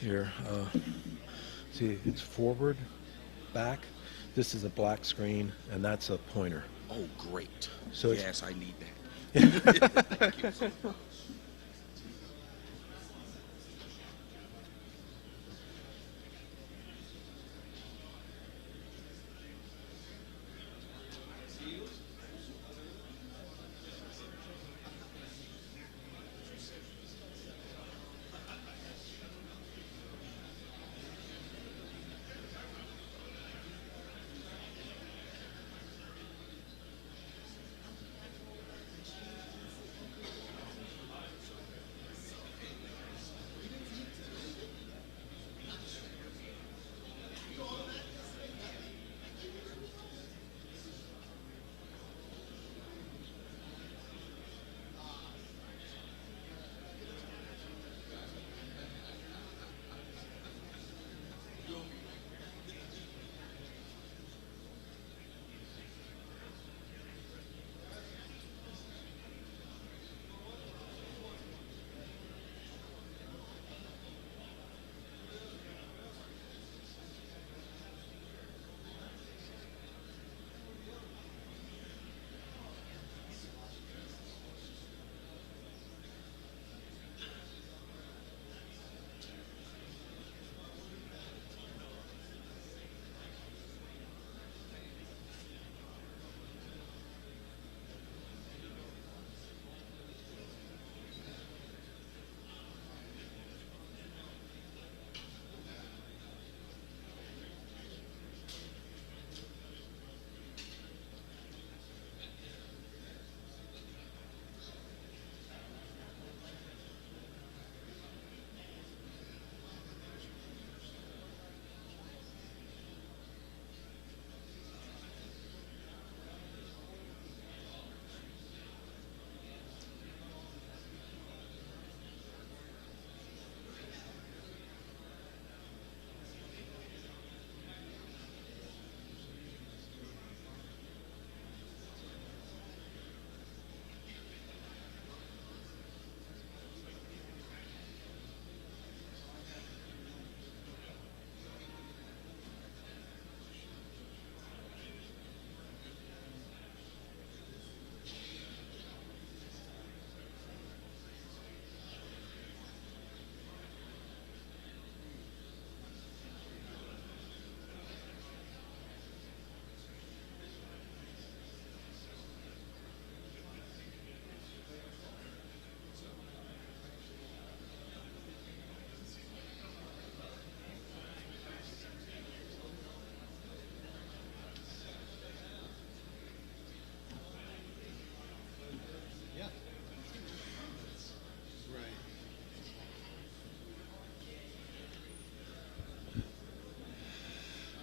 here. See, it's forward, back. This is a black screen, and that's a pointer. Oh, great. So yes, I need that. Thank you.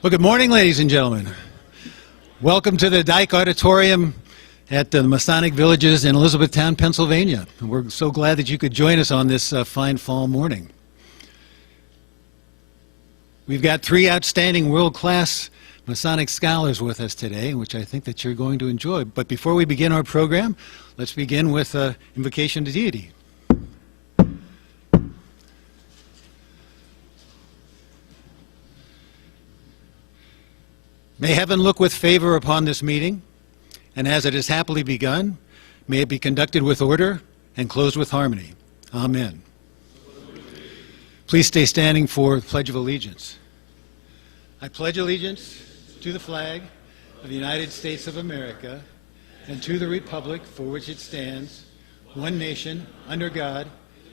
Well, good morning, ladies and gentlemen. Welcome to the Dyke Auditorium at the Masonic Villages in Elizabethtown, Pennsylvania. And we're so glad that you could join us on this fine fall morning. We've got three outstanding world-class Masonic scholars with us today, which I think that you're going to enjoy. But before we begin our program, let's begin with invocation to deity. May heaven look with favor upon this meeting, and as it has happily begun, may it be conducted with order and closed with harmony. Amen. Please stay standing for the Pledge of Allegiance. I pledge allegiance to the flag of the United States of America and to the republic for which it stands, one nation, under God,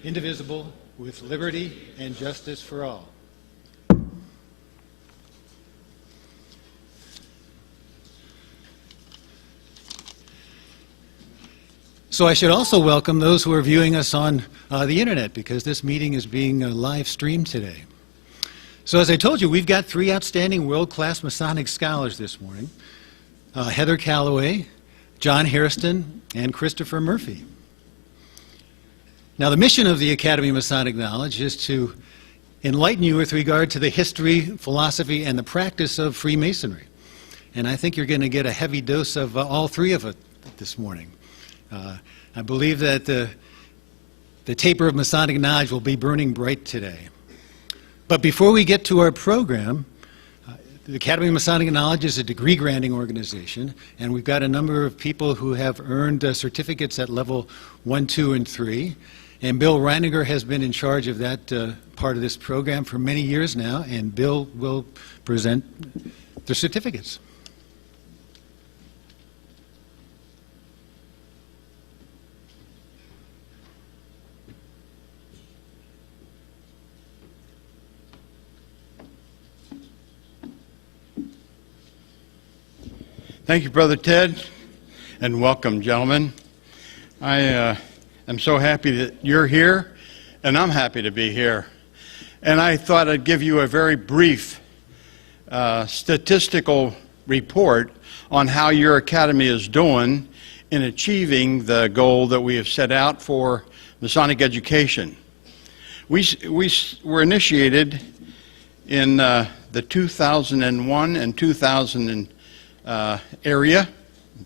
indivisible, with liberty and justice for all. So I should also welcome those who are viewing us on the internet, because this meeting is being live streamed today. So as I told you, we've got three outstanding world-class Masonic scholars this morning. Heather Calloway, John Hairston, and Christopher Murphy. Now the mission of the Academy of Masonic Knowledge is to enlighten you with regard to the history, philosophy, and the practice of Freemasonry. And I think you're going to get a heavy dose of all three of it this morning. I believe that the taper of Masonic knowledge will be burning bright today. But before we get to our program, the Academy of Masonic Knowledge is a degree-granting organization, and we've got a number of people who have earned certificates at level 1, 2, and 3. And Bill Reiniger has been in charge of that part of this program for many years now, and Bill will present the certificates. Thank you, Brother Ted, and welcome, gentlemen. I am so happy that you're here, and I'm happy to be here. And I thought I'd give you a very brief statistical report on how your academy is doing in achieving the goal that we have set out for Masonic education. We were initiated in the 2001 and 2000 area.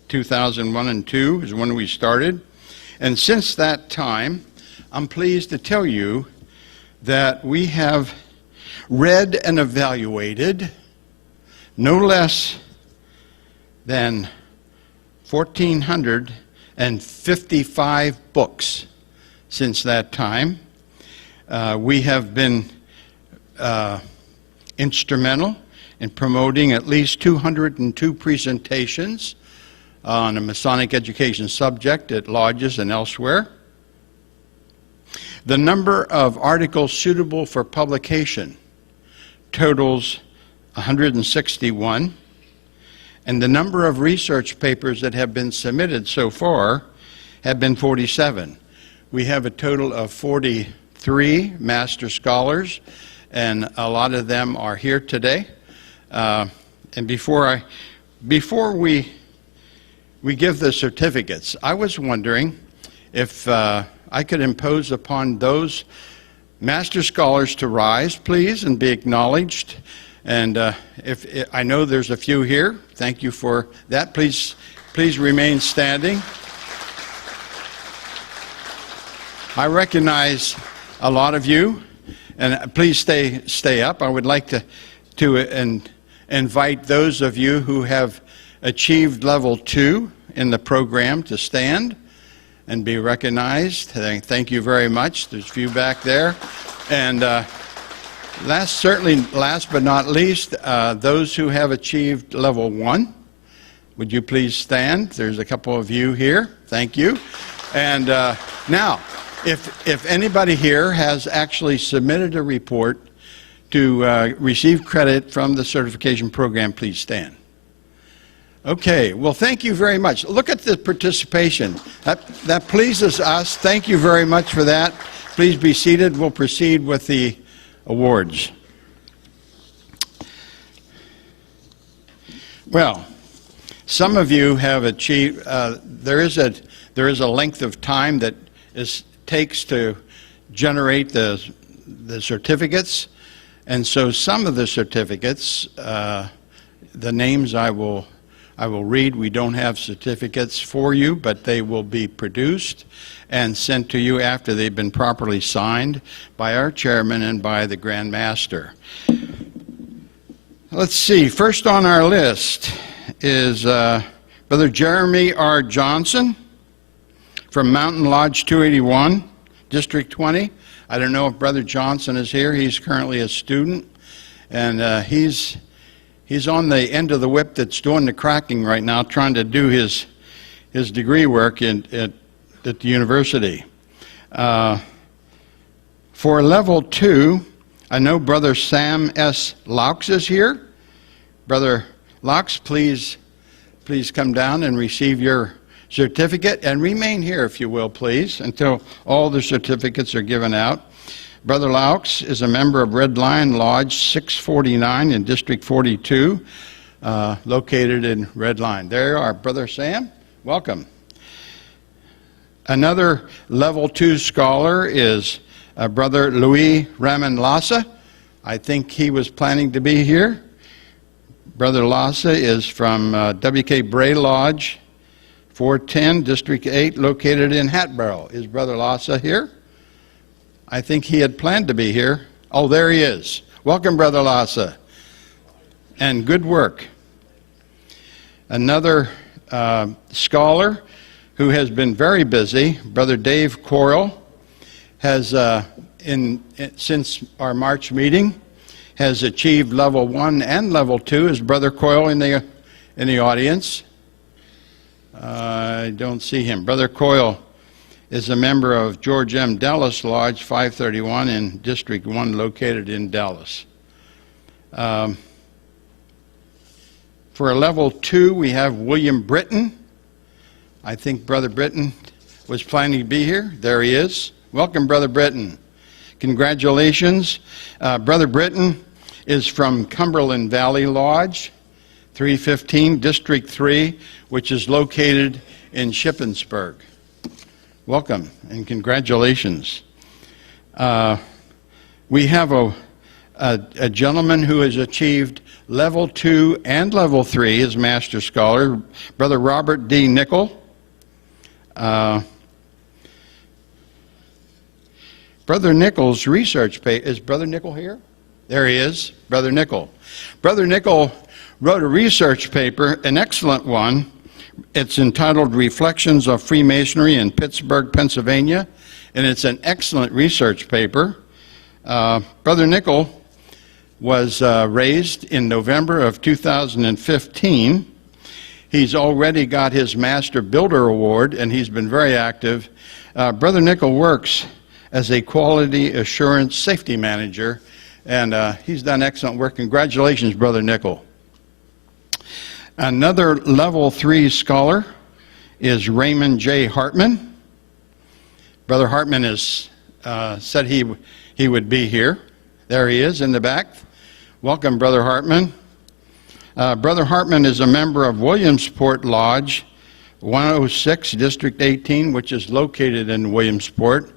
2001 and 2 is when we started. And since that time, I'm pleased to tell you that we have read and evaluated no less than 1,455 books since that time. We have been instrumental in promoting at least 202 presentations on a Masonic education subject at lodges and elsewhere. The number of articles suitable for publication totals 161, and the number of research papers that have been submitted so far have been 47. We have a total of 43 master scholars, and a lot of them are here today. And before we give the certificates, I was wondering if I could impose upon those master scholars to rise, please, and be acknowledged. And if I know there's a few here, thank you for that. Please remain standing. I recognize a lot of you, and please stay up. I would like to invite those of you who have achieved level 2 in the program to stand and be recognized. Thank you very much. There's a few back there. And last but not least, those who have achieved level 1, would you please stand? There's a couple of you here. Thank you. And now, if anybody here has actually submitted a report to receive credit from the certification program, please stand. Okay, well, thank you very much. Look at the participation. That pleases us. Thank you very much for that. Please be seated. We'll proceed with the awards. Well, some of you have achieved, there is a length of time that takes to generate the certificates. And so some of the certificates, the names I will read. We don't have certificates for you, but they will be produced and sent to you after they've been properly signed by our chairman and by the Grand Master. Let's see. First on our list is Brother Jeremy R. Johnson from Mountain Lodge 281, District 20. I don't know if Brother Johnson is here. He's currently a student, and he's on the end of the whip that's doing the cracking right now, trying to do his degree work at the university. For level 2, I know Brother Sam S. Laux is here. Brother Laux, please come down and receive your certificate, and remain here, if you will, please, until all the certificates are given out. Brother Laux is a member of Red Lion Lodge 649 in District 42, located in Red Lion. There you are, Brother Sam. Welcome. Another level 2 scholar is Brother Louis Ramon Lassa. I think he was planning to be here. Brother Lassa is from W.K. Bray Lodge 410, District 8, located in Hatboro. Is Brother Lassa here? I think he had planned to be here. Oh, there he is. Welcome, Brother Lassa, and good work. Another scholar who has been very busy, Brother Dave Coil, has, since our March meeting, has achieved level 1 and level 2. Is Brother Coil in the audience? I don't see him. Brother Coil is a member of George M. Dallas Lodge 531 in District 1, located in Dallas. For a level 2, we have William Britton. I think Brother Britton was planning to be here. There he is. Welcome, Brother Britton. Congratulations. Brother Britton is from Cumberland Valley Lodge 315, District 3, which is located in Shippensburg. Welcome and congratulations. We have a gentleman who has achieved level 2 and level 3 as Master Scholar, Brother Robert D. Nickel. Brother Nickel's research paper, is Brother Nickel here? There he is, Brother Nickel. Brother Nickel wrote a research paper, an excellent one. It's entitled Reflections of Freemasonry in Pittsburgh, Pennsylvania, and it's an excellent research paper. Brother Nickel was raised in November of 2015. He's already got his Master Builder Award, and he's been very active. Brother Nickel works as a Quality Assurance Safety Manager, and he's done excellent work. Congratulations, Brother Nickel. Another level 3 scholar is Raymond J. Hartman. Brother Hartman has said he would be here. There he is in the back. Welcome, Brother Hartman. Brother Hartman is a member of Williamsport Lodge 106, District 18, which is located in Williamsport.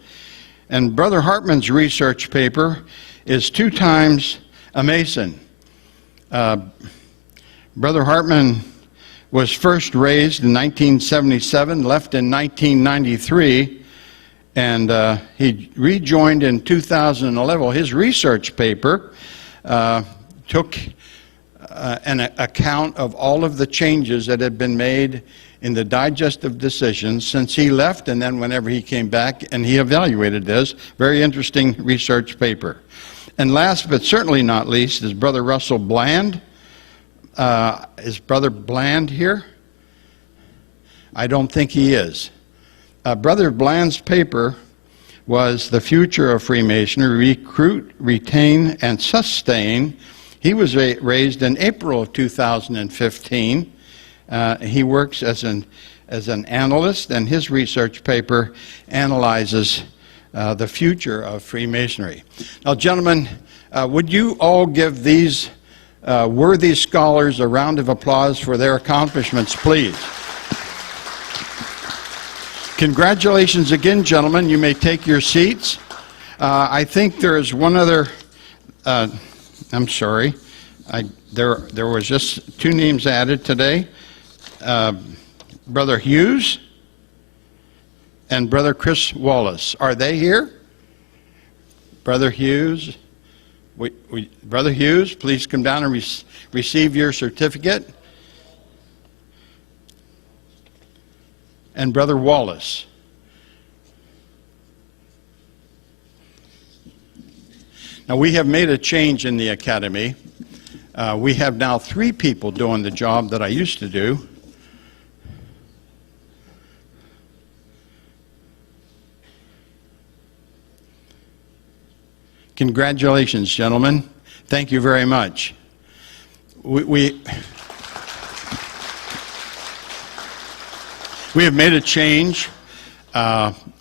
And Brother Hartman's research paper is 2 times a Mason. Brother Hartman was first raised in 1977, left in 1993, and he rejoined in 2011. His research paper took an account of all of the changes that had been made in the digest of decisions since he left and then whenever he came back, and he evaluated this. Very interesting research paper. And last but certainly not least is Brother Russell Bland. Is Brother Bland here? I don't think he is. Brother Bland's paper was The Future of Freemasonry, Recruit, Retain, and Sustain. He was raised in April of 2015. He works as an analyst, and his research paper analyzes the future of Freemasonry. Now, gentlemen, would you all give these worthy scholars a round of applause for their accomplishments, please? Congratulations again, gentlemen. You may take your seats. I think there is one other, I'm sorry, there was just 2 names added today. Brother Hughes and Brother Chris Wallace. Are they here? Brother Hughes? Brother Hughes, please come down and receive your certificate. And Brother Wallace. Now, we have made a change in the academy. We have now 3 people doing the job that I used to do. Congratulations, gentlemen. Thank you very much. We have made a change.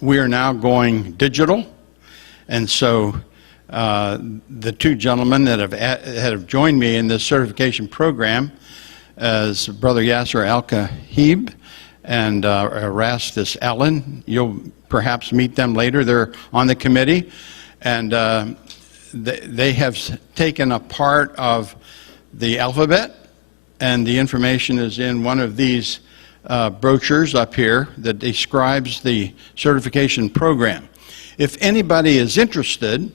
We are now going digital, and so the 2 gentlemen that have joined me in this certification program, as Brother Yasser Al-Kahib and Erastus Allen. You'll perhaps meet them later. They're on the committee, and they have taken a part of the alphabet, and the information is in one of these brochures up here that describes the certification program. If anybody is interested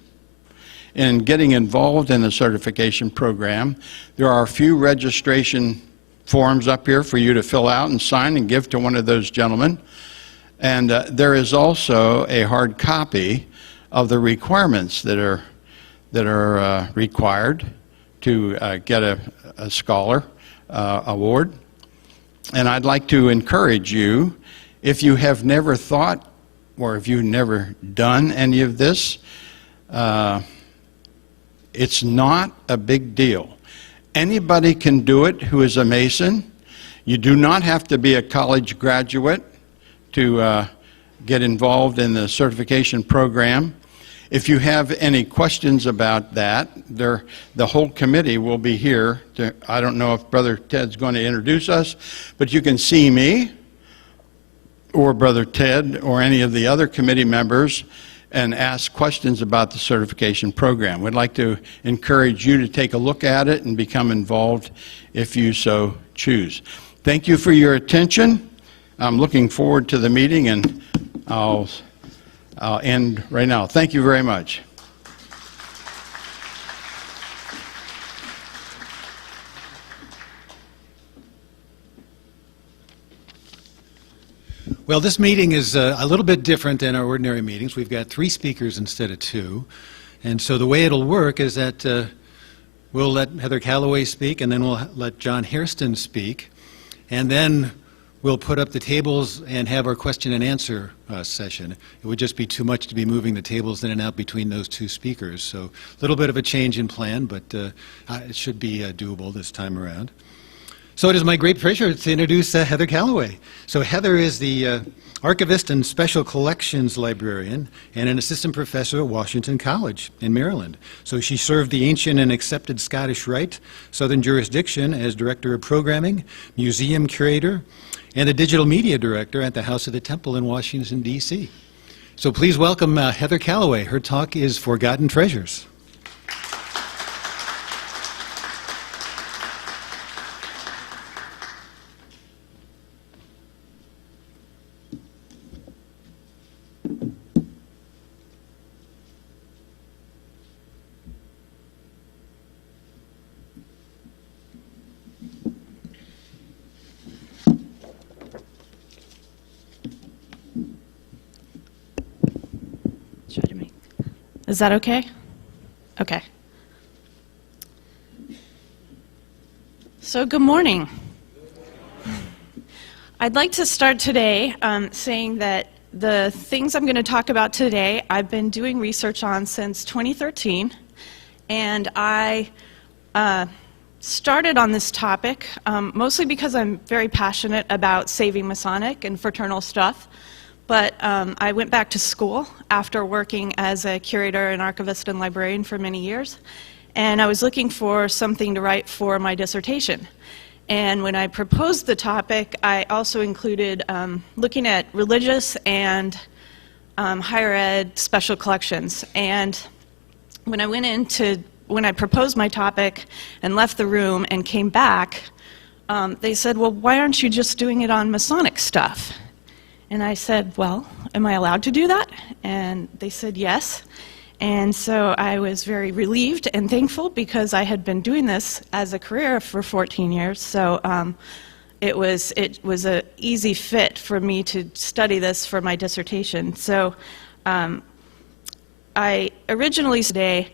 in getting involved in the certification program, there are a few registration forms up here for you to fill out and sign and give to one of those gentlemen. And there is also a hard copy of the requirements that are required to get a scholar award. And I'd like to encourage you, if you have never thought or if you've never done any of this, it's not a big deal. Anybody can do it who is a Mason. You do not have to be a college graduate to get involved in the certification program. If you have any questions about that, the whole committee will be here. I don't know if Brother Ted's going to introduce us, but you can see me or Brother Ted or any of the other committee members and ask questions about the certification program. We'd like to encourage you to take a look at it and become involved if you so choose. Thank you for your attention. I'm looking forward to the meeting, and I'll end right now. Thank you very much. Well, this meeting is a little bit different than our ordinary meetings. We've got 3 speakers instead of 2. And so the way it'll work is that we'll let Heather Calloway speak, and then we'll let John Hairston speak. And then we'll put up the tables and have our question and answer session. It would just be too much to be moving the tables in and out between those 2 speakers. So a little bit of a change in plan, but it should be doable this time around. So it is my great pleasure to introduce Heather Calloway. So Heather is the archivist and special collections librarian and an assistant professor at Washington College in Maryland. So she served the ancient and accepted Scottish Rite Southern jurisdiction as director of programming, museum curator, and the digital media director at the House of the Temple in Washington, D.C. So please welcome Heather Calloway. Her talk is Forgotten Treasures. Is that okay? Okay. So good morning. I'd like to start today saying that the things I'm going to talk about today, I've been doing research on since 2013, and I started on this topic mostly because I'm very passionate about saving Masonic and fraternal stuff. But I went back to school after working as a curator and archivist and librarian for many years, and I was looking for something to write for my dissertation. And when I proposed the topic, I also included looking at religious and higher ed special collections. And when I proposed my topic and left the room and came back, they said, well, why aren't you just doing it on Masonic stuff? And I said, well, am I allowed to do that? And they said yes. And so I was very relieved and thankful because I had been doing this as a career for 14 years. So it was an easy fit for me to study this for my dissertation. So I originally today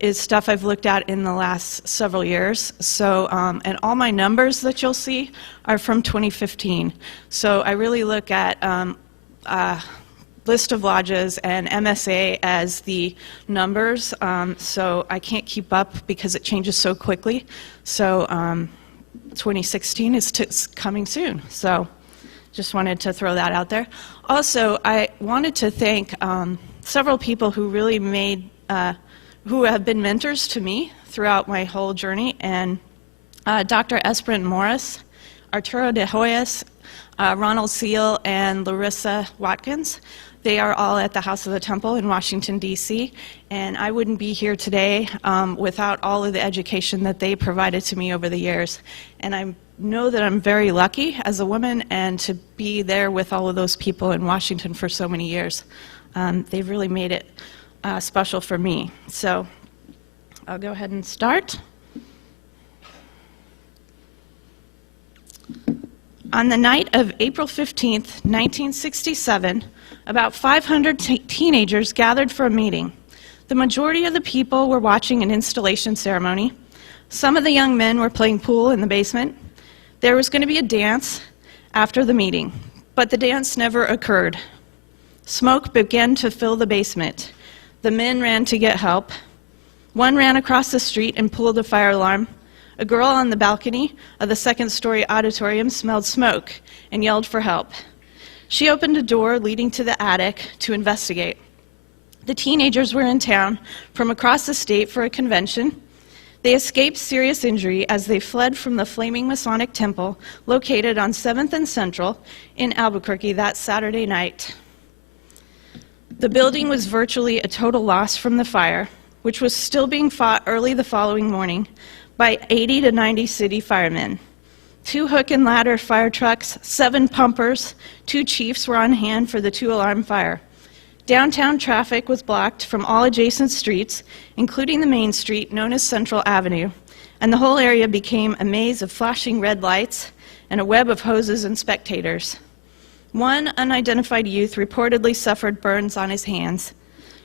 is stuff I've looked at in the last several years. So, and all my numbers that you'll see are from 2015. So I really look at list of lodges and MSA as the numbers. So I can't keep up because it changes so quickly. So 2016 is coming soon. So just wanted to throw that out there. Also, I wanted to thank several people who really made who have been mentors to me throughout my whole journey, and Dr. Esperant Morris, Arturo de Hoyos, Ronald Seal, and Larissa Watkins. They are all at the House of the Temple in Washington, D.C., and I wouldn't be here today without all of the education that they provided to me over the years. And I know that I'm very lucky as a woman and to be there with all of those people in Washington for so many years. They've really made it special for me. So I'll go ahead and start. On the night of April 15th, 1967, about 500 teenagers gathered for a meeting. The majority of the people were watching an installation ceremony. Some of the young men were playing pool in the basement. There was going to be a dance after the meeting, but the dance never occurred. Smoke began to fill the basement. The men ran to get help. One ran across the street and pulled the fire alarm. A girl on the balcony of the second-story auditorium smelled smoke and yelled for help. She opened a door leading to the attic to investigate. The teenagers were in town from across the state for a convention. They escaped serious injury as they fled from the flaming Masonic Temple located on 7th and Central in Albuquerque that Saturday night. The building was virtually a total loss from the fire, which was still being fought early the following morning by 80 to 90 city firemen. 2 hook and ladder fire trucks, 7 pumpers, 2 chiefs were on hand for the 2-alarm fire. Downtown traffic was blocked from all adjacent streets, including the main street known as Central Avenue, and the whole area became a maze of flashing red lights and a web of hoses and spectators. One unidentified youth reportedly suffered burns on his hands.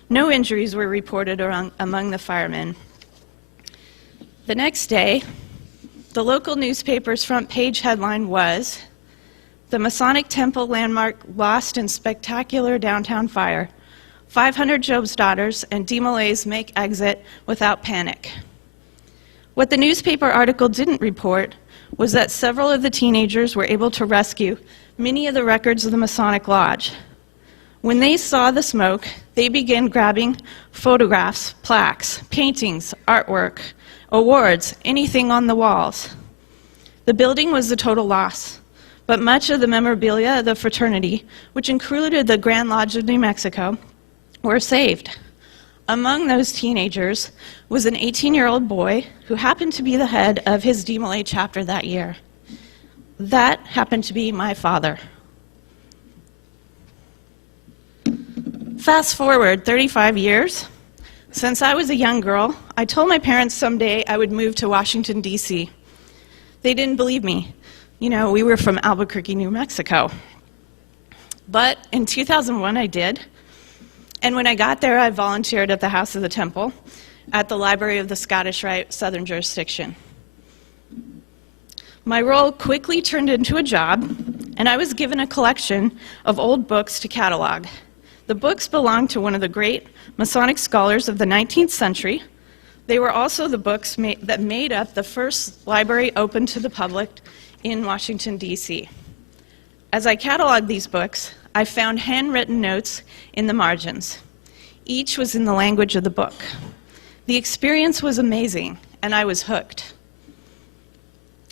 No injuries were reported among the firemen. The next day, the local newspaper's front page headline was, "The Masonic Temple Landmark Lost in Spectacular Downtown Fire. 500 Job's Daughters and DeMolay's Make Exit Without Panic." What the newspaper article didn't report was that several of the teenagers were able to rescue many of the records of the Masonic Lodge. When they saw the smoke, they began grabbing photographs, plaques, paintings, artwork, awards, anything on the walls. The building was a total loss, but much of the memorabilia of the fraternity, which included the Grand Lodge of New Mexico, were saved. Among those teenagers was an 18-year-old boy who happened to be the head of his DeMolay chapter that year. That happened to be my father. Fast forward 35 years. Since I was a young girl, I told my parents someday I would move to Washington, D.C. They didn't believe me. You know, we were from Albuquerque, New Mexico. But in 2001, I did. And when I got there, I volunteered at the House of the Temple at the Library of the Scottish Rite Southern Jurisdiction. My role quickly turned into a job, and I was given a collection of old books to catalog. The books belonged to one of the great Masonic scholars of the 19th century. They were also the books that made up the first library open to the public in Washington, D.C. As I cataloged these books, I found handwritten notes in the margins. Each was in the language of the book. The experience was amazing, and I was hooked.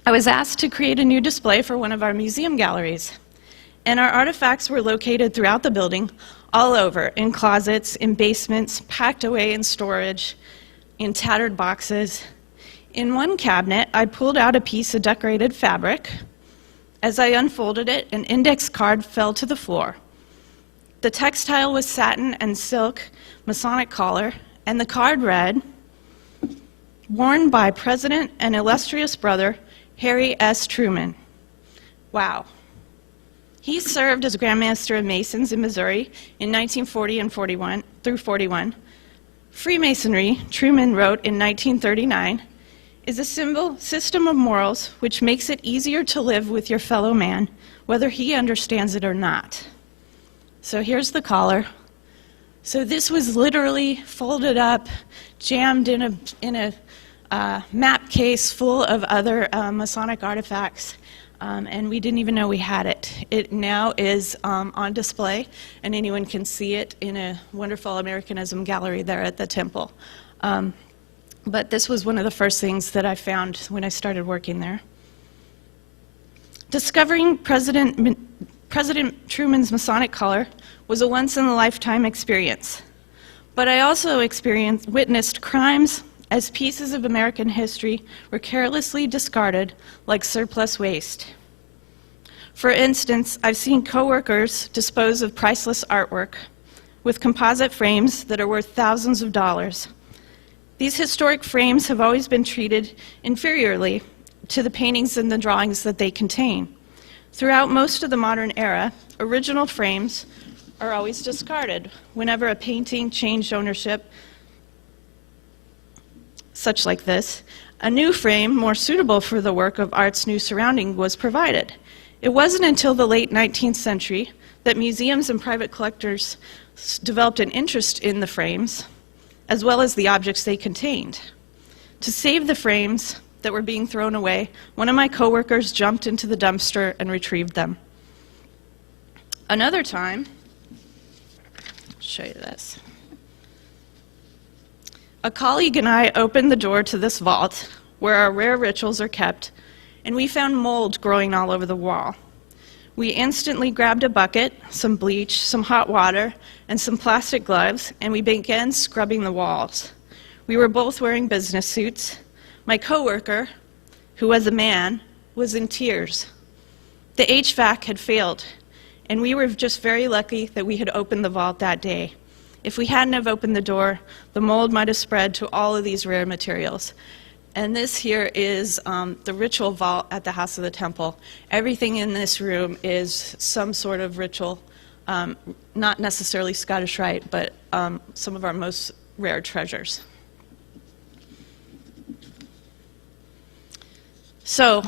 I was asked to create a new display for one of our museum galleries, and our artifacts were located throughout the building, all over, in closets, in basements, packed away in storage, in tattered boxes. In one cabinet, I pulled out a piece of decorated fabric. As I unfolded it, an index card fell to the floor. The textile was satin and silk Masonic collar, and the card read, "Worn by President and illustrious brother, Harry S. Truman." Wow. He served as Grand Master of Masons in Missouri in 1940 and 41. Freemasonry, Truman wrote in 1939, is a system of morals which makes it easier to live with your fellow man, whether he understands it or not. So here's the collar. So this was literally folded up, jammed in a map case full of other Masonic artifacts. And we didn't even know we had it. It now is on display, and anyone can see it in a wonderful Americanism gallery there at the temple. But this was one of the first things that I found when I started working there. Discovering President Truman's Masonic collar was a once-in-a-lifetime experience. But I also witnessed crimes as pieces of American history were carelessly discarded like surplus waste. For instance, I've seen coworkers dispose of priceless artwork with composite frames that are worth thousands of dollars. These historic frames have always been treated inferiorly to the paintings and the drawings that they contain. Throughout most of the modern era, original frames are always discarded whenever a painting changed ownership, such like this. A new frame, more suitable for the work of art's new surrounding, was provided. It wasn't until the late 19th century that museums and private collectors developed an interest in the frames, as well as the objects they contained. To save the frames that were being thrown away, one of my coworkers jumped into the dumpster and retrieved them. Another time, I'll show you this. A colleague and I opened the door to this vault where our rare rituals are kept, and we found mold growing all over the wall. We instantly grabbed a bucket, some bleach, some hot water, and some plastic gloves, and we began scrubbing the walls. We were both wearing business suits. My coworker, who was a man, was in tears. The HVAC had failed, and we were just very lucky that we had opened the vault that day. If we hadn't have opened the door, the mold might have spread to all of these rare materials. And this here is the ritual vault at the House of the Temple. Everything in this room is some sort of ritual, not necessarily Scottish Rite, but some of our most rare treasures. So,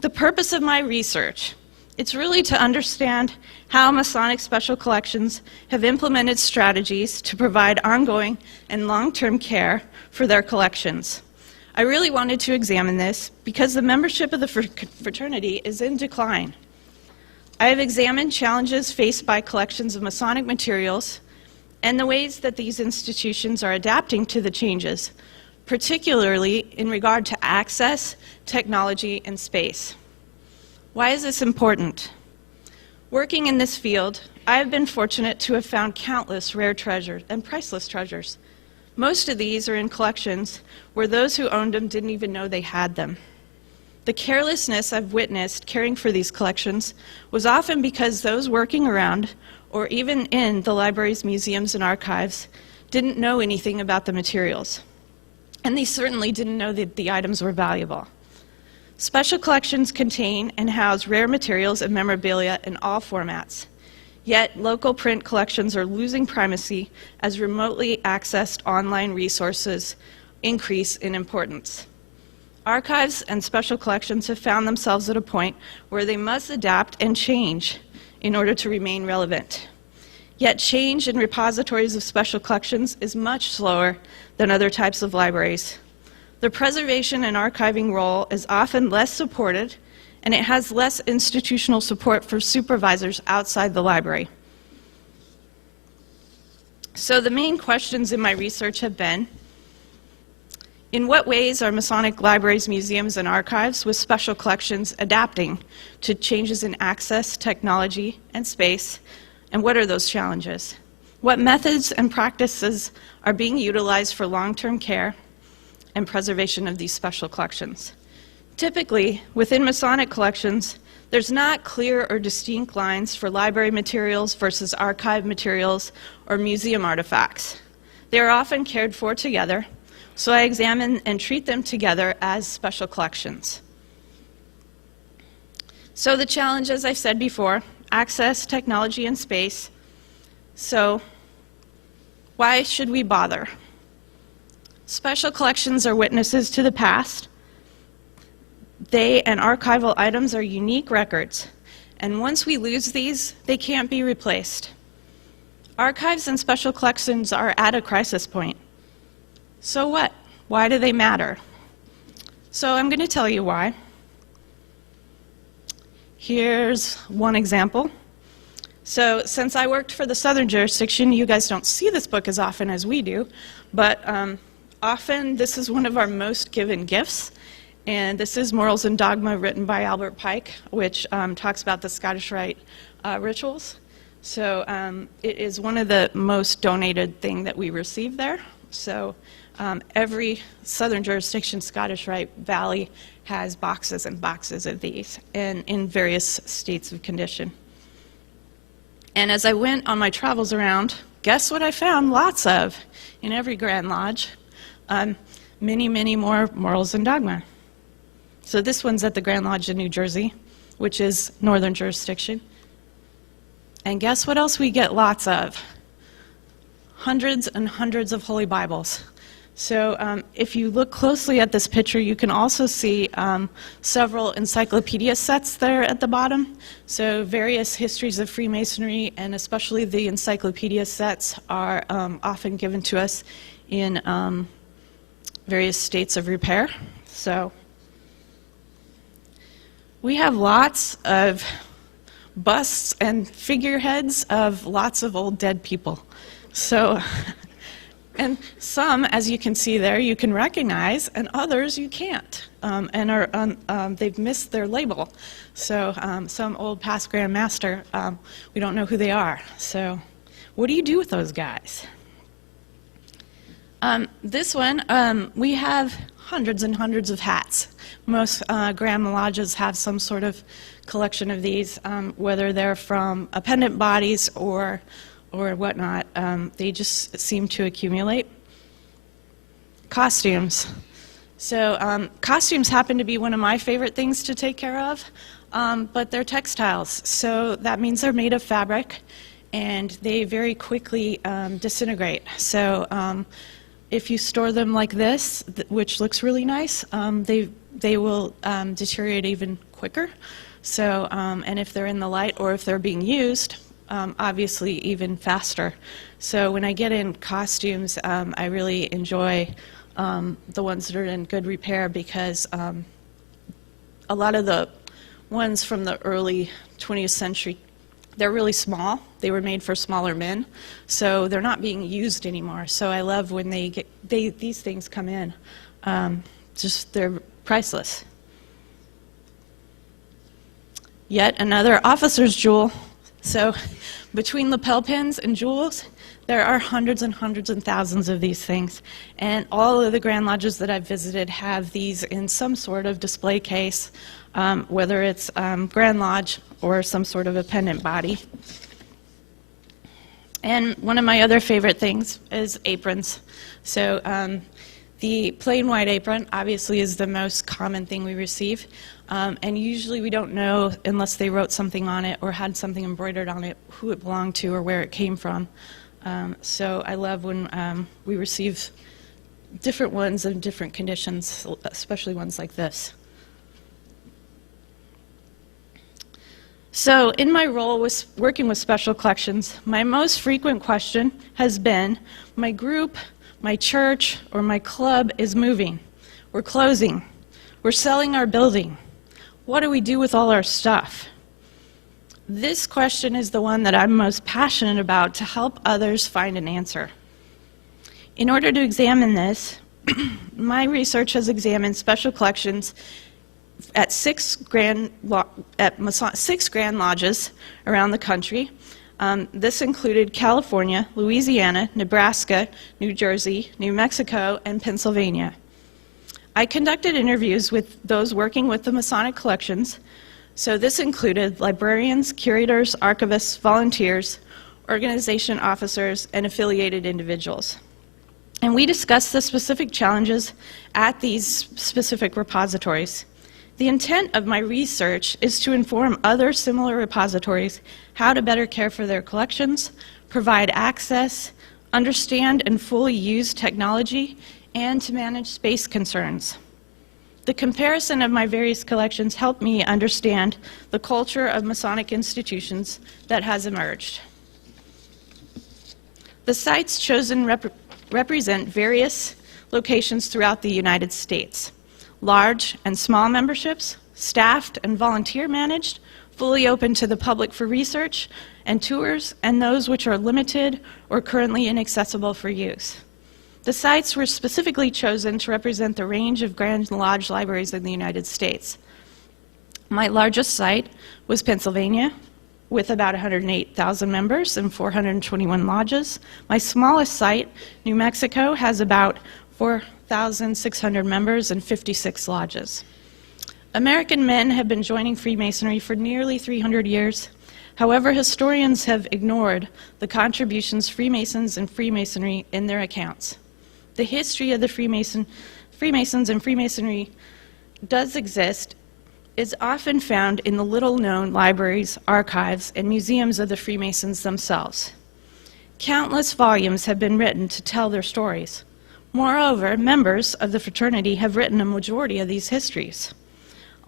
the purpose of my research, it's really to understand how Masonic Special Collections have implemented strategies to provide ongoing and long-term care for their collections. I really wanted to examine this because the membership of the fraternity is in decline. I have examined challenges faced by collections of Masonic materials and the ways that these institutions are adapting to the changes, particularly in regard to access, technology, and space. Why is this important? Working in this field, I have been fortunate to have found countless rare treasures and priceless treasures. Most of these are in collections where those who owned them didn't even know they had them. The carelessness I've witnessed caring for these collections was often because those working around, or even in the libraries, museums, and archives, didn't know anything about the materials. And they certainly didn't know that the items were valuable. Special collections contain and house rare materials and memorabilia in all formats. Yet, local print collections are losing primacy as remotely accessed online resources increase in importance. Archives and special collections have found themselves at a point where they must adapt and change in order to remain relevant. Yet change in repositories of special collections is much slower than other types of libraries. The preservation and archiving role is often less supported, and it has less institutional support for supervisors outside the library. So the main questions in my research have been, in what ways are Masonic libraries, museums, and archives with special collections adapting to changes in access, technology, and space, and what are those challenges? What methods and practices are being utilized for long-term care and preservation of these special collections? Typically, within Masonic collections, there's not clear or distinct lines for library materials versus archive materials or museum artifacts. They are often cared for together, so I examine and treat them together as special collections. So the challenge, as I've said before, access, technology, and space. So why should we bother? Special collections are witnesses to the past. They and archival items are unique records, and once we lose these, they can't be replaced. Archives and special collections are at a crisis point. So what? Why do they matter? So I'm going to tell you why. Here's one example. So since I worked for the Southern jurisdiction, you guys don't see this book as often as we do, but often this is one of our most given gifts. And this is Morals and Dogma, written by Albert Pike, which talks about the Scottish Rite rituals. So it is one of the most donated thing that we receive there. So every Southern jurisdiction Scottish Rite Valley has boxes and boxes of these, and in various states of condition. And as I went on my travels around, guess what I found lots of in every Grand Lodge? many, many more morals and dogma. So this one's at the Grand Lodge in New Jersey, which is northern jurisdiction. And guess what else we get lots of? Hundreds and hundreds of Holy Bibles. So if you look closely at this picture, you can also see several encyclopedia sets there at the bottom. So various histories of Freemasonry, and especially the encyclopedia sets, are often given to us in various states of repair. So we have lots of busts and figureheads of lots of old dead people. So, and some, as you can see there, you can recognize, and others you can't, and are they've missed their label. So some old past Grand Master, we don't know who they are. So what do you do with those guys? This one, we have hundreds and hundreds of hats. Most Grand Lodges have some sort of collection of these, whether they're from appendant bodies or whatnot. They just seem to accumulate. Costumes. So costumes happen to be one of my favorite things to take care of, but they're textiles. So that means they're made of fabric, and they very quickly disintegrate. So if you store them like this, which looks really nice, they will deteriorate even quicker. So, and if they're in the light or if they're being used, obviously even faster. So when I get in costumes, I really enjoy the ones that are in good repair, because a lot of the ones from the early 20th century, they're really small. They were made for smaller men, so they're not being used anymore. So I love when these things come in. Just they're priceless. Yet another officer's jewel. So between lapel pins and jewels, there are hundreds and hundreds and thousands of these things. And all of the Grand Lodges that I've visited have these in some sort of display case, whether it's Grand Lodge or some sort of a pendant body. And one of my other favorite things is aprons. So the plain white apron obviously is the most common thing we receive. And usually we don't know, unless they wrote something on it or had something embroidered on it, who it belonged to or where it came from. So I love when we receive different ones in different conditions, especially ones like this. So in my role with working with special collections, my most frequent question has been, my group, my church, or my club is moving. We're closing. We're selling our building. What do we do with all our stuff? This question is the one that I'm most passionate about to help others find an answer. In order to examine this, my research has examined special collections at six Grand Lodges around the country. This included California, Louisiana, Nebraska, New Jersey, New Mexico, and Pennsylvania. I conducted interviews with those working with the Masonic collections. So this included librarians, curators, archivists, volunteers, organization officers, and affiliated individuals. And we discussed the specific challenges at these specific repositories. The intent of my research is to inform other similar repositories how to better care for their collections, provide access, understand and fully use technology, and to manage space concerns. The comparison of my various collections helped me understand the culture of Masonic institutions that has emerged. The sites chosen represent various locations throughout the United States. Large and small memberships, staffed and volunteer managed, fully open to the public for research and tours, and those which are limited or currently inaccessible for use. The sites were specifically chosen to represent the range of Grand Lodge libraries in the United States. My largest site was Pennsylvania, with about 108,000 members and 421 lodges. My smallest site, New Mexico, has about 4,600 members and 56 lodges. American men have been joining Freemasonry for nearly 300 years. However, historians have ignored the contributions Freemasons and Freemasonry in their accounts. the history of the Freemasons and Freemasonry does exist is often found in the little-known libraries, archives, and museums of the Freemasons themselves. Countless volumes have been written to tell their stories. Moreover, members of the fraternity have written a majority of these histories.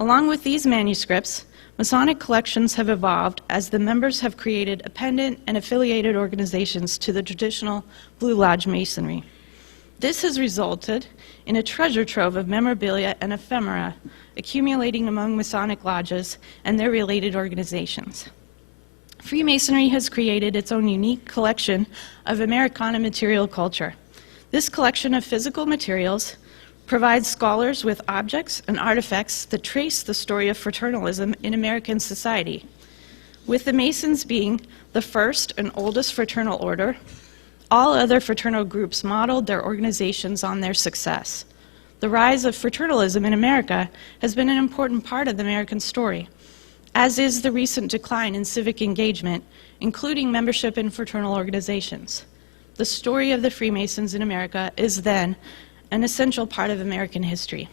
Along with these manuscripts, Masonic collections have evolved as the members have created appendant and affiliated organizations to the traditional Blue Lodge Masonry. This has resulted in a treasure trove of memorabilia and ephemera accumulating among Masonic lodges and their related organizations. Freemasonry has created its own unique collection of Americana material culture. This collection of physical materials provides scholars with objects and artifacts that trace the story of fraternalism in American society. With the Masons being the first and oldest fraternal order, all other fraternal groups modeled their organizations on their success. The rise of fraternalism in America has been an important part of the American story, as is the recent decline in civic engagement, including membership in fraternal organizations. The story of the Freemasons in America is then an essential part of American history.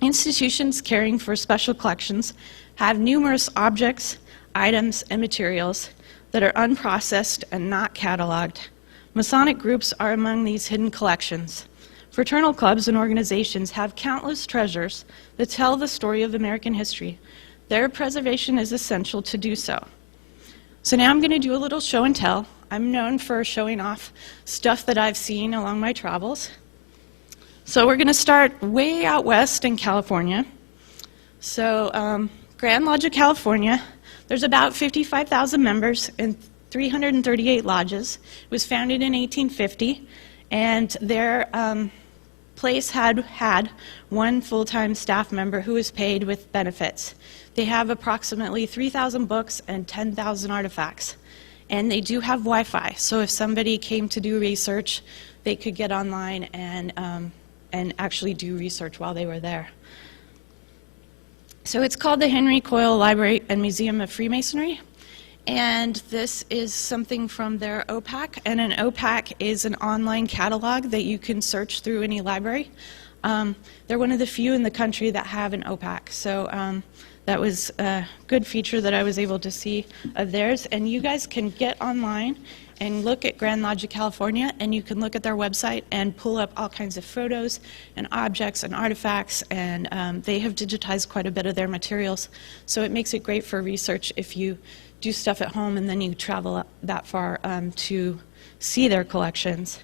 Institutions caring for special collections have numerous objects, items, and materials that are unprocessed and not cataloged. Masonic groups are among these hidden collections. Fraternal clubs and organizations have countless treasures that tell the story of American history. Their preservation is essential to do so. So now I'm going to do a little show and tell. I'm known for showing off stuff that I've seen along my travels. So we're going to start way out west in California. So Grand Lodge of California, there's about 55,000 members in 338 lodges. It was founded in 1850, and their place had one full-time staff member who was paid with benefits. They have approximately 3,000 books and 10,000 artifacts. And they do have Wi-Fi, so if somebody came to do research, they could get online and actually do research while they were there. So it's called the Henry Coil Library and Museum of Freemasonry. And this is something from their OPAC, and an OPAC is an online catalog that you can search through any library. They're one of the few in the country that have an OPAC, so that was a good feature that I was able to see of theirs. And you guys can get online and look at Grand Lodge of California, and you can look at their website and pull up all kinds of photos and objects and artifacts, and they have digitized quite a bit of their materials, so it makes it great for research if you do stuff at home and then you travel that far to see their collections.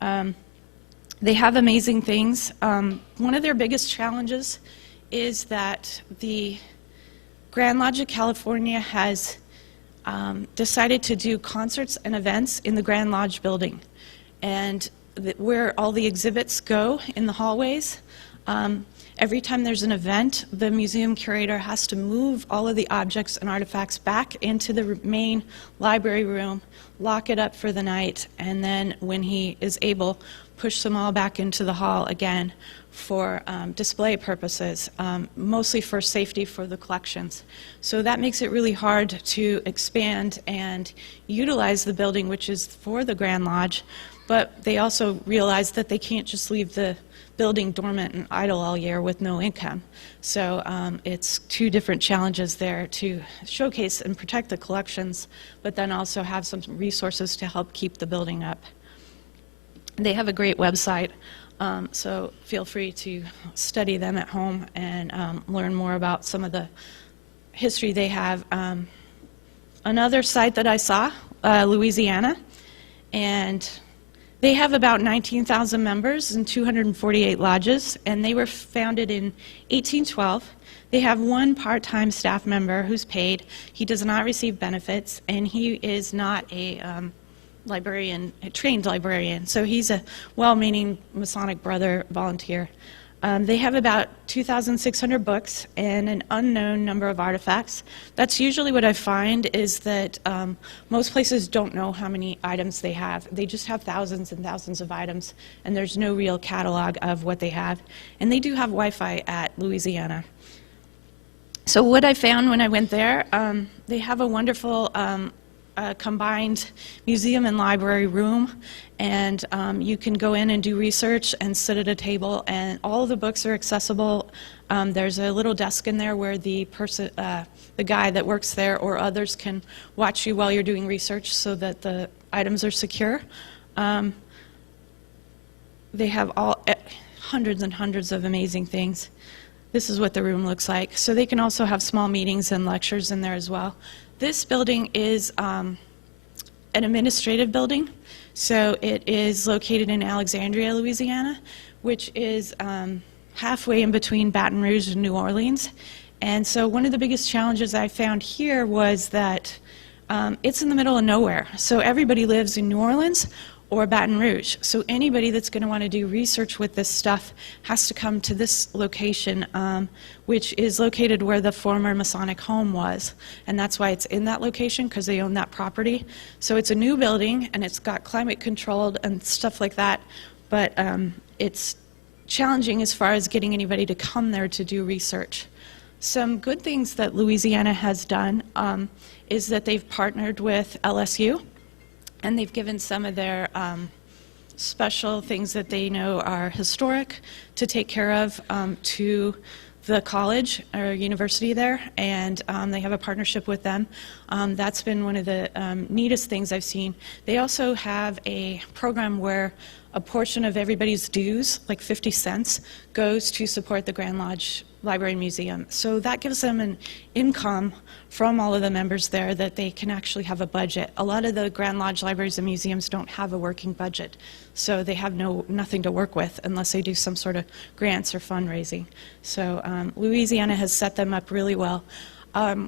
They have amazing things. One of their biggest challenges is that the Grand Lodge of California has decided to do concerts and events in the Grand Lodge building. And where all the exhibits go in the hallways, every time there's an event, the museum curator has to move all of the objects and artifacts back into the main library room, lock it up for the night, and then when he is able, push them all back into the hall again for display purposes, mostly for safety for the collections. So that makes it really hard to expand and utilize the building, which is for the Grand Lodge, but they also realize that they can't just leave the building dormant and idle all year with no income. So it's two different challenges there, to showcase and protect the collections, but then also have some resources to help keep the building up. They have a great website, so feel free to study them at home and learn more about some of the history they have. Another site that I saw, Louisiana, and they have about 19,000 members and 248 lodges, and they were founded in 1812. They have one part-time staff member who's paid. He does not receive benefits, and he is not a librarian, a trained librarian, so he's a well-meaning Masonic brother volunteer. They have about 2,600 books and an unknown number of artifacts. That's usually what I find, is that most places don't know how many items they have. They just have thousands and thousands of items, and there's no real catalog of what they have. And they do have Wi-Fi at Louisiana. So what I found when I went there, they have a wonderful a combined museum and library room, and you can go in and do research and sit at a table, and all of the books are accessible. There's a little desk in there where the guy that works there or others can watch you while you're doing research so that the items are secure. They have hundreds and hundreds of amazing things. This is what the room looks like. So they can also have small meetings and lectures in there as well. This building is an administrative building. So it is located in Alexandria, Louisiana, which is halfway in between Baton Rouge and New Orleans. And so one of the biggest challenges I found here was that it's in the middle of nowhere. So everybody lives in New Orleans or Baton Rouge. So anybody that's going to want to do research with this stuff has to come to this location, which is located where the former Masonic home was. And that's why it's in that location, because they own that property. So it's a new building, and it's got climate controlled and stuff like that. But it's challenging as far as getting anybody to come there to do research. Some good things that Louisiana has done is that they've partnered with LSU, and they've given some of their special things that they know are historic to take care of to the college or university there, and they have a partnership with them. That's been one of the neatest things I've seen. They also have a program where a portion of everybody's dues, like 50 cents, goes to support the Grand Lodge Library and Museum. So that gives them an income from all of the members there that they can actually have a budget. A lot of the Grand Lodge libraries and museums don't have a working budget, so they have nothing to work with unless they do some sort of grants or fundraising. So Louisiana has set them up really well.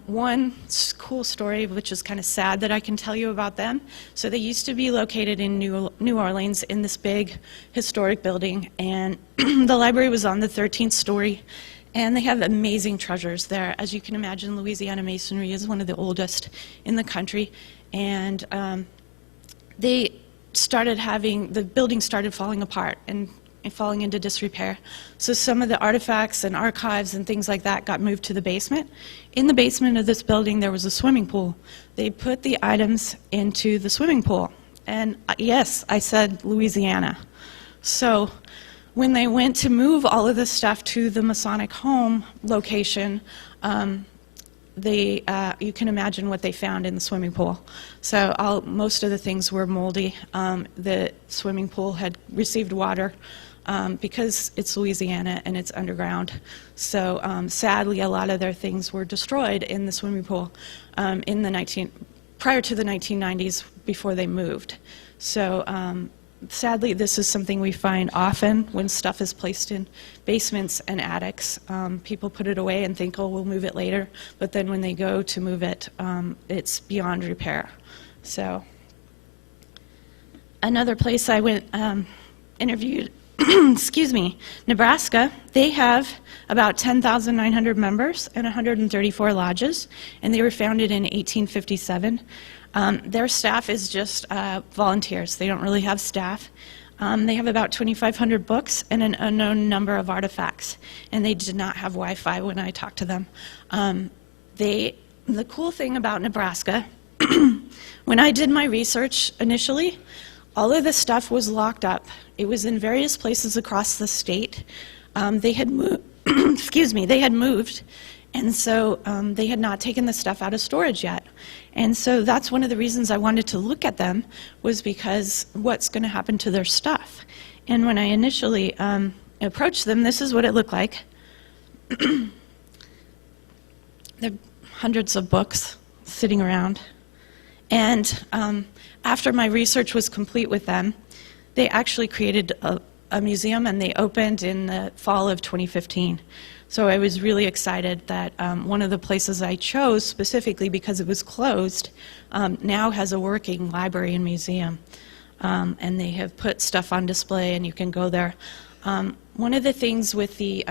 One cool story, which is kind of sad that I can tell you about them. So they used to be located in New Orleans in this big historic building, and the library was on the 13th story. And they have amazing treasures there. As you can imagine, Louisiana Masonry is one of the oldest in the country. And the building started falling apart and falling into disrepair. So some of the artifacts and archives and things like that got moved to the basement. In the basement of this building, there was a swimming pool. They put the items into the swimming pool. And yes, I said Louisiana. So when they went to move all of this stuff to the Masonic home location, you can imagine what they found in the swimming pool. So most of the things were moldy. The swimming pool had received water because it's Louisiana and it's underground. So sadly, a lot of their things were destroyed in the swimming pool prior to the 1990s, before they moved. So sadly, this is something we find often when stuff is placed in basements and attics. People put it away and think, oh, we'll move it later. But then when they go to move it, it's beyond repair. So another place I went, interviewed, excuse me, Nebraska. They have about 10,900 members and 134 lodges, and they were founded in 1857. Their staff is just volunteers. They don't really have staff. They have about 2,500 books and an unknown number of artifacts, and they did not have Wi-Fi when I talked to them. The cool thing about Nebraska, when I did my research initially, all of this stuff was locked up. It was in various places across the state. They had moved, excuse me, they had moved, and so they had not taken the stuff out of storage yet. And so that's one of the reasons I wanted to look at them, was because what's going to happen to their stuff? And when I initially approached them, this is what it looked like. There are hundreds of books sitting around. And after my research was complete with them, they actually created a museum, and they opened in the fall of 2015. So I was really excited that one of the places I chose specifically because it was closed now has a working library and museum. And they have put stuff on display, and you can go there. One of the things with the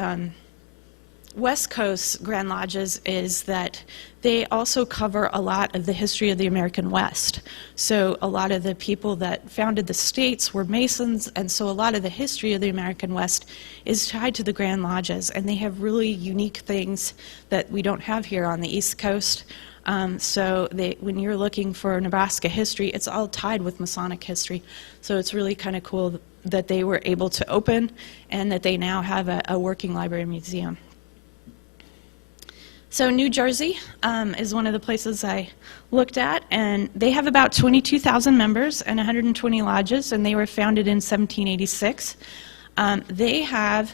West Coast Grand Lodges is that they also cover a lot of the history of the American West. So a lot of the people that founded the states were Masons, and so a lot of the history of the American West is tied to the Grand Lodges, and they have really unique things that we don't have here on the East Coast. When you're looking for Nebraska history, it's all tied with Masonic history. So it's really kind of cool that they were able to open and that they now have a working library and museum. So New Jersey is one of the places I looked at, and they have about 22,000 members and 120 lodges, and they were founded in 1786. They have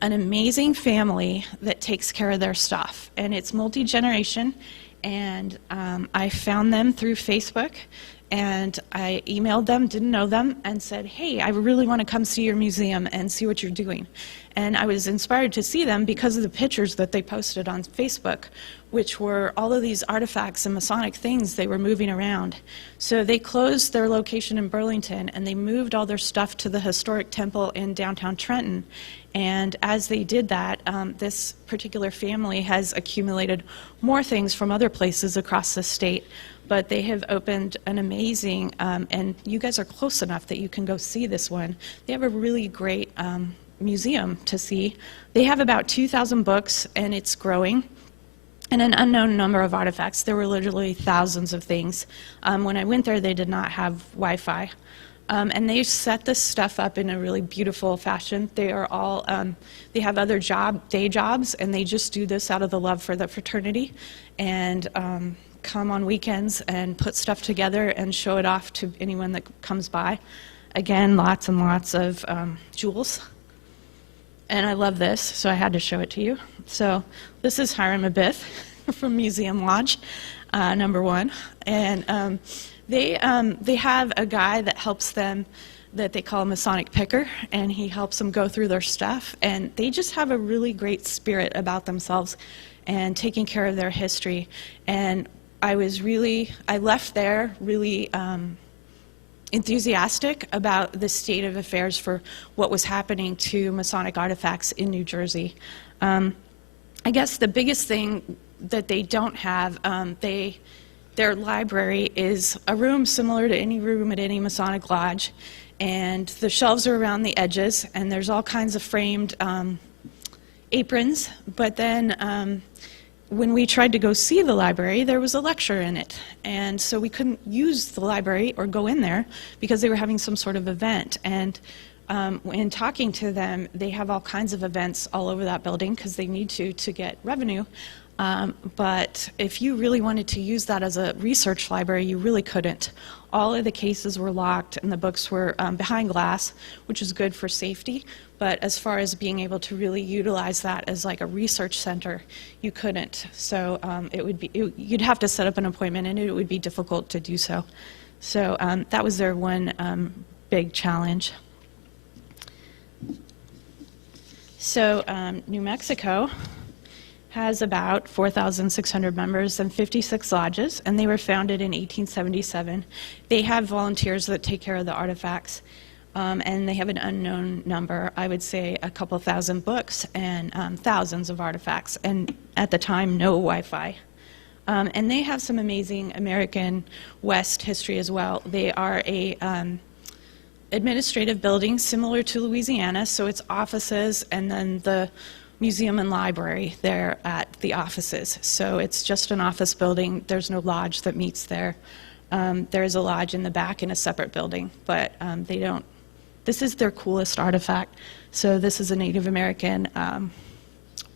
an amazing family that takes care of their stuff, and it's multi-generation, and I found them through Facebook, and I emailed them, didn't know them, and said, hey, I really want to come see your museum and see what you're doing. And I was inspired to see them because of the pictures that they posted on Facebook, which were all of these artifacts and Masonic things they were moving around. So they closed their location in Burlington, and they moved all their stuff to the historic temple in downtown Trenton. And as they did that, this particular family has accumulated more things from other places across the state. But they have opened an amazing, and you guys are close enough that you can go see this one. They have a really great museum to see. They have about 2,000 books, and it's growing, and an unknown number of artifacts. There were literally thousands of things. When I went there, they did not have Wi-Fi. And they set this stuff up in a really beautiful fashion. They are all, they have other day jobs, and they just do this out of the love for the fraternity, and come on weekends and put stuff together and show it off to anyone that comes by. Again, lots and lots of jewels. And I love this, so I had to show it to you. So this is Hiram Abiff from Museum Lodge, #1. And they have a guy that helps them that they call a Masonic picker, and he helps them go through their stuff. And they just have a really great spirit about themselves and taking care of their history. And I left there really enthusiastic about the state of affairs for what was happening to Masonic artifacts in New Jersey. I guess the biggest thing that they don't have, their library is a room similar to any room at any Masonic lodge, and the shelves are around the edges, and there's all kinds of framed aprons, but then when we tried to go see the library, there was a lecture in it, and so we couldn't use the library or go in there because they were having some sort of event. And in talking to them, they have all kinds of events all over that building because they need to get revenue. But if you really wanted to use that as a research library, you really couldn't. All of the cases were locked, and the books were behind glass, which is good for safety. But as far as being able to really utilize that as like a research center, you couldn't. So you'd have to set up an appointment, and it would be difficult to do so. So that was their one big challenge. So New Mexico has about 4,600 members and 56 lodges, and they were founded in 1877. They have volunteers that take care of the artifacts. And they have an unknown number, I would say a couple thousand books and thousands of artifacts, and at the time, no Wi-Fi. And they have some amazing American West history as well. They are a administrative building similar to Louisiana, so it's offices and then the museum and library there at the offices. So it's just an office building. There's no lodge that meets there. There is a lodge in the back in a separate building, but they don't. This is their coolest artifact. So this is a Native American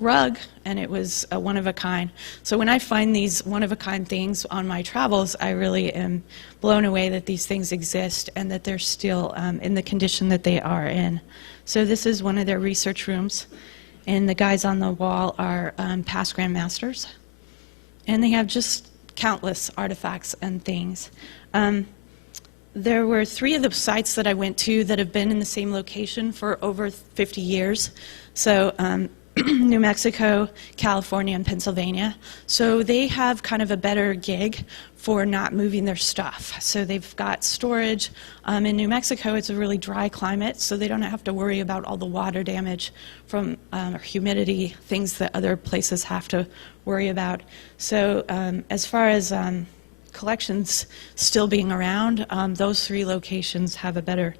rug, and it was a one-of-a-kind. So when I find these one-of-a-kind things on my travels, I really am blown away that these things exist and that they're still in the condition that they are in. So this is one of their research rooms, and the guys on the wall are past Grand Masters. And they have just countless artifacts and things. There were 3 of the sites that I went to that have been in the same location for over 50 years. So New Mexico, California, and Pennsylvania. So they have kind of a better gig for not moving their stuff. So they've got storage. In New Mexico, it's a really dry climate, so they don't have to worry about all the water damage from or humidity, things that other places have to worry about. So as far as collections still being around, those 3 locations have a better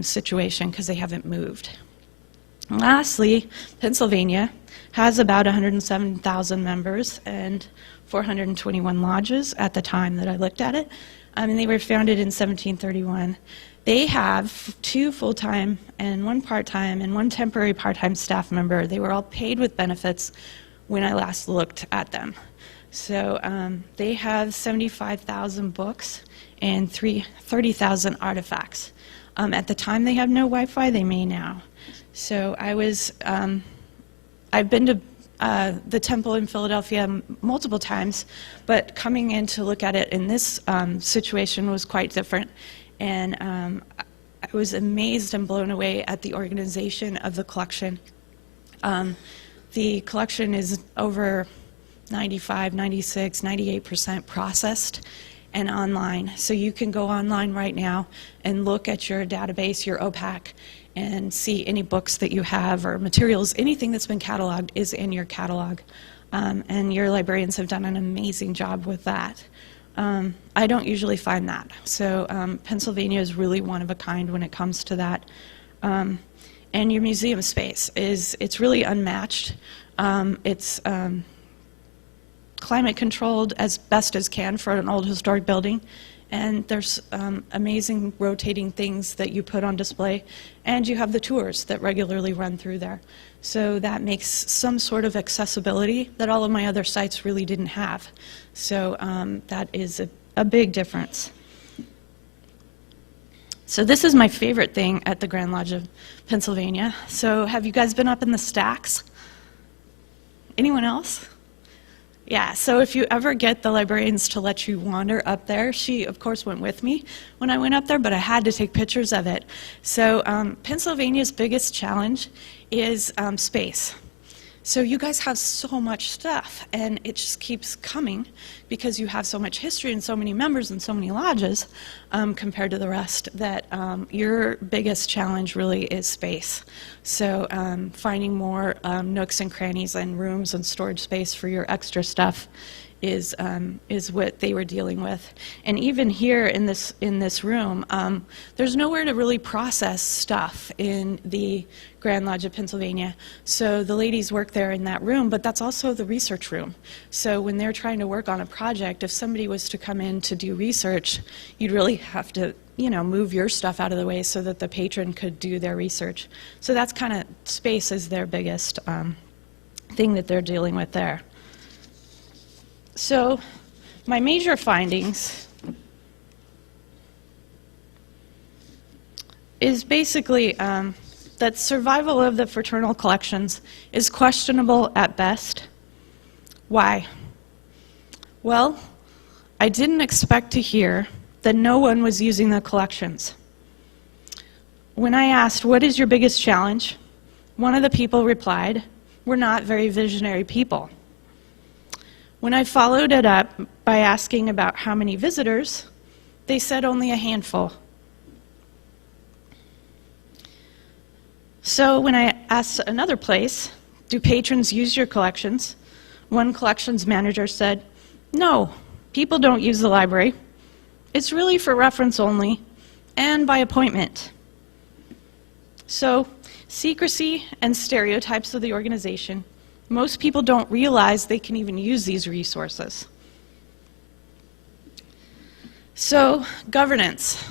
situation because they haven't moved. Lastly, Pennsylvania has about 107,000 members and 421 lodges at the time that I looked at it, and they were founded in 1731. They have 2 full-time and 1 part-time and 1 temporary part-time staff member. They were all paid with benefits when I last looked at them. So they have 75,000 books and 30,000 artifacts. At the time they have no Wi-Fi, they may now. So I've been to the temple in Philadelphia multiple times, but coming in to look at it in this situation was quite different. And I was amazed and blown away at the organization of the collection. The collection is over 95, 96, 98% processed and online. So you can go online right now and look at your database, your OPAC, and see any books that you have or materials. Anything that's been cataloged is in your catalog. And your librarians have done an amazing job with that. I don't usually find that. So Pennsylvania is really one of a kind when it comes to that. And your museum space it's really unmatched. It's climate controlled as best as can for an old historic building. And there's amazing rotating things that you put on display. And you have the tours that regularly run through there. So that makes some sort of accessibility that all of my other sites really didn't have. So that is a big difference. So this is my favorite thing at the Grand Lodge of Pennsylvania. So have you guys been up in the stacks? Anyone else? Yeah, so if you ever get the librarians to let you wander up there, she, of course, went with me when I went up there, but I had to take pictures of it. So Pennsylvania's biggest challenge is space. So you guys have so much stuff, and it just keeps coming because you have so much history and so many members and so many lodges compared to the rest that your biggest challenge really is space. So finding more nooks and crannies and rooms and storage space for your extra stuff is what they were dealing with. And even here in this room, there's nowhere to really process stuff in the Grand Lodge of Pennsylvania. So the ladies work there in that room, but that's also the research room. So when they're trying to work on a project, if somebody was to come in to do research, you'd really have to, move your stuff out of the way so that the patron could do their research. So that's kind of, space is their biggest thing that they're dealing with there. So my major findings is basically that survival of the fraternal collections is questionable at best. Why? Well, I didn't expect to hear that no one was using the collections. When I asked, what is your biggest challenge? One of the people replied, we're not very visionary people. When I followed it up by asking about how many visitors, they said only a handful. So when I asked another place, do patrons use your collections? One collections manager said, no, people don't use the library. It's really for reference only and by appointment. So secrecy and stereotypes of the organization. Most people don't realize they can even use these resources. So, governance.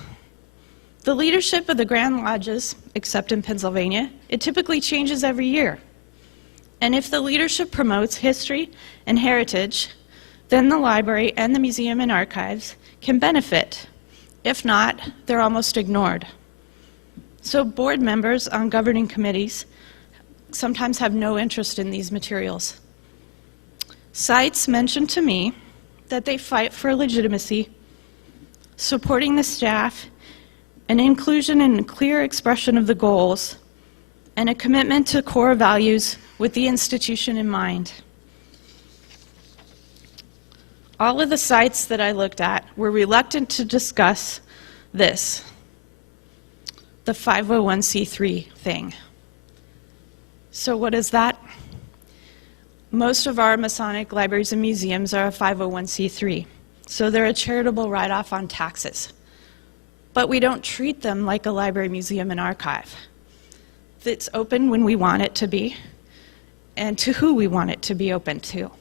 The leadership of the Grand Lodges, except in Pennsylvania, it typically changes every year. And if the leadership promotes history and heritage, then the library and the museum and archives can benefit. If not, they're almost ignored. So board members on governing committees sometimes have no interest in these materials. Sites mentioned to me that they fight for legitimacy, supporting the staff, an inclusion and clear expression of the goals, and a commitment to core values with the institution in mind. All of the sites that I looked at were reluctant to discuss this, the 501c3 thing. So what is that? Most of our Masonic libraries and museums are a 501c3, so they're a charitable write-off on taxes. But we don't treat them like a library, museum, and archive. It's open when we want it to be, and to who we want it to be open to.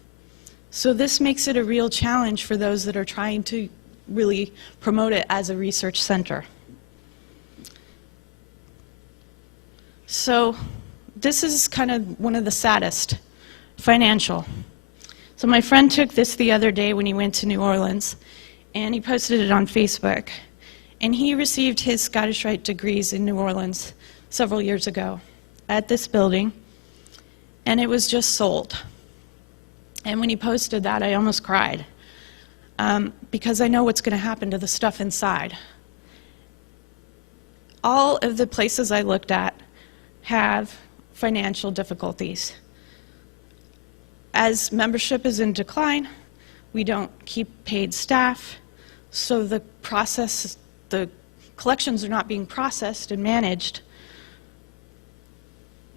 So this makes it a real challenge for those that are trying to really promote it as a research center. So this is kind of one of the saddest, financial. So my friend took this the other day when he went to New Orleans, and he posted it on Facebook. And he received his Scottish Rite degrees in New Orleans several years ago at this building, and it was just sold. And when he posted that, I almost cried, because I know what's going to happen to the stuff inside. All of the places I looked at have financial difficulties. As membership is in decline, we don't keep paid staff, so the collections are not being processed and managed.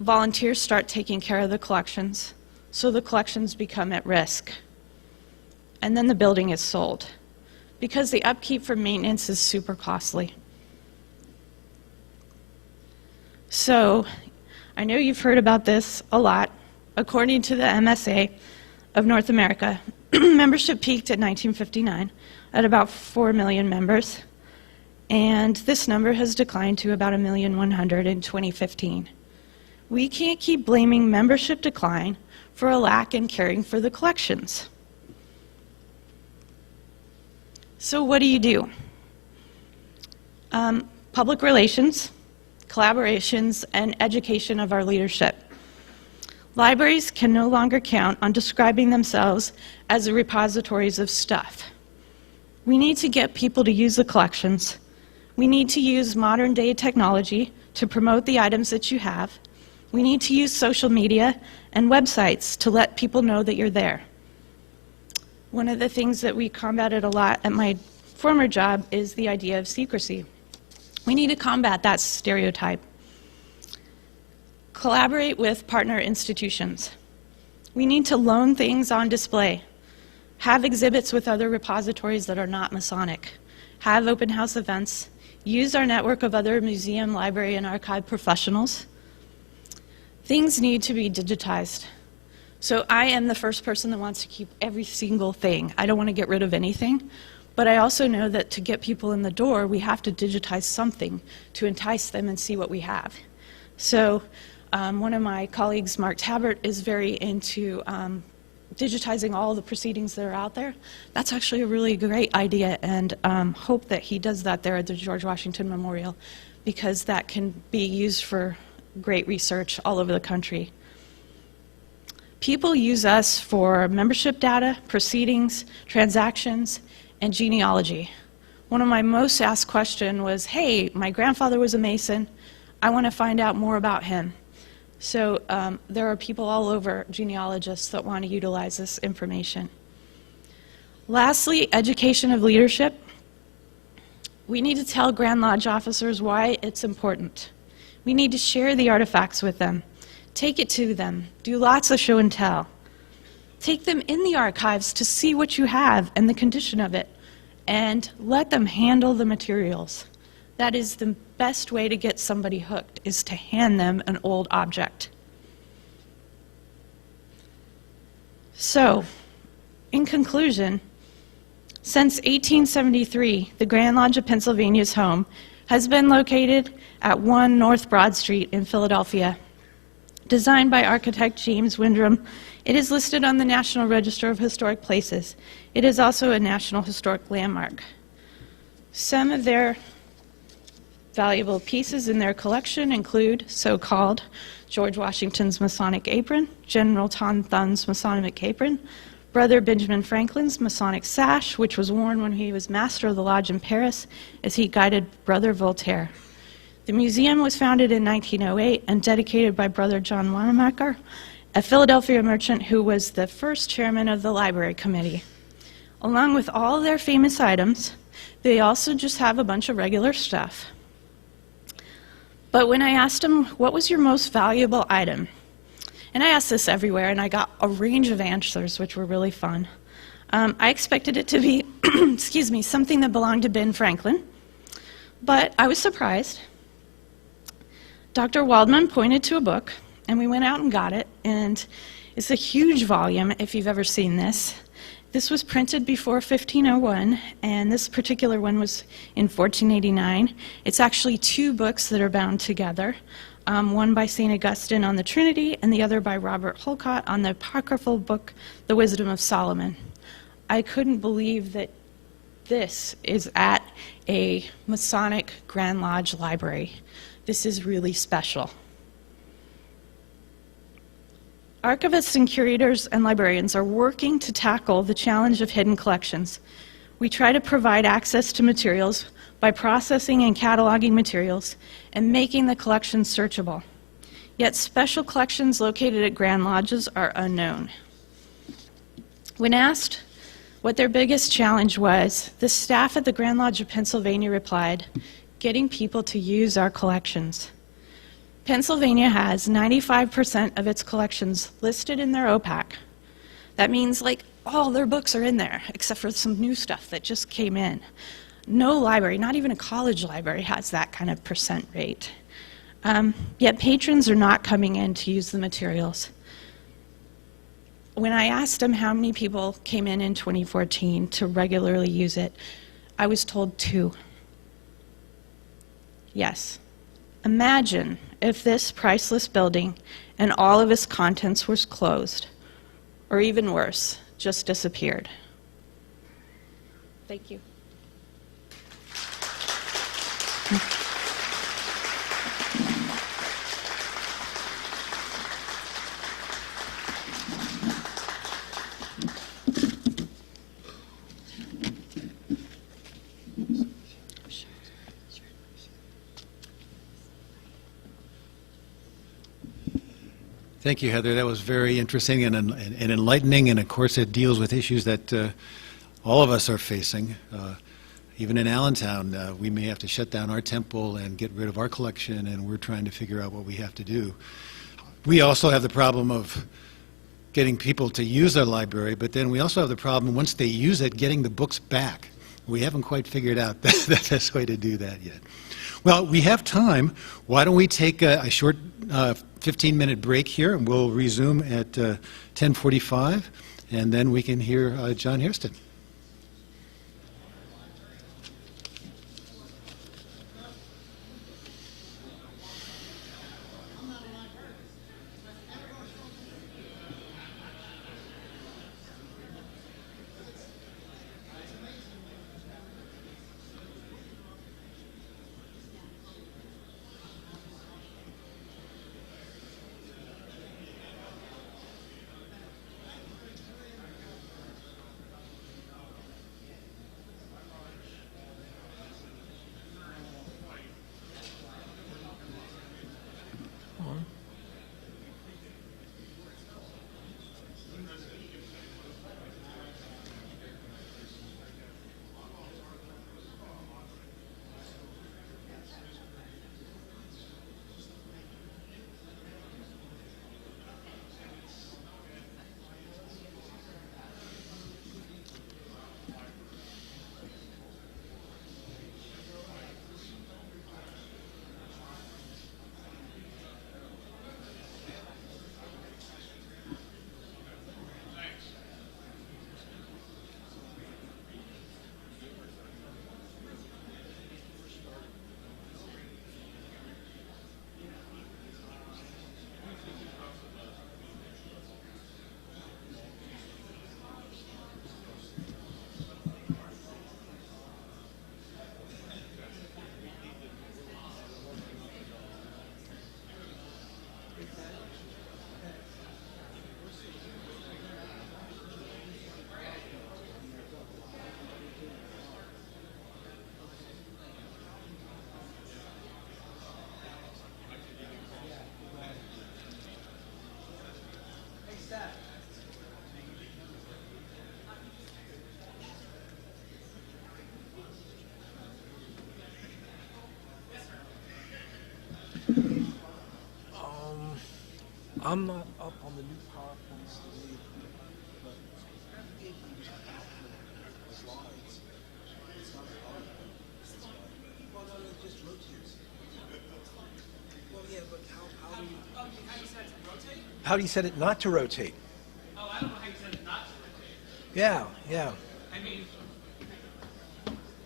Volunteers start taking care of the collections, so the collections become at risk. And then the building is sold, because the upkeep for maintenance is super costly. So, I know you've heard about this a lot. According to the MSA of North America, membership peaked at 1959 at about 4 million members, and this number has declined to about 1,100,000 in 2015. We can't keep blaming membership decline for a lack in caring for the collections. So what do? Public relations, collaborations, and education of our leadership. Libraries can no longer count on describing themselves as the repositories of stuff. We need to get people to use the collections. We need to use modern-day technology to promote the items that you have. We need to use social media and websites to let people know that you're there. One of the things that we combated a lot at my former job is the idea of secrecy. We need to combat that stereotype. Collaborate with partner institutions. We need to loan things on display. Have exhibits with other repositories that are not Masonic. Have open house events. Use our network of other museum, library, and archive professionals. Things need to be digitized. So I am the first person that wants to keep every single thing. I don't want to get rid of anything, but I also know that to get people in the door, we have to digitize something to entice them and see what we have. So one of my colleagues, Mark Tabbert, is very into digitizing all the proceedings that are out there. That's actually a really great idea, and hope that he does that there at the George Washington Memorial, because that can be used for great research all over the country. People use us for membership data, proceedings, transactions, and genealogy. One of my most asked questions was, hey, my grandfather was a Mason. I want to find out more about him. So there are people all over, genealogists, that want to utilize this information. Lastly, education of leadership. We need to tell Grand Lodge officers why it's important. We need to share the artifacts with them. Take it to them. Do lots of show and tell. Take them in the archives to see what you have and the condition of it, and let them handle the materials. That is the best way to get somebody hooked, is to hand them an old object. So, in conclusion, since 1873, the Grand Lodge of Pennsylvania's home has been located at 1 North Broad Street in Philadelphia. Designed by architect James Windrum, it is listed on the National Register of Historic Places. It is also a National Historic Landmark. Some of their valuable pieces in their collection include so-called George Washington's Masonic Apron, General Tom Thumb's Masonic Apron, Brother Benjamin Franklin's Masonic Sash, which was worn when he was master of the lodge in Paris as he guided Brother Voltaire. The museum was founded in 1908 and dedicated by Brother John Wanamaker, a Philadelphia merchant who was the first chairman of the library committee. Along with all their famous items, they also just have a bunch of regular stuff. But when I asked them, what was your most valuable item? And I asked this everywhere, and I got a range of answers, which were really fun. I expected it to be, excuse me, something that belonged to Ben Franklin, but I was surprised. Dr. Waldman pointed to a book, and we went out and got it, and it's a huge volume, if you've ever seen this. This was printed before 1501, and this particular one was in 1489. It's actually two books that are bound together, one by St. Augustine on the Trinity, and the other by Robert Holcott on the apocryphal book, The Wisdom of Solomon. I couldn't believe that this is at a Masonic Grand Lodge library. This is really special. Archivists and curators and librarians are working to tackle the challenge of hidden collections. We try to provide access to materials by processing and cataloging materials and making the collections searchable. Yet special collections located at Grand Lodges are unknown. When asked what their biggest challenge was, the staff at the Grand Lodge of Pennsylvania replied, "Getting people to use our collections." Pennsylvania has 95% of its collections listed in their OPAC. That means like all their books are in there, except for some new stuff that just came in. No library, not even a college library, has that kind of percent rate. Yet patrons are not coming in to use the materials. When I asked them how many people came in 2014 to regularly use it, I was told 2. Yes. Imagine if this priceless building and all of its contents was closed, or even worse, just disappeared. Thank you. Thank you, Heather. That was very interesting and enlightening, and of course it deals with issues that all of us are facing. Even in Allentown, we may have to shut down our temple and get rid of our collection, and we're trying to figure out what we have to do. We also have the problem of getting people to use our library, but then we also have the problem, once they use it, getting the books back. We haven't quite figured out the best way to do that yet. Well, we have time. Why don't we take a short 15-minute break here, and we'll resume at 10:45, and then we can hear John Hairston. I'm not up on the new PowerPoint sleeve, but slides. Well, no, it just rotates. Well, yeah, but how do you... How do you set it to rotate? How do you set it not to rotate? Oh, I don't know how you set it not to rotate. Yeah, yeah. I mean,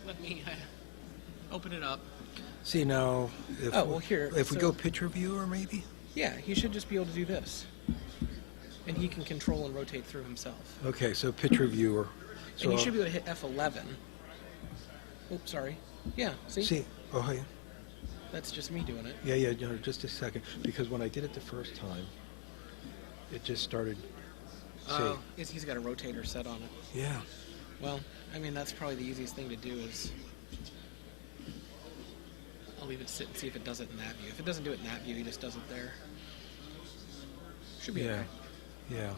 let me open it up. See now, if Oh, well, here, if we so- go picture viewer, maybe. Yeah, he should just be able to do this. And he can control and rotate through himself. Okay, so picture viewer. So And you should be able to hit F11. Oops, sorry. Yeah, see? see. Oh, hey. That's just me doing it. Yeah, yeah. No, just a second, because when I did it the first time, it just started. Oh, he's got a rotator set on it. Yeah. Well, I mean, that's probably the easiest thing to do is... I'll leave it sit and see if it does it in that view. If it doesn't do it in that view, he just does it there. Should be Yeah. okay. Yeah.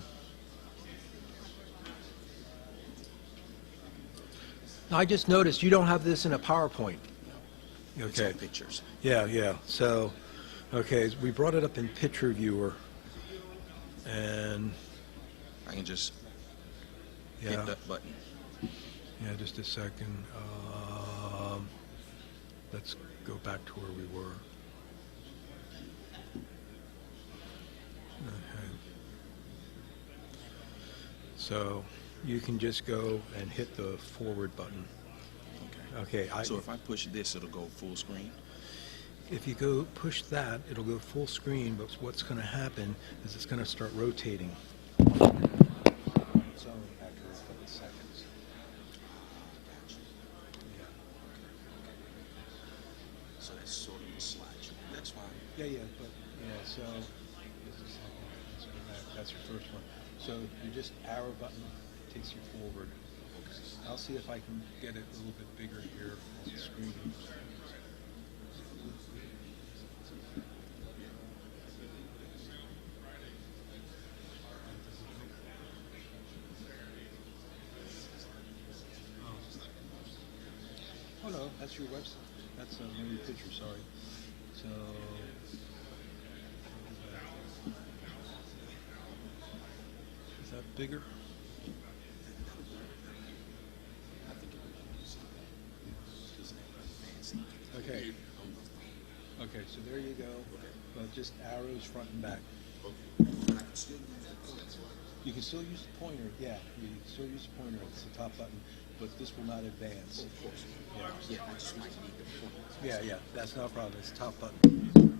Now, I just noticed you don't have this in a PowerPoint. It's all Okay. pictures. Yeah, yeah. So, okay, we brought it up in picture viewer, and I can just yeah, hit that button. yeah. Just a second. Let's go back to where we were. Okay. So you can just go and hit the forward button. Okay. So if I push this, it'll go full screen? If you go push that, it'll go full screen, but what's going to happen is it's going to start rotating. It's only after a couple seconds. So that's sort of a slideshow. That's fine. Yeah, yeah, but, yeah, so, just a second, let's go back, that's your first one. So you just arrow button takes you forward. I'll see if I can get it a little bit bigger here on the screen. Oh no, that's your website. That's one of your pictures, sorry. So, is that bigger? Okay. Okay, so there you go. But just arrows front and back. You can still use the pointer, yeah. You can still use the pointer. It's the top button, but this will not advance. Yeah, I just might need the point. Yeah, yeah, that's not a problem. It's top button.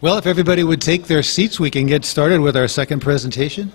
Well, if everybody would take their seats, we can get started with our second presentation.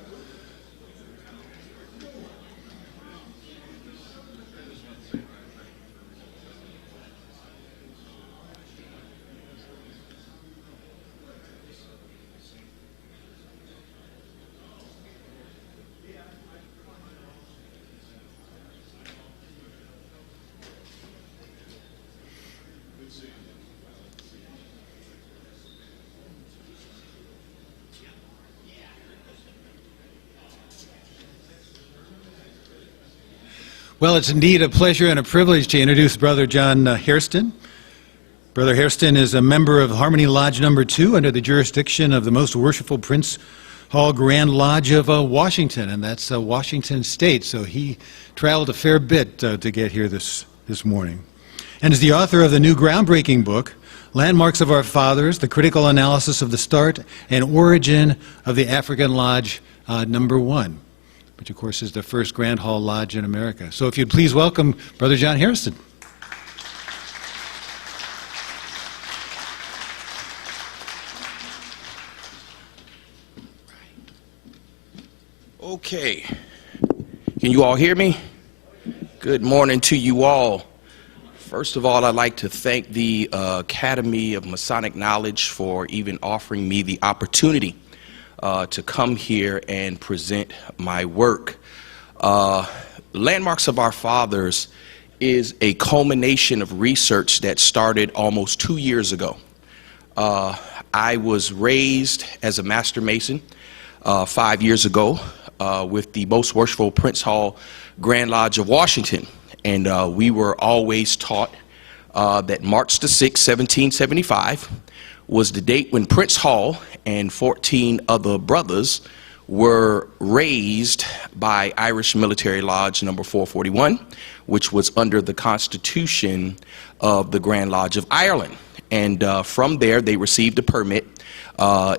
Well, it's indeed a pleasure and a privilege to introduce Brother John Hairston. Brother Hairston is a member of Harmony Lodge No. 2 under the jurisdiction of the Most Worshipful Prince Hall Grand Lodge of Washington, and that's Washington State, so he traveled a fair bit to get here this morning. And is the author of the new groundbreaking book, Landmarks of Our Fathers, The Critical Analysis of the Start and Origin of the African Lodge No. 1. Which, of course, is the first Grand Hall Lodge in America. So if you'd please welcome Brother John Hairston. Okay. Can you all hear me? Good morning to you all. First of all, I'd like to thank the Academy of Masonic Knowledge for even offering me the opportunity to come here and present my work. Landmarks of Our Fathers is a culmination of research that started almost 2 years ago. I was raised as a Master Mason 5 years ago with the Most Worshipful Prince Hall Grand Lodge of Washington, and we were always taught that March the 6th, 1775 was the date when Prince Hall and 14 other brothers were raised by Irish Military Lodge number 441, which was under the Constitution of the Grand Lodge of Ireland. And from there, they received a permit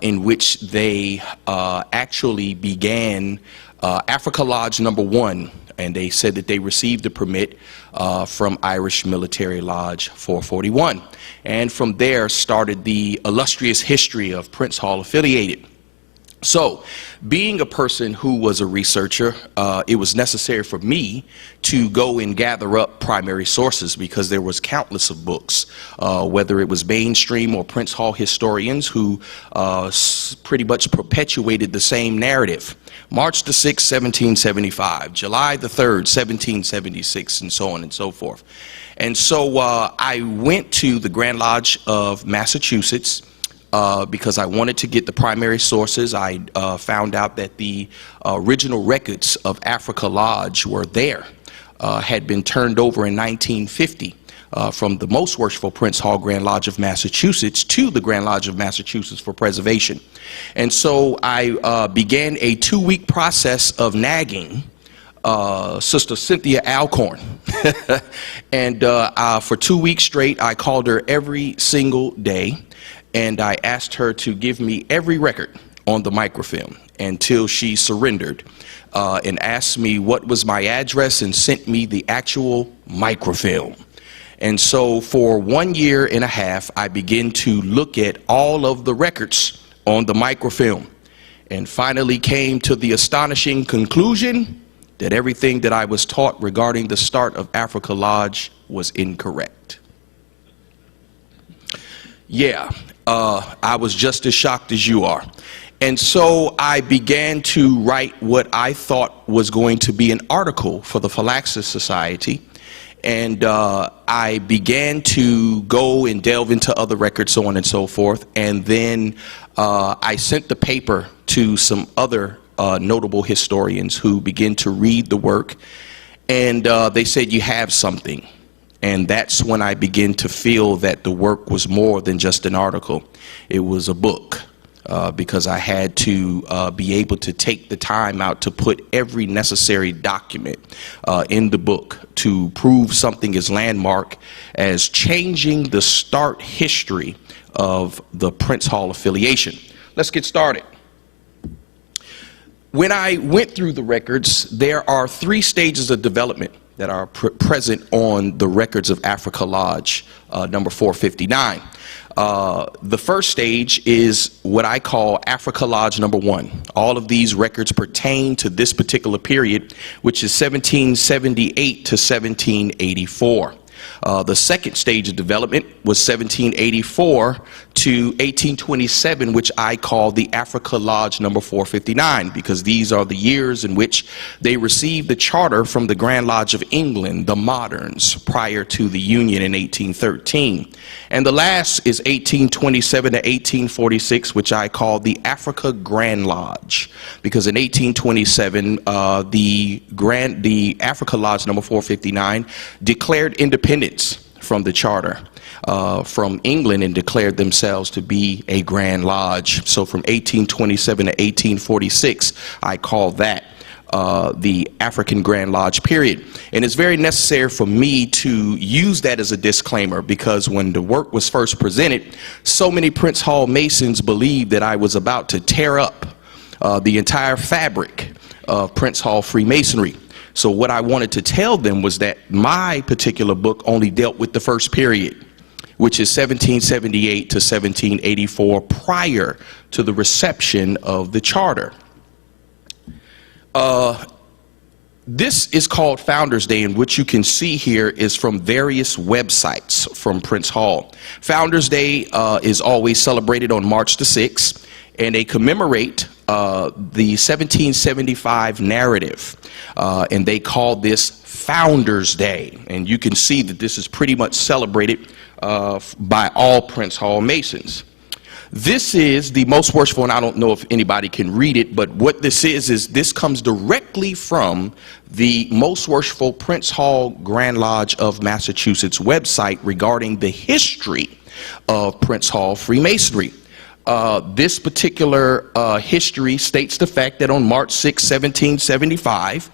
in which they actually began Africa Lodge number 1. And they said that they received a permit from Irish Military Lodge 441. And from there started the illustrious history of Prince Hall affiliated. So, being a person who was a researcher, it was necessary for me to go and gather up primary sources because there was countless of books, whether it was mainstream or Prince Hall historians who pretty much perpetuated the same narrative. March the 6th, 1775, July the 3rd, 1776, and so on and so forth. And so I went to the Grand Lodge of Massachusetts because I wanted to get the primary sources. I found out that the original records of Africa Lodge were there, had been turned over in 1950 from the Most Worshipful Prince Hall Grand Lodge of Massachusetts to the Grand Lodge of Massachusetts for preservation. And so I began a 2-week process of nagging Sister Cynthia Alcorn. And for 2 weeks straight, I called her every single day, and I asked her to give me every record on the microfilm until she surrendered and asked me what was my address and sent me the actual microfilm. And so for 1.5 years, I began to look at all of the records on the microfilm and finally came to the astonishing conclusion that everything that I was taught regarding the start of Africa Lodge was incorrect. Yeah, I was just as shocked as you are. And so I began to write what I thought was going to be an article for the Philaxis Society. And I began to go and delve into other records, so on and so forth. And then I sent the paper to some other notable historians who began to read the work. And they said, you have something. And that's when I began to feel that the work was more than just an article. It was a book, because I had to be able to take the time out to put every necessary document in the book to prove something as landmark as changing the start history of the Prince Hall affiliation. Let's get started. When I went through the records, there are 3 stages of development that are present on the records of Africa Lodge number 459. The first stage is what I call Africa Lodge number 1. All of these records pertain to this particular period, which is 1778 to 1784. The second stage of development was 1784 to 1827, which I call the Africa Lodge number 459, because these are the years in which they received the charter from the Grand Lodge of England, the moderns, prior to the Union in 1813. And the last is 1827 to 1846, which I call the Africa Grand Lodge, because in 1827, the Africa Lodge number 459 declared independence from the charter from England and declared themselves to be a Grand Lodge. So from 1827 to 1846, I call that the African Grand Lodge period. And it's very necessary for me to use that as a disclaimer, because when the work was first presented, so many Prince Hall Masons believed that I was about to tear up the entire fabric of Prince Hall Freemasonry. So what I wanted to tell them was that my particular book only dealt with the first period, which is 1778 to 1784, prior to the reception of the charter. This is called Founders Day, and what you can see here is from various websites from Prince Hall. Founders Day is always celebrated on March the 6th, and they commemorate the 1775 narrative, and they call this Founders Day. And you can see that this is pretty much celebrated by all Prince Hall Masons. This is the Most Worshipful, and I don't know if anybody can read it, but what this is this comes directly from the Most Worshipful Prince Hall Grand Lodge of Massachusetts website regarding the history of Prince Hall Freemasonry. This particular history states the fact that on March 6, 1775,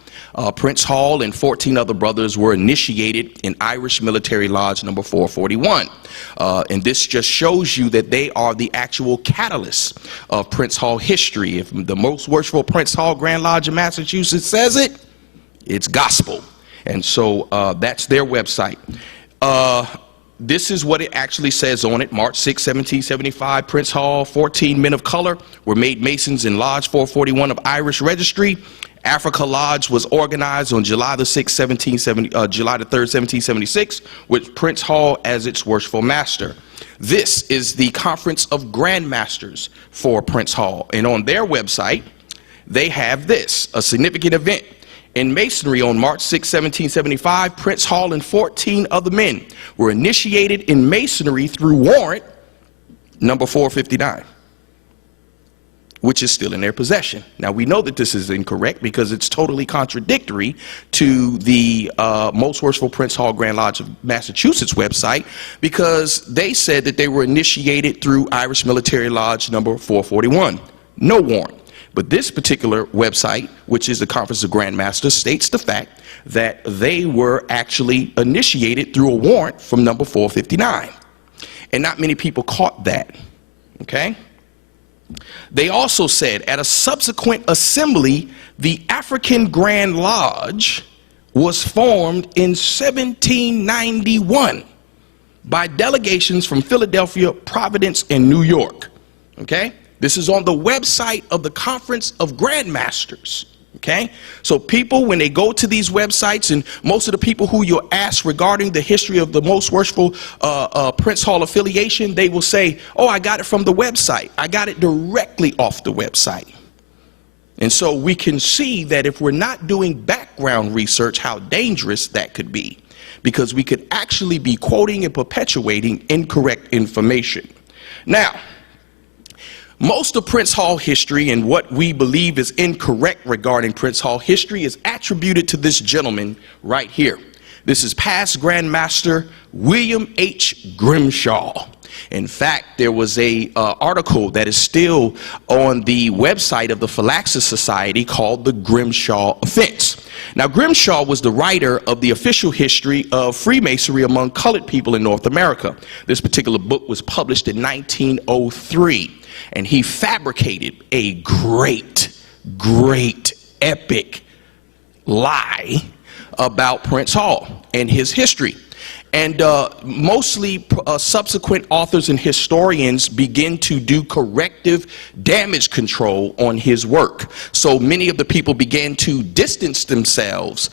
Prince Hall and 14 other brothers were initiated in Irish Military Lodge number 441. And this just shows you that they are the actual catalyst of Prince Hall history. If the Most Worshipful Prince Hall Grand Lodge of Massachusetts says it, it's gospel. And so that's their website. This is what it actually says on it. March 6, 1775, Prince Hall, 14 men of color were made Masons in Lodge 441 of Irish Registry. Africa Lodge was organized on July the 6th, July the 3rd, 1776, with Prince Hall as its worshipful master. This is the Conference of Grandmasters for Prince Hall. And on their website, they have this, a significant event. In Masonry on March 6, 1775, Prince Hall and 14 other men were initiated in Masonry through warrant number 459, which is still in their possession. Now, we know that this is incorrect because it's totally contradictory to the Most Worshipful Prince Hall Grand Lodge of Massachusetts website, because they said that they were initiated through Irish Military Lodge number 441. No warrant. But this particular website, which is the Conference of Grandmasters, states the fact that they were actually initiated through a warrant from number 459. And not many people caught that, okay? They also said at a subsequent assembly, the African Grand Lodge was formed in 1791 by delegations from Philadelphia, Providence, and New York, okay? This is on the website of the Conference of Grandmasters, okay? So people, when they go to these websites, and most of the people who you'll ask regarding the history of the Most Worshipful Prince Hall affiliation, they will say, oh, I got it from the website. I got it directly off the website. And so we can see that if we're not doing background research, how dangerous that could be, because we could actually be quoting and perpetuating incorrect information. Now, most of Prince Hall history and what we believe is incorrect regarding Prince Hall history is attributed to this gentleman right here. This is past Grandmaster William H. Grimshaw. In fact, there was a article that is still on the website of the Phylaxis Society called the Grimshaw Offense. Now, Grimshaw was the writer of the official history of Freemasonry among colored people in North America. This particular book was published in 1903. And he fabricated a great, epic lie about Prince Hall and his history. And mostly subsequent authors and historians begin to do corrective damage control on his work. So many of the people began to distance themselves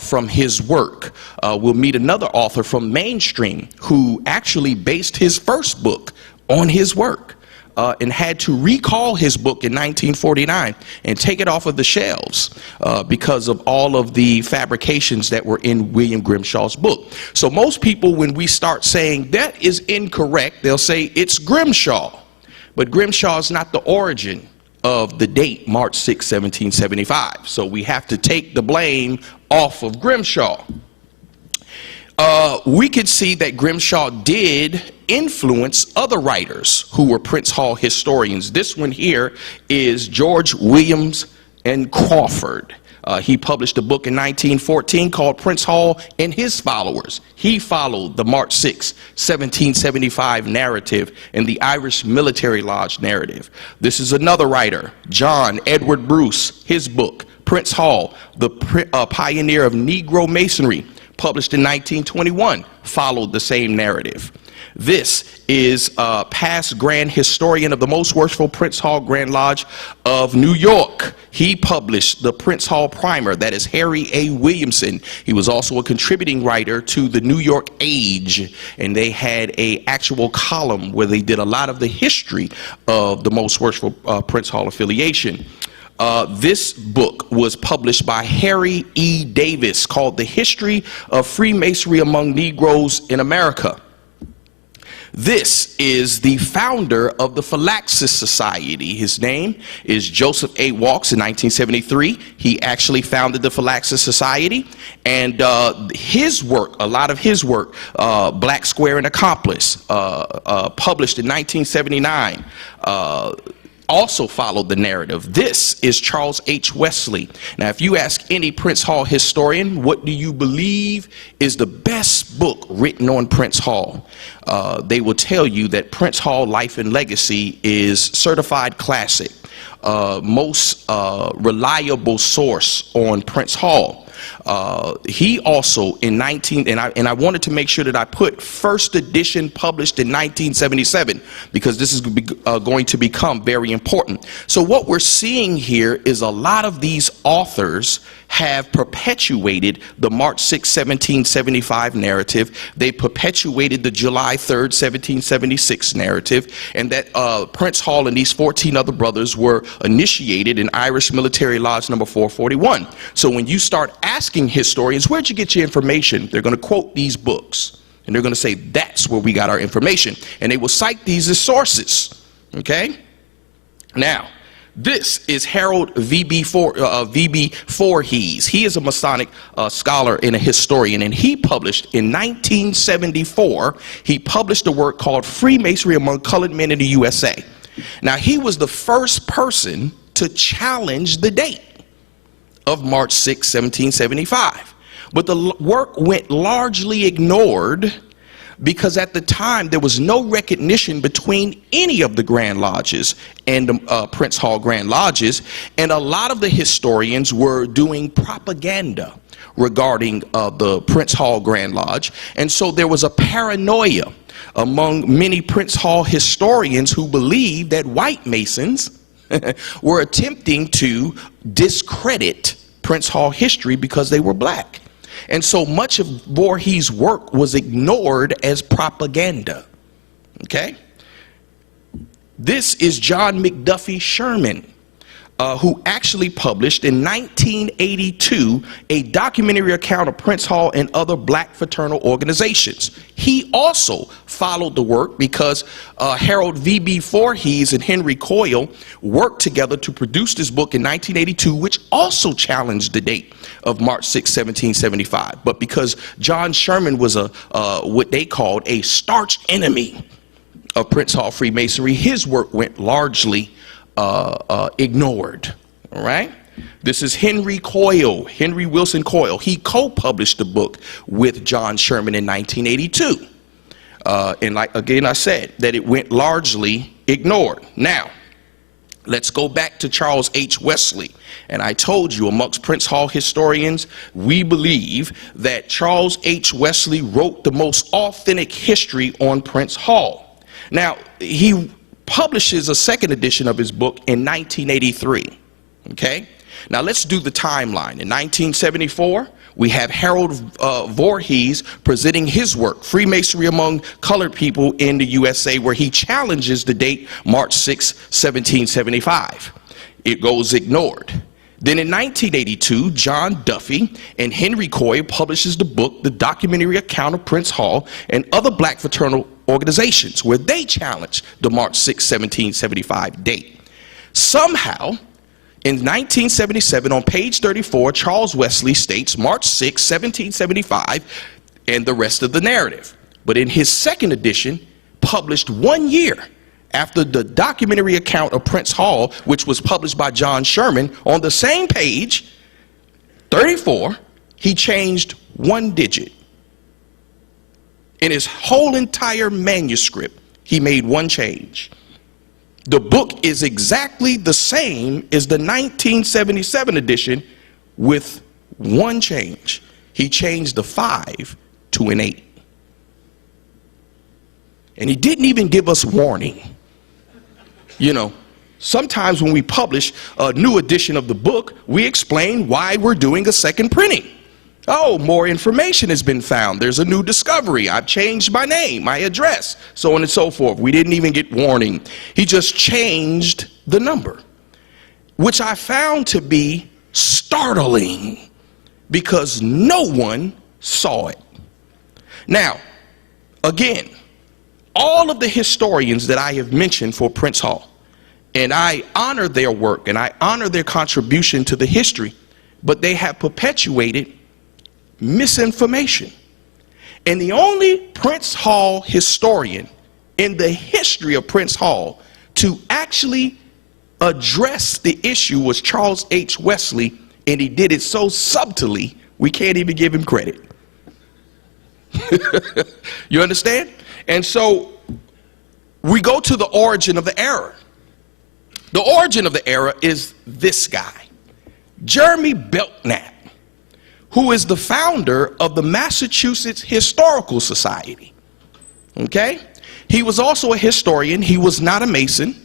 from his work. We'll meet another author from mainstream who actually based his first book on his work. And had to recall his book in 1949 and take it off of the shelves because of all of the fabrications that were in William Grimshaw's book. So most people, when we start saying that is incorrect, they'll say it's Grimshaw. But Grimshaw is not the origin of the date, March 6, 1775. So we have to take the blame off of Grimshaw. We could see that Grimshaw did influence other writers who were Prince Hall historians. This one here is George Williams and Crawford. He published a book in 1914 called Prince Hall and His Followers. He followed the March 6, 1775 narrative and the Irish Military Lodge narrative. This is another writer, John Edward Bruce. His book, Prince Hall, the Pioneer of Negro Masonry, published in 1921, followed the same narrative. This is past Grand Historian of the Most Worshipful Prince Hall Grand Lodge of New York. He published the Prince Hall Primer. That is Harry A. Williamson. He was also a contributing writer to the New York Age, and they had an actual column where they did a lot of the history of the Most Worshipful Prince Hall affiliation. This book was published by Harry E. Davis called The History of Freemasonry Among Negroes in America. This is the founder of the Phylaxis Society. His name is Joseph A. Walks. In 1973, he actually founded the Phylaxis Society, and his work, a lot of his work, Black Square and Accomplice, published in 1979, also followed the narrative. This is Charles H. Wesley. Now, if you ask any Prince Hall historian, what do you believe is the best book written on Prince Hall? They will tell you that Prince Hall Life and Legacy is certified classic, most reliable source on Prince Hall. He also in I wanted to make sure that I put first edition published in 1977 because this is going to become very important. So what we're seeing here is a lot of these authors have perpetuated the March 6, 1775 narrative. They perpetuated the July 3rd, 1776 narrative, and that Prince Hall and these 14 other brothers were initiated in Irish Military Lodge number 441. So when you start asking historians, where'd you get your information? They're going to quote these books, and they're going to say, that's where we got our information. And they will cite these as sources, okay? Now, this is Harold V.B. Voorhees. He is a Masonic scholar and a historian, and he published in 1974, he published a work called Freemasonry Among Colored Men in the USA. Now, he was the first person to challenge the date of March 6, 1775. But the work went largely ignored because at the time there was no recognition between any of the Grand Lodges and the Prince Hall Grand Lodges, and a lot of the historians were doing propaganda regarding the Prince Hall Grand Lodge, and so there was a paranoia among many Prince Hall historians who believed that white Masons were attempting to discredit Prince Hall history because they were black. And so much of Voorhees' work was ignored as propaganda, okay? This is John McDuffie Sherman, who actually published in 1982 a documentary account of Prince Hall and other black fraternal organizations. He also followed the work because Harold V.B. Voorhees and Henry Coil worked together to produce this book in 1982, which also challenged the date of March 6, 1775. But because John Sherman was what they called a staunch enemy of Prince Hall Freemasonry, his work went largely ignored. All right, this is Henry Coil, Henry Wilson Coil. He co-published the book with John Sherman in 1982, and like again I said that it went largely ignored. Now, Let's go back to Charles H. Wesley. And I told you, amongst Prince Hall historians, we believe that Charles H. Wesley wrote the most authentic history on Prince Hall. Now, he publishes a second edition of his book in 1983. Okay? Now, let's do the timeline. In 1974, we have Harold Voorhees presenting his work, Freemasonry Among Colored People in the USA, where he challenges the date March 6, 1775. It goes ignored. Then in 1982, John Duffy and Henry Coil publishes the book, The Documentary Account of Prince Hall and Other Black Fraternal Organizations, where they challenge the March 6, 1775 date. Somehow, in 1977, on page 34, Charles Wesley states March 6, 1775, and the rest of the narrative. But in his second edition, published 1 year after the documentary account of Prince Hall, which was published by John Sherman, on the same page, 34, he changed one digit. In his whole entire manuscript, he made one change. The book is exactly the same as the 1977 edition with one change. He changed the 5 to an 8. And he didn't even give us warning. You know, sometimes when we publish a new edition of the book, we explain why we're doing a second printing. Oh, more information has been found. There's a new discovery. I've changed my name, my address, so on and so forth. We didn't even get warning. He just changed the number, which I found to be startling because no one saw it. Now, again, all of the historians that I have mentioned for Prince Hall, and I honor their work and I honor their contribution to the history, but they have perpetuated misinformation. And the only Prince Hall historian in the history of Prince Hall to actually address the issue was Charles H. Wesley, and he did it so subtly we can't even give him credit. You understand? And so we go to the origin of the error. The origin of the error is this guy, Jeremy Belknap, who is the founder of the Massachusetts Historical Society. Okay? He was also a historian. He was not a Mason,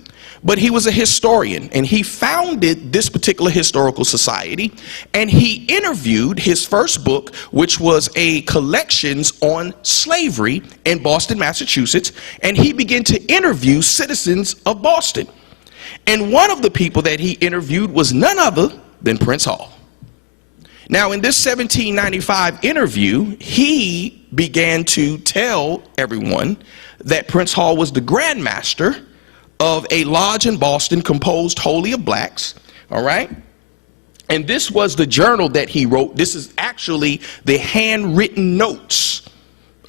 but he was a historian, and he founded this particular historical society, and he interviewed his first book, which was a collections on slavery in Boston, Massachusetts, and he began to interview citizens of Boston. And one of the people that he interviewed was none other than Prince Hall. Now, in this 1795 interview, he began to tell everyone that Prince Hall was the Grand Master of a lodge in Boston composed wholly of blacks, all right? And this was the journal that he wrote. This is actually the handwritten notes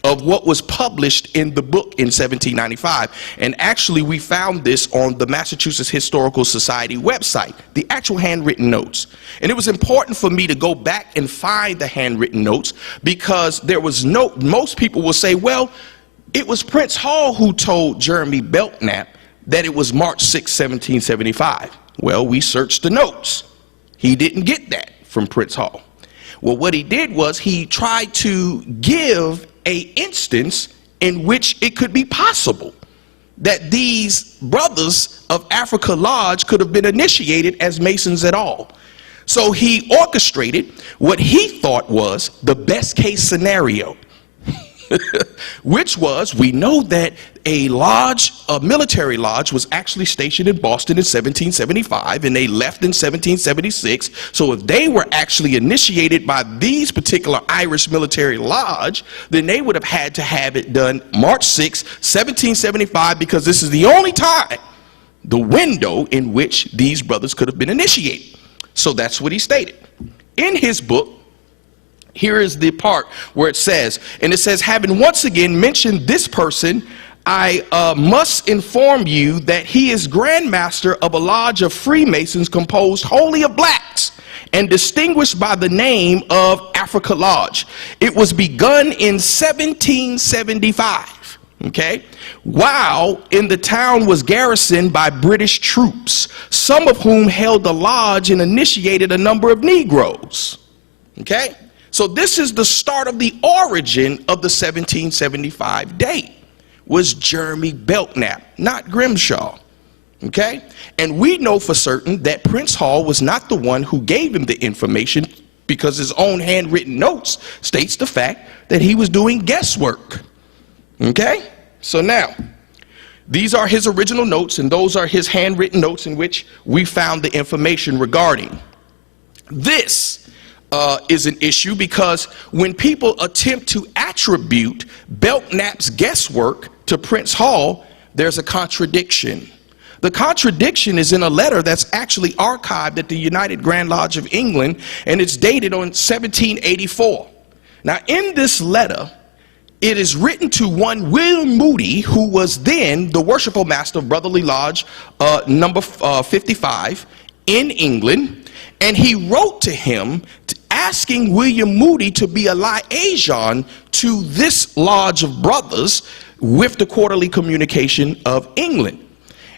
of what was published in the book in 1795. And actually, we found this on the Massachusetts Historical Society website, the actual handwritten notes. And it was important for me to go back and find the handwritten notes because there was most people will say, well, it was Prince Hall who told Jeremy Belknap that it was March 6, 1775. Well, we searched the notes. He didn't get that from Prince Hall. Well, what he did was he tried to give an instance in which it could be possible that these brothers of Africa Lodge could have been initiated as Masons at all. So he orchestrated what he thought was the best case scenario, which was, we know that a lodge, a military lodge, was actually stationed in Boston in 1775, and they left in 1776. So if they were actually initiated by these particular Irish military lodge, then they would have had to have it done March 6, 1775, because this is the only time, the window in which these brothers could have been initiated. So that's what he stated. In his book, here is the part where it says, and it says, having once again mentioned this person, I must inform you that he is Grand Master of a lodge of Freemasons composed wholly of blacks and distinguished by the name of Africa Lodge. It was begun in 1775. Okay? While in the town was garrisoned by British troops, some of whom held the lodge and initiated a number of Negroes. Okay? So this is the start of the origin of the 1775 date, was Jeremy Belknap, not Grimshaw. Okay? And we know for certain that Prince Hall was not the one who gave him the information, because his own handwritten notes states the fact that he was doing guesswork. Okay? So now, these are his original notes, and those are his handwritten notes in which we found the information regarding. This is an issue because when people attempt to attribute Belknap's guesswork to Prince Hall, there's a contradiction. The contradiction is in a letter that's actually archived at the United Grand Lodge of England, and it's dated on 1784. Now, in this letter, it is written to one William Moody, who was then the worshipful master of Brotherly Lodge number 55 in England, and he wrote to him asking William Moody to be a liaison to this lodge of brothers with the Quarterly Communication of England.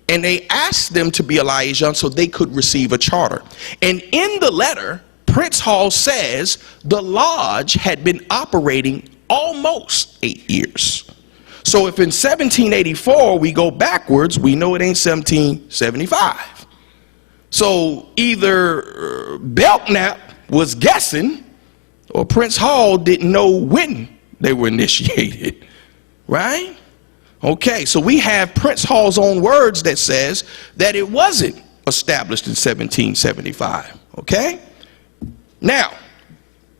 And they asked them to be a liaison so they could receive a charter. And in the letter, Prince Hall says the lodge had been operating almost 8 years. So if in 1784 we go backwards, we know it ain't 1775. So either Belknap was guessing, or Prince Hall didn't know when they were initiated, right? Okay, so we have Prince Hall's own words that says that it wasn't established in 1775, okay? Now,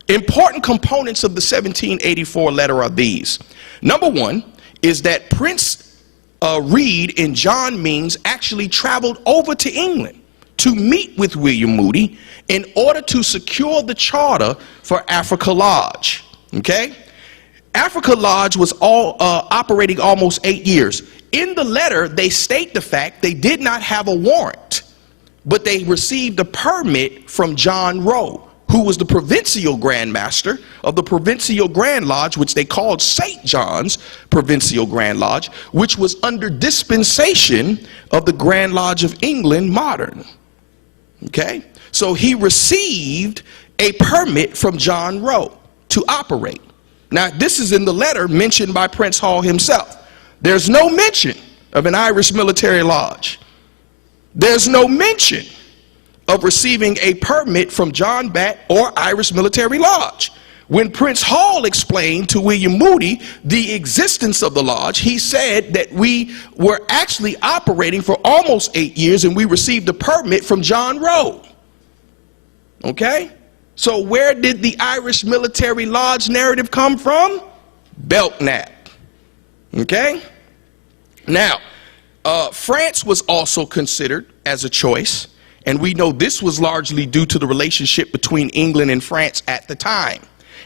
important components of the 1784 letter are these. Number one is that Prince Reed and John Means actually traveled over to England to meet with William Moody in order to secure the charter for Africa Lodge, okay? Africa Lodge was operating almost 8 years. In the letter, they state the fact they did not have a warrant, but they received a permit from John Rowe, who was the provincial grand master of the Provincial Grand Lodge, which they called St. John's Provincial Grand Lodge, which was under dispensation of the Grand Lodge of England modern. Okay? So he received a permit from John Rowe to operate. Now, this is in the letter mentioned by Prince Hall himself. There's no mention of an Irish military lodge. There's no mention of receiving a permit from John Bat or Irish Military Lodge. When Prince Hall explained to William Moody the existence of the lodge, he said that we were actually operating for almost 8 years and we received a permit from John Rowe. Okay? So where did the Irish Military Lodge narrative come from? Belknap. Okay? Now, France was also considered as a choice, and we know this was largely due to the relationship between England and France at the time.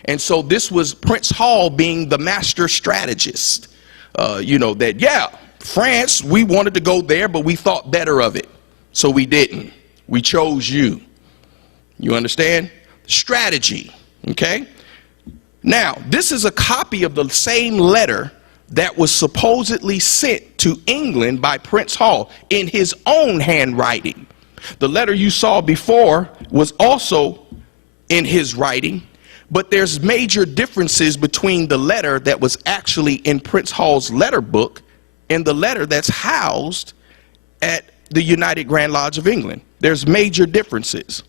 And so this was Prince Hall being the master strategist. That, yeah, France, we wanted to go there, but we thought better of it. So we didn't. We chose you. You understand? Strategy, okay? Now, this is a copy of the same letter that was supposedly sent to England by Prince Hall in his own handwriting. The letter you saw before was also in his writing, but there's major differences between the letter that was actually in Prince Hall's letter book and the letter that's housed at the United Grand Lodge of England. There's major differences.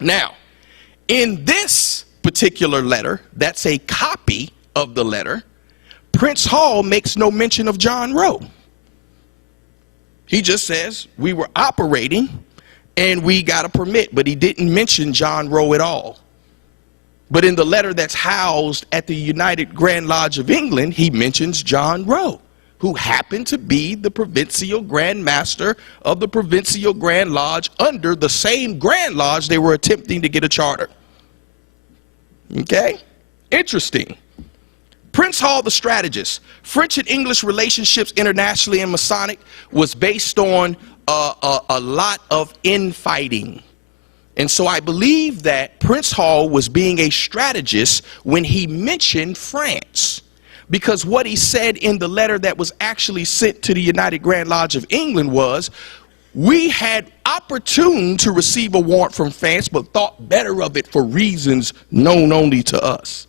Now, in this particular letter, that's a copy of the letter, Prince Hall makes no mention of John Rowe. He just says we were operating and we got a permit, but he didn't mention John Rowe at all. But in the letter that's housed at the United Grand Lodge of England, he mentions John Rowe, who happened to be the Provincial Grand Master of the Provincial Grand Lodge under the same Grand Lodge they were attempting to get a charter. Okay? Interesting. Prince Hall, the strategist. French and English relationships internationally and Masonic was based on a lot of infighting. And so I believe that Prince Hall was being a strategist when he mentioned France, because what he said in the letter that was actually sent to the United Grand Lodge of England was, we had opportune to receive a warrant from France, but thought better of it for reasons known only to us.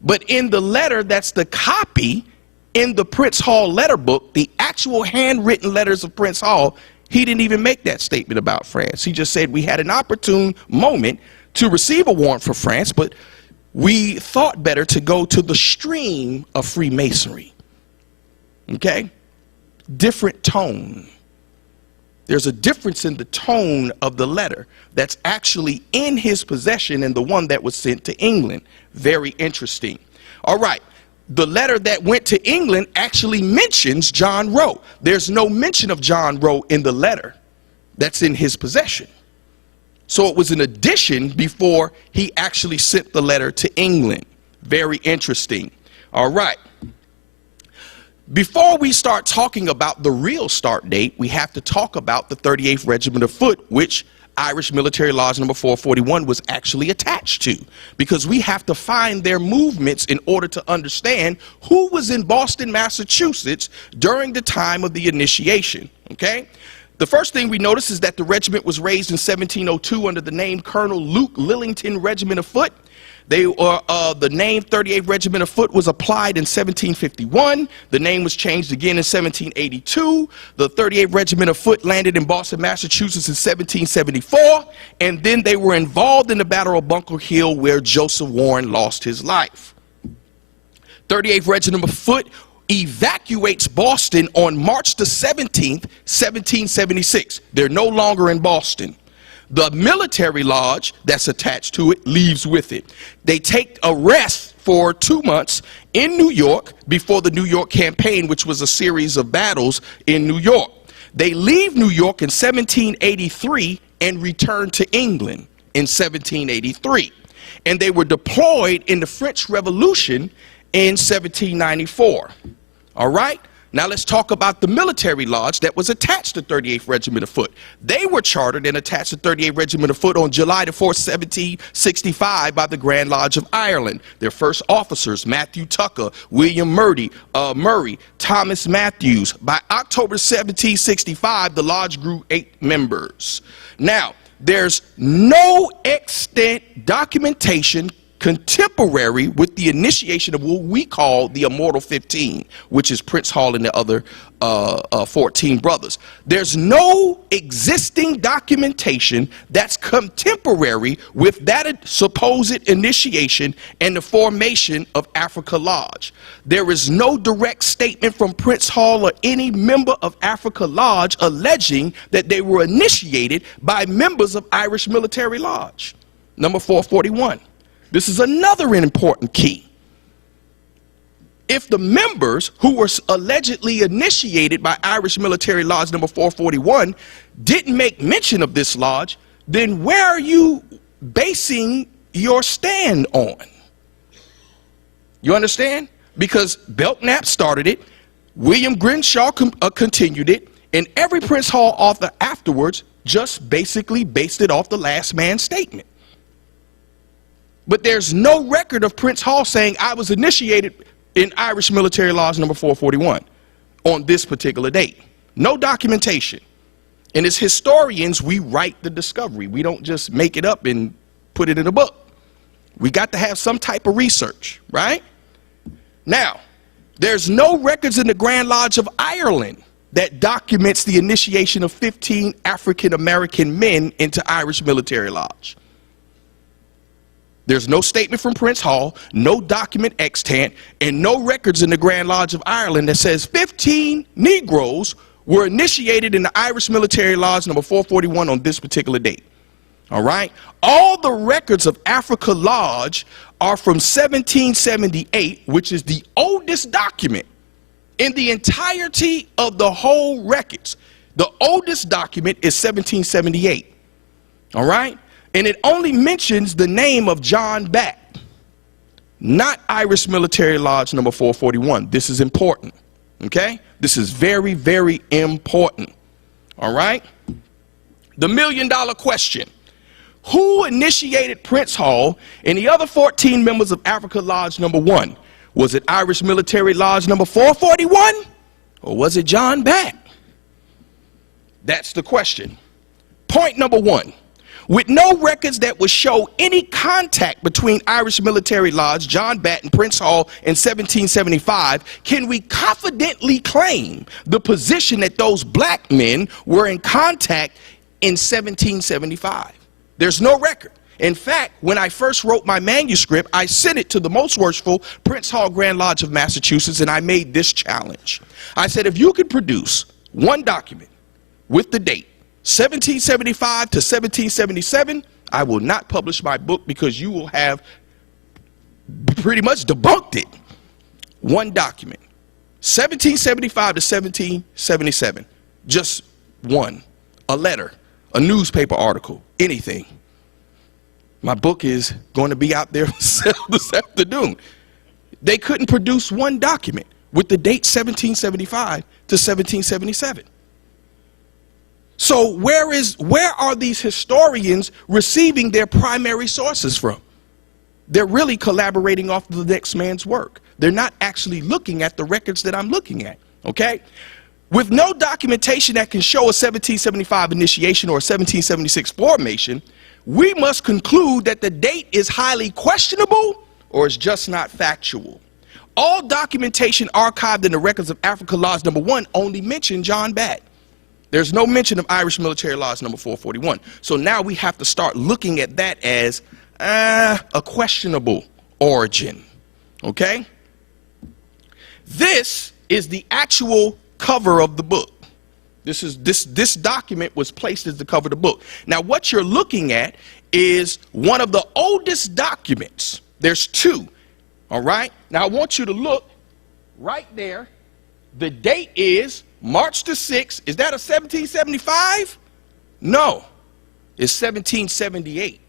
But in the letter that's the copy in the Prince Hall letter book, the actual handwritten letters of Prince Hall, he didn't even make that statement about France. He just said we had an opportune moment to receive a warrant for France, but we thought better to go to the stream of Freemasonry. Okay? Different tone. There's a difference in the tone of the letter that's actually in his possession and the one that was sent to England. Very interesting. All right. The letter that went to England actually mentions John Roe. There's no mention of John Roe in the letter that's in his possession. So it was an addition before he actually sent the letter to England. Very interesting. All right. Before we start talking about the real start date, we have to talk about the 38th Regiment of Foot, which Irish Military Lodge number 441 was actually attached to, because we have to find their movements in order to understand who was in Boston, Massachusetts during the time of the initiation. Okay? The first thing we notice is that the regiment was raised in 1702 under the name Colonel Luke Lillington Regiment of Foot. The name 38th Regiment of Foot was applied in 1751. The name was changed again in 1782. The 38th Regiment of Foot landed in Boston, Massachusetts in 1774. And then they were involved in the Battle of Bunker Hill, where Joseph Warren lost his life. 38th Regiment of Foot evacuates Boston on March the 17th, 1776. They're no longer in Boston. The military lodge that's attached to it leaves with it. They take a rest for 2 months in New York before the New York campaign, which was a series of battles in New York. They leave New York in 1783 and return to England in 1783. And they were deployed in the French Revolution in 1794. All right? Now let's talk about the military lodge that was attached to 38th Regiment of Foot. They were chartered and attached to 38th Regiment of Foot on July the 4th, 1765 by the Grand Lodge of Ireland. Their first officers, Matthew Tucker, William Murray, Thomas Matthews. By October 1765, the lodge grew 8 members. Now, there's no extant documentation contemporary with the initiation of what we call the Immortal 15, which is Prince Hall and the other 14 brothers. There's no existing documentation that's contemporary with that supposed initiation and the formation of Africa Lodge. There is no direct statement from Prince Hall or any member of Africa Lodge alleging that they were initiated by members of Irish Military Lodge. Number 441. This is another important key. If the members who were allegedly initiated by Irish Military Lodge number 441 didn't make mention of this lodge, then where are you basing your stand on? You understand? Because Belknap started it, William Grimshaw continued it, and every Prince Hall author afterwards just basically based it off the last man's statement. But there's no record of Prince Hall saying I was initiated in Irish Military Lodge number 441 on this particular date. No documentation. And as historians, we write the discovery. We don't just make it up and put it in a book. We got to have some type of research, right? Now, there's no records in the Grand Lodge of Ireland that documents the initiation of 15 African American men into Irish Military Lodge. There's no statement from Prince Hall, no document extant, and no records in the Grand Lodge of Ireland that says 15 Negroes were initiated in the Irish Military Lodge number 441 on this particular date. All right? All the records of Africa Lodge are from 1778, which is the oldest document in the entirety of the whole records. The oldest document is 1778. All right? And it only mentions the name of John Batt, not Irish Military Lodge number 441. This is important, okay? This is very, very important, all right? The million-dollar question. Who initiated Prince Hall and the other 14 members of Africa Lodge number 1? Was it Irish Military Lodge number 441? Or was it John Bat? That's the question. Point number one. With no records that would show any contact between Irish Military Lodge, John Bat, and Prince Hall in 1775, can we confidently claim the position that those black men were in contact in 1775? There's no record. In fact, when I first wrote my manuscript, I sent it to the most worshipful Prince Hall Grand Lodge of Massachusetts, and I made this challenge. I said, if you could produce one document with the date 1775 to 1777, I will not publish my book because you will have pretty much debunked it. One document, 1775 to 1777, just one, a letter, a newspaper article, anything. My book is going to be out there this afternoon. They couldn't produce one document with the date 1775 to 1777. So where are these historians receiving their primary sources from? They're really collaborating off the next man's work. They're not actually looking at the records that I'm looking at, okay? With no documentation that can show a 1775 initiation or a 1776 formation, we must conclude that the date is highly questionable or is just not factual. All documentation archived in the records of Africa Lodge number 1 only mention John Bat. There's no mention of Irish Military Lodge number 441. So now we have to start looking at that as a questionable origin, okay? This is the actual cover of the book. This document was placed as the cover of the book. Now what you're looking at is one of the oldest documents. There's two, all right? Now I want you to look right there. The date is March the 6th. Is that a 1775? No, it's 1778.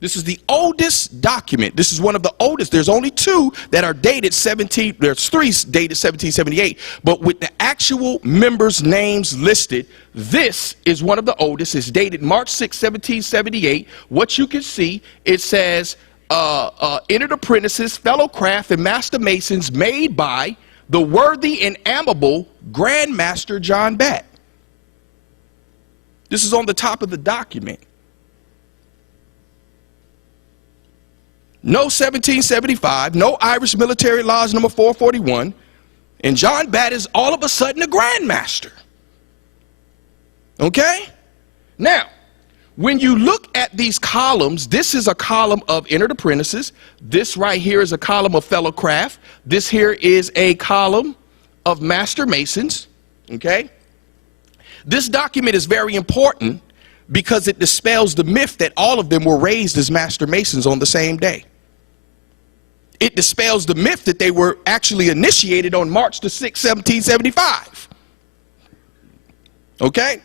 This is the oldest document. This is one of the oldest. There's only two that are dated there's three dated 1778, but with the actual members' names listed, this is one of the oldest. It's dated March 6, 1778. What you can see, it says, entered apprentices, fellow craft, and master masons made by the worthy and amiable Grand Master John Bat. This is on the top of the document. No 1775, no Irish Military Lodge number 441, and John Bat is all of a sudden a Grand Master. Okay? Now, when you look at these columns, this is a column of entered apprentices. This right here is a column of fellow craft. This here is a column of master masons. Okay? This document is very important because it dispels the myth that all of them were raised as master masons on the same day. It dispels the myth that they were actually initiated on March the 6th, 1775. Okay?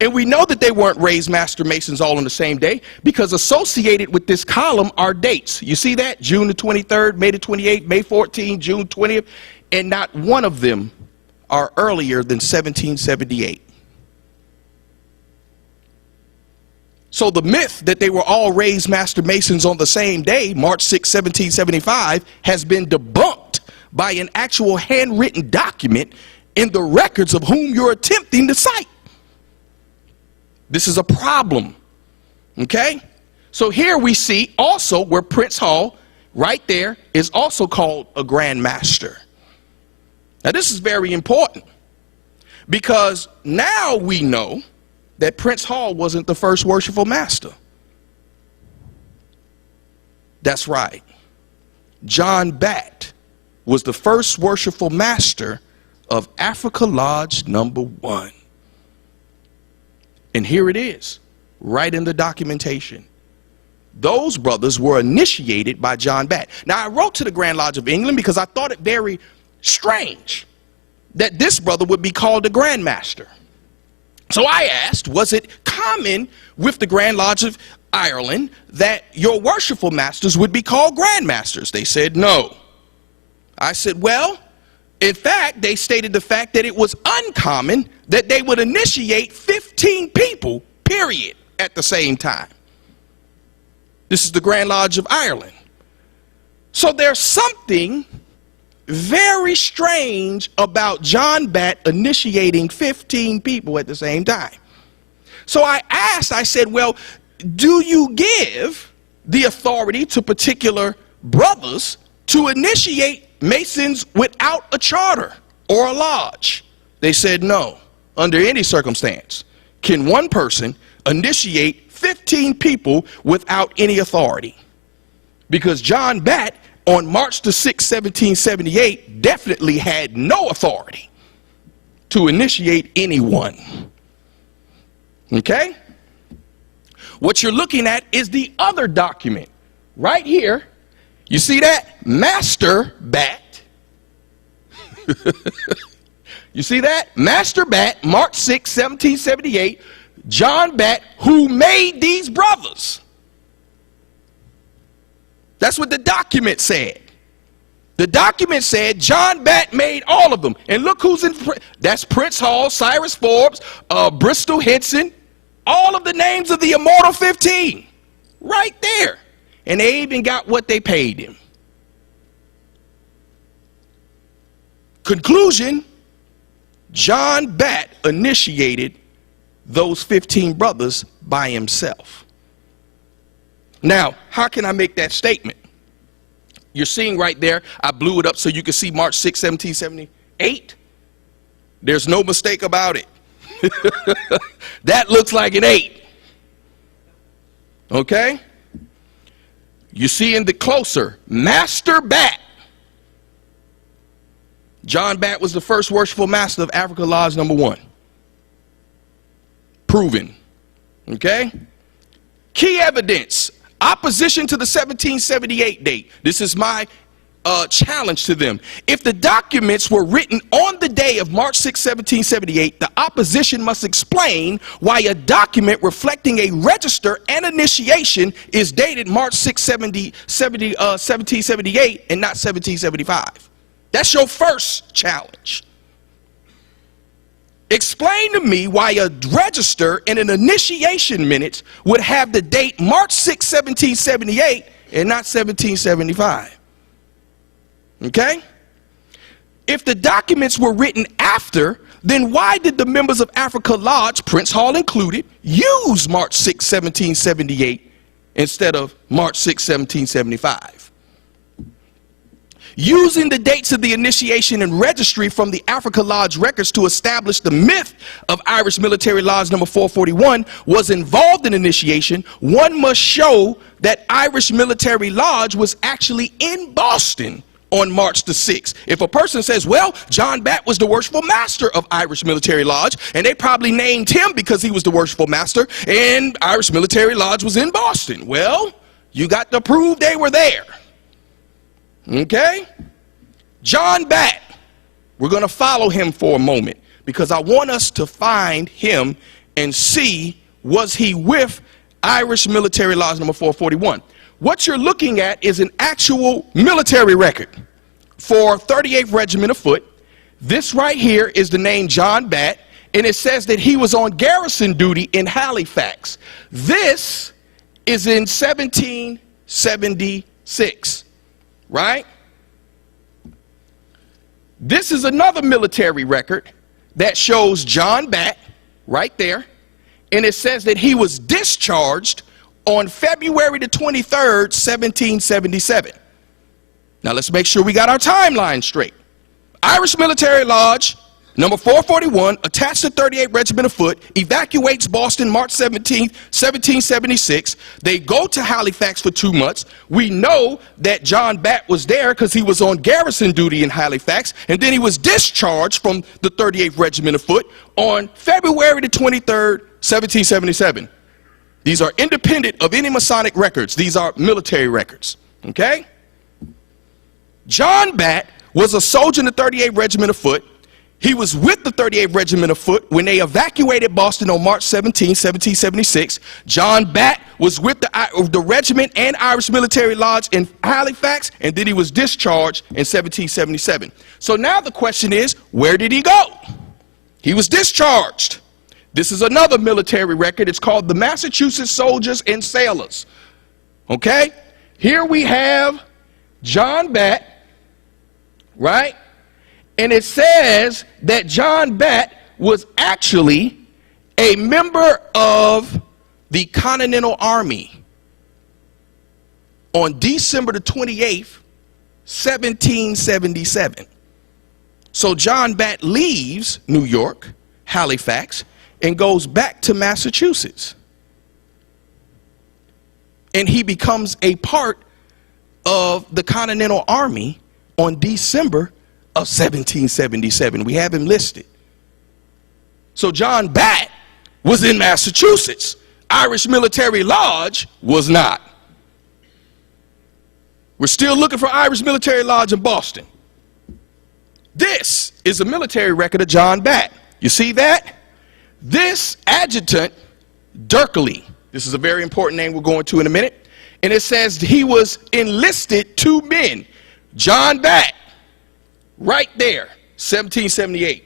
And we know that they weren't raised master masons all on the same day because associated with this column are dates. You see that? June the 23rd, May the 28th, May 14th, June 20th, and not one of them are earlier than 1778. So the myth that they were all raised master masons on the same day, March 6, 1775, has been debunked by an actual handwritten document in the records of whom you're attempting to cite. This is a problem, okay? So here we see also where Prince Hall, right there, is also called a Grand Master. Now this is very important because now we know that Prince Hall wasn't the first worshipful master. That's right. John Bat was the first worshipful master of Africa Lodge number 1. And here it is, right in the documentation. Those brothers were initiated by John Bat. Now, I wrote to the Grand Lodge of England because I thought it very strange that this brother would be called a Grand Master. So I asked, was it common with the Grand Lodge of Ireland that your worshipful masters would be called Grand Masters? They said no. I said, well, in fact, they stated the fact that it was uncommon that they would initiate 15 people, period, at the same time. This is the Grand Lodge of Ireland. So there's something very strange about John Bat initiating 15 people at the same time. So I said, well, do you give the authority to particular brothers to initiate Masons without a charter or a lodge? They said no. Under any circumstance can one person initiate 15 people without any authority. Because John Bat, on March the 6th, 1778, definitely had no authority to initiate anyone. Okay? What you're looking at is the other document. Right here, you see that? Master Bat. You see that? Master Bat, March 6, 1778, John Bat, who made these brothers. That's what the document said. The document said John Bat made all of them. And look who's in, that's Prince Hall, Cyrus Forbes, Bristol Henson, all of the names of the Immortal 15. Right there. And they even got what they paid him. Conclusion, John Bat initiated those 15 brothers by himself. Now, how can I make that statement? You're seeing right there, I blew it up so you can see March 6, 1778. There's no mistake about it. That looks like an 8. Okay? You see in the closer, Master Bat. John Bat was the first worshipful master of Africa Lodge number 1. Proven. Okay? Key evidence. Opposition to the 1778 date. This is my challenge to them. If the documents were written on the day of March 6, 1778, the opposition must explain why a document reflecting a register and initiation is dated March 6, 1778 and not 1775. That's your first challenge. Explain to me why a register and an initiation minutes would have the date March 6, 1778 and not 1775. Okay? If the documents were written after, then why did the members of Africa Lodge, Prince Hall included, use March 6, 1778 instead of March 6, 1775? Using the dates of the initiation and registry from the Africa Lodge records to establish the myth of Irish Military Lodge number 441 was involved in initiation, one must show that Irish Military Lodge was actually in Boston on March the 6th. If a person says, well, John Bat was the worshipful master of Irish Military Lodge, and they probably named him because he was the worshipful master, and Irish Military Lodge was in Boston. Well, you got to prove they were there. Okay? John Bat, we're going to follow him for a moment because I want us to find him and see, was he with Irish Military Lodge number 441? What you're looking at is an actual military record for 38th Regiment of Foot. This right here is the name John Bat, and it says that he was on garrison duty in Halifax. This is in 1776. Right? This is another military record that shows John Bat right there, and it says that he was discharged on February the 23rd, 1777. Now let's make sure we got our timeline straight. Irish Military Lodge number 441, attached to 38th Regiment of Foot, evacuates Boston March 17th, 1776. They go to Halifax for 2 months. We know that John Bat was there because he was on garrison duty in Halifax, and then he was discharged from the 38th Regiment of Foot on February the 23rd, 1777. These are independent of any Masonic records. These are military records. Okay? John Bat was a soldier in the 38th Regiment of Foot. He was with the 38th Regiment of Foot when they evacuated Boston on March 17, 1776. John Bat was with the regiment and Irish Military Lodge in Halifax, and then he was discharged in 1777. So now the question is, where did he go? He was discharged. This is another military record. It's called the Massachusetts Soldiers and Sailors. Okay? Here we have John Batt, right? And it says that John Batt was actually a member of the Continental Army on December the 28th, 1777. So John Batt leaves New York, Halifax, and goes back to Massachusetts. And he becomes a part of the Continental Army on December of 1777. We have him listed. So John Batt was in Massachusetts. Irish Military Lodge was not. We're still looking for Irish Military Lodge in Boston. This is a military record of John Batt. You see that? This adjutant, Dirkley, this is a very important name we're going to in a minute, and it says he was enlisted 2 men. John Batt, right there, 1778.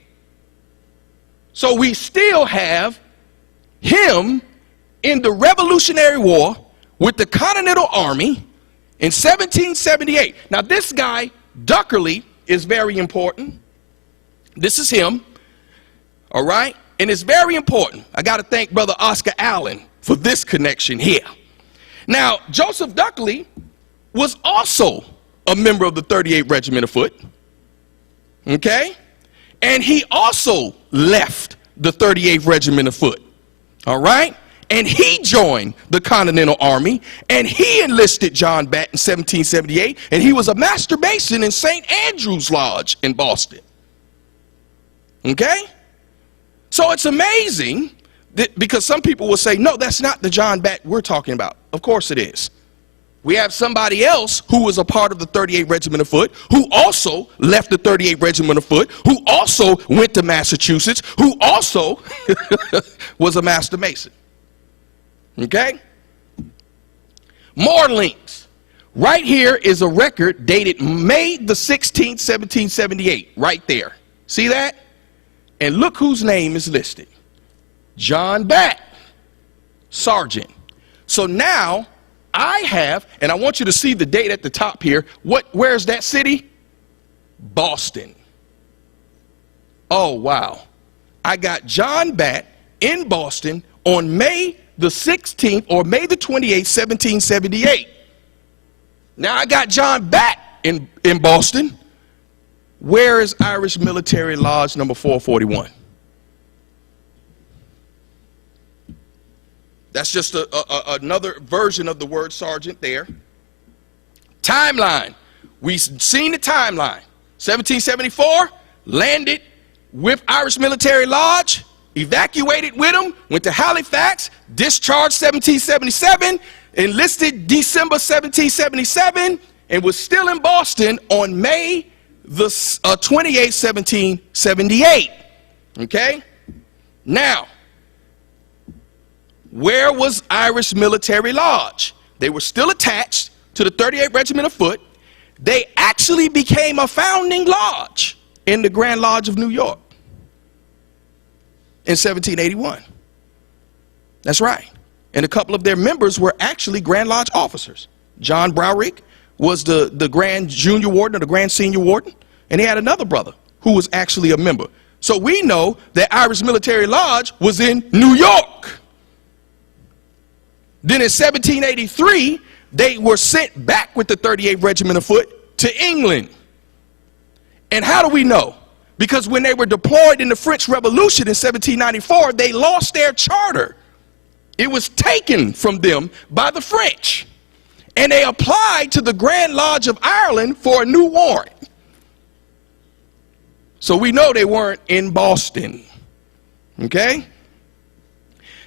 So we still have him in the Revolutionary War with the Continental Army in 1778. Now this guy, Dirkley, is very important. This is him, all right? And it's very important. I got to thank Brother Oscar Allen for this connection here. Now, Joseph Dirkley was also a member of the 38th Regiment of Foot, okay? And he also left the 38th Regiment of Foot, all right? And he joined the Continental Army, and he enlisted John Batt in 1778, and he was a Master Mason in St. Andrew's Lodge in Boston. Okay? So it's amazing that, because some people will say, no, that's not the John Batt we're talking about. Of course it is. We have somebody else who was a part of the 38th Regiment of Foot, who also left the 38th Regiment of Foot, who also went to Massachusetts, who also was a Master Mason. Okay? More links. Right here is a record dated May the 16th, 1778. Right there. See that? And look whose name is listed. John Batt, Sergeant. So now I have, and I want you to see the date at the top here. Where's that city? Boston. Oh, wow. I got John Batt in Boston on May the 16th or May the 28th, 1778. Now I got John Batt in Boston. Where is Irish Military Lodge number 441? That's just another version of the word sergeant there. Timeline. We've seen the timeline. 1774, landed with Irish Military Lodge, evacuated with them, went to Halifax, discharged 1777, enlisted December 1777, and was still in Boston on May the 28th, 1778. Okay? Now, where was Irish Military Lodge? They were still attached to the 38th Regiment of Foot. They actually became a founding lodge in the Grand Lodge of New York in 1781. That's right. And a couple of their members were actually Grand Lodge officers. John Browrick was the Grand Junior Warden or the Grand Senior Warden, and he had another brother who was actually a member. So we know that Irish Military Lodge was in New York. Then in 1783, they were sent back with the 38th Regiment of Foot to England. And how do we know? Because when they were deployed in the French Revolution in 1794, they lost their charter. It was taken from them by the French. And they applied to the Grand Lodge of Ireland for a new warrant. So we know they weren't in Boston. Okay?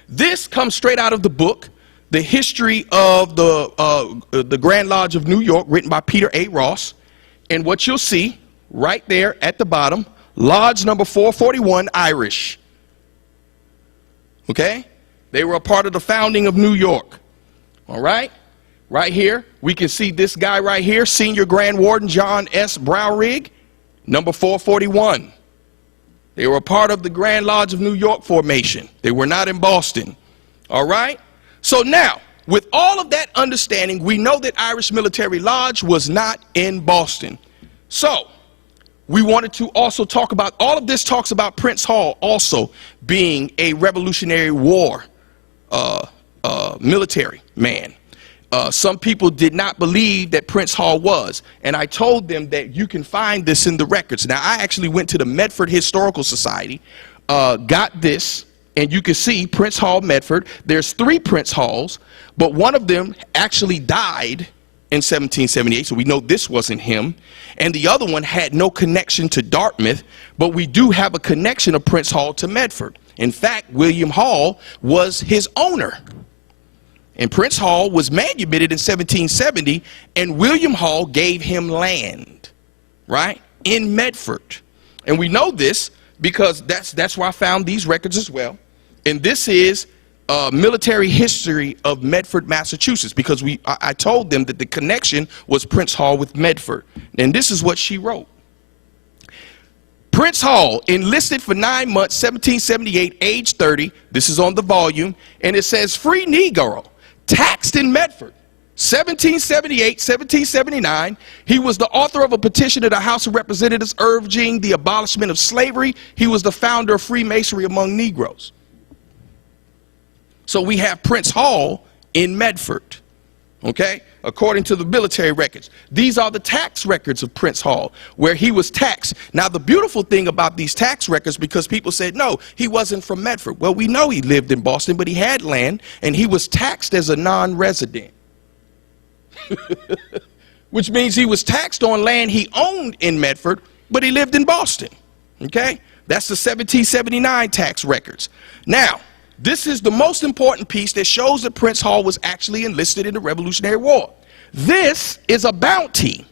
This comes straight out of the book, The History of the Grand Lodge of New York, written by Peter A. Ross. And what you'll see right there at the bottom, Lodge number 441, Irish. Okay? They were a part of the founding of New York. All right? Right here, we can see this guy right here, Senior Grand Warden John S. Browrig, number 441. They were a part of the Grand Lodge of New York formation. They were not in Boston. All right? So now, with all of that understanding, we know that Irish Military Lodge was not in Boston. So we wanted to also talk about, all of this talks about Prince Hall also being a Revolutionary War military man. Some people did not believe that Prince Hall was, and I told them that you can find this in the records. Now, I actually went to the Medford Historical Society, got this, and you can see Prince Hall, Medford. There's 3 Prince Halls, but one of them actually died in 1778, so we know this wasn't him. And the other one had no connection to Dartmouth, but we do have a connection of Prince Hall to Medford. In fact, William Hall was his owner. And Prince Hall was manumitted in 1770, and William Hall gave him land, right, in Medford. And we know this because that's where I found these records as well. And this is military history of Medford, Massachusetts, because I told them that the connection was Prince Hall with Medford. And this is what she wrote. Prince Hall enlisted for 9 months, 1778, age 30. This is on the volume. And it says, free Negro, taxed in Medford, 1778, 1779. He was the author of a petition to the House of Representatives urging the abolishment of slavery. He was the founder of Freemasonry among Negroes. So we have Prince Hall in Medford, okay, according to the military records. These are the tax records of Prince Hall, where he was taxed. Now, the beautiful thing about these tax records, because people said, no, he wasn't from Medford. Well, we know he lived in Boston, but he had land, and he was taxed as a non-resident. Which means he was taxed on land he owned in Medford, but he lived in Boston, okay? That's the 1779 tax records. Now, this is the most important piece that shows that Prince Hall was actually enlisted in the Revolutionary War. This is a bounty,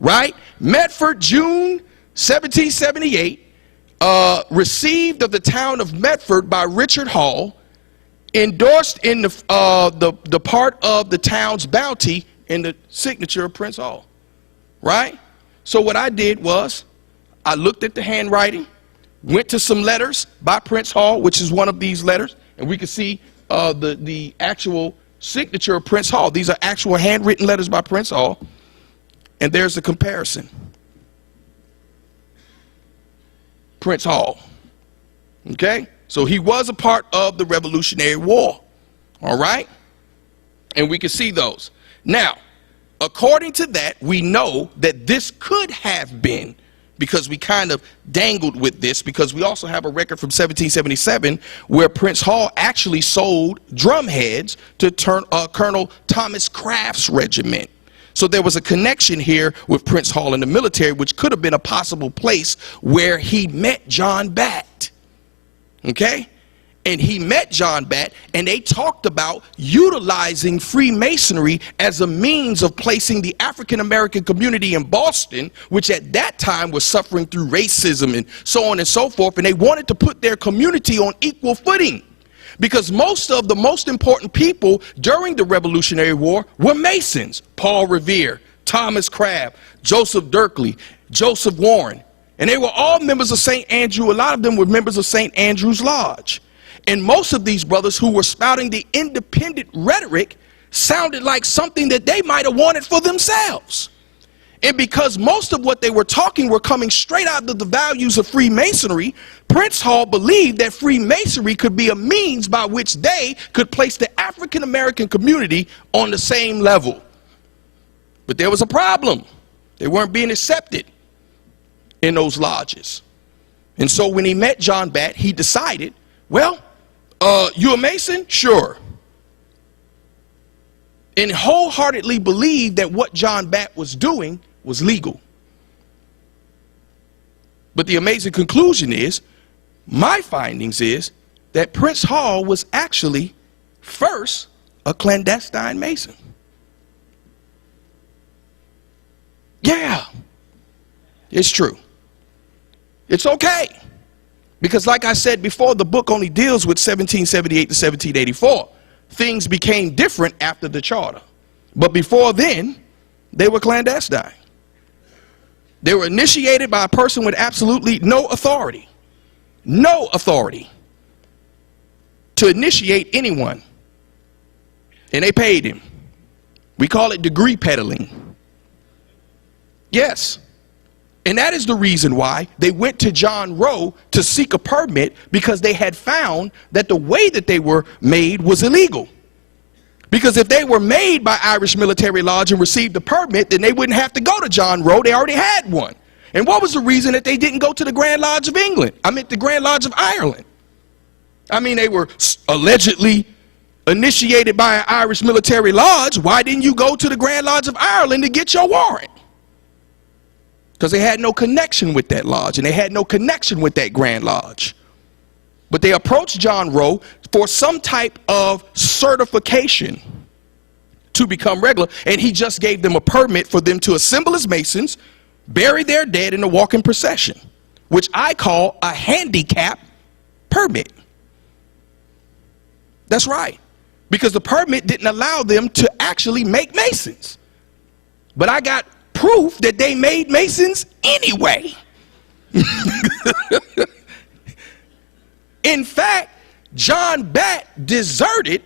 right? Medford, June 1778, received of the town of Medford by Richard Hall, endorsed in the part of the town's bounty in the signature of Prince Hall, right? So what I did was I looked at the handwriting, went to some letters by Prince Hall, which is one of these letters, and we can see the actual signature of Prince Hall. These are actual handwritten letters by Prince Hall, and there's a comparison. Prince Hall, okay? So he was a part of the Revolutionary War, all right? And we can see those. Now, according to that, we know that this could have been, because we kind of dangled with this, because we also have a record from 1777 where Prince Hall actually sold drumheads to Colonel Thomas Craft's regiment. So there was a connection here with Prince Hall in the military, which could have been a possible place where he met John Batt, okay? And he met John Batt, and they talked about utilizing Freemasonry as a means of placing the African-American community in Boston, which at that time was suffering through racism and so on and so forth, and they wanted to put their community on equal footing, because most of the most important people during the Revolutionary War were Masons. Paul Revere, Thomas Craft, Joseph Dirkley, Joseph Warren, and they were all members of St. Andrew. A lot of them were members of St. Andrew's Lodge. And most of these brothers who were spouting the independent rhetoric sounded like something that they might have wanted for themselves. And because most of what they were talking were coming straight out of the values of Freemasonry, Prince Hall believed that Freemasonry could be a means by which they could place the African American community on the same level. But there was a problem. They weren't being accepted in those lodges. And so when he met John Batt, he decided, well, you a Mason? Sure. And wholeheartedly believed that what John Batt was doing was legal. But the amazing conclusion is, my findings is, that Prince Hall was actually first a clandestine Mason. Yeah, it's true. It's okay. Because like I said before, the book only deals with 1778 to 1784. Things became different after the charter. But before then, they were clandestine. They were initiated by a person with absolutely no authority to initiate anyone And they paid him. We call it degree peddling. Yes. And that is the reason why they went to John Roe to seek a permit, because they had found that the way that they were made was illegal. Because if they were made by Irish Military Lodge and received a permit, then they wouldn't have to go to John Roe. They already had one. And what was the reason that they didn't go to the Grand Lodge of England? I mean, the Grand Lodge of Ireland. I mean, they were allegedly initiated by an Irish Military Lodge. Why didn't you go to the Grand Lodge of Ireland to get your warrant? Because they had no connection with that lodge, and they had no connection with that Grand Lodge. But they approached John Roe for some type of certification to become regular, and he just gave them a permit for them to assemble as Masons, bury their dead in a walking procession, which I call a handicap permit. That's right, because the permit didn't allow them to actually make Masons. But I got proof that they made Masons anyway. In fact, John Batt deserted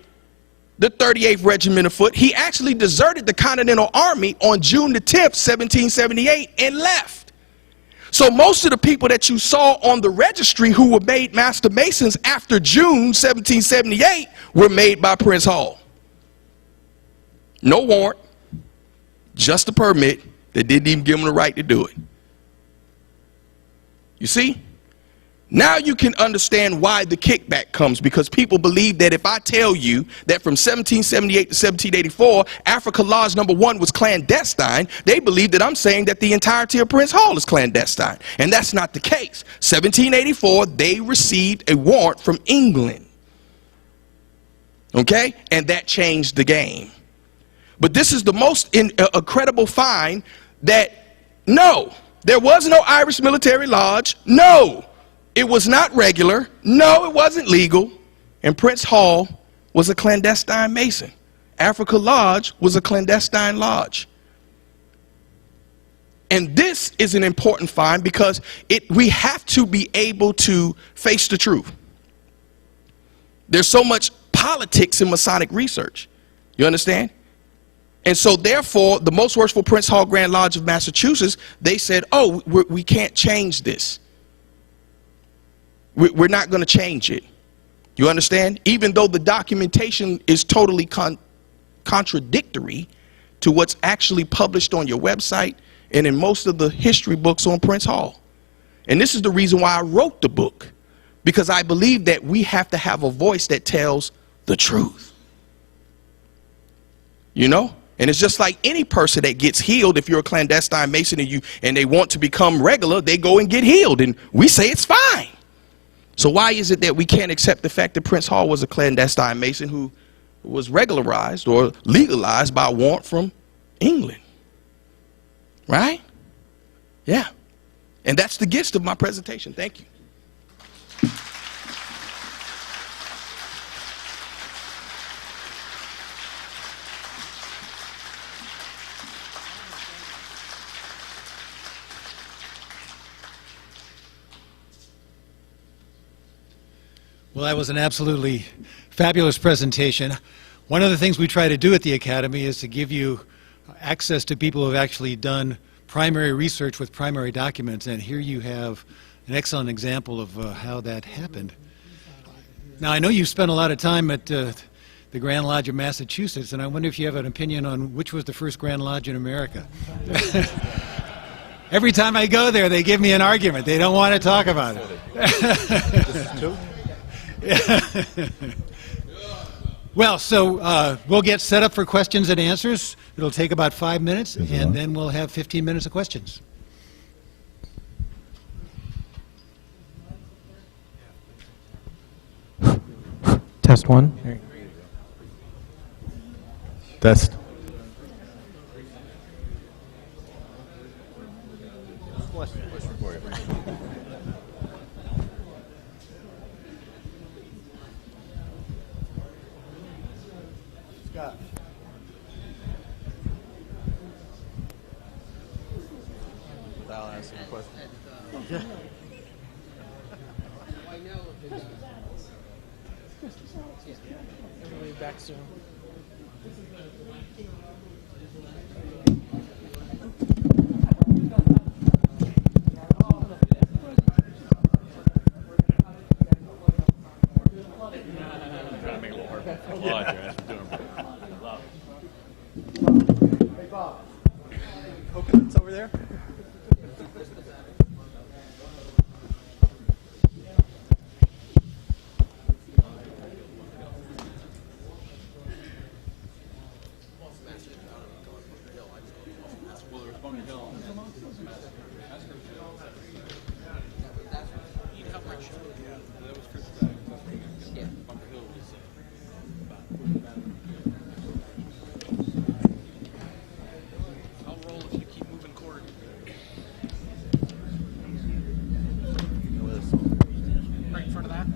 the 38th Regiment of Foot. He actually deserted the Continental Army on June the 10th, 1778, and left. So most of the people that you saw on the registry who were made Master Masons after June 1778 were made by Prince Hall. No warrant, just a permit that didn't even give them the right to do it. You see? Now you can understand why the kickback comes, because people believe that if I tell you that from 1778 to 1784, Africa Lodge number 1 was clandestine, they believe that I'm saying that the entirety of Prince Hall is clandestine. And that's not the case. 1784, they received a warrant from England. Okay? And that changed the game. But this is the most incredible find that no, there was no Irish Military Lodge. No. It was not regular. No, it wasn't legal. And Prince Hall was a clandestine Mason. Africa Lodge was a clandestine lodge. And this is an important find, because we have to be able to face the truth. There's so much politics in Masonic research. You understand? And so therefore, the Most Worshipful Prince Hall Grand Lodge of Massachusetts, they said, oh, we can't change this. We're not going to change it. You understand? Even though the documentation is totally contradictory to what's actually published on your website and in most of the history books on Prince Hall. And this is the reason why I wrote the book, because I believe that we have to have a voice that tells the truth. You know? And it's just like any person that gets healed. If you're a clandestine Mason and they want to become regular, they go and get healed, and we say it's fine. So why is it that we can't accept the fact that Prince Hall was a clandestine Mason who was regularized or legalized by a warrant from England? Right? Yeah. And that's the gist of my presentation. Thank you. Well, that was an absolutely fabulous presentation. One of the things we try to do at the Academy is to give you access to people who have actually done primary research with primary documents, and here you have an excellent example of how that happened. Now, I know you spent a lot of time at the Grand Lodge of Massachusetts, and I wonder if you have an opinion on which was the first Grand Lodge in America. Every time I go there, they give me an argument. They don't want to talk about it. Well, so we'll get set up for questions and answers. It'll take about 5 minutes, and then we'll have 15 minutes of questions. Test one. Test. Back soon. Hey, Bob. Coconuts over there? I'll roll if you keep moving cord. Right in front of that.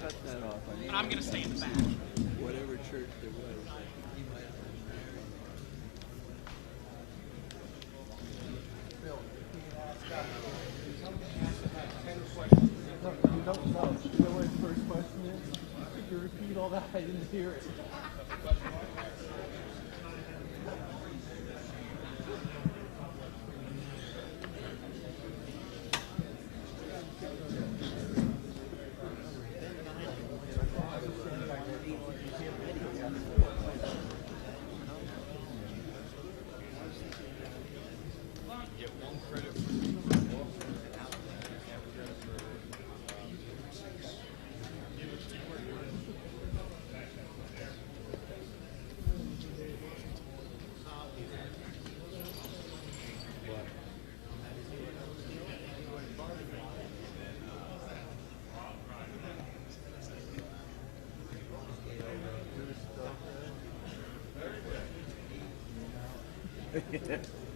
Cut that off. And I'm going to stay in the back. Whatever church there was, he might have been You don't know. You know what his first question is? Could you repeat all that? I didn't hear it.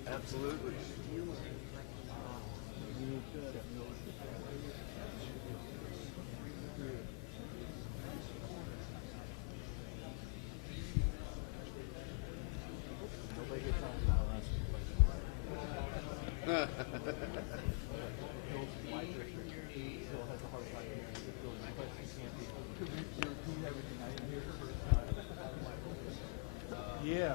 absolutely. Yeah.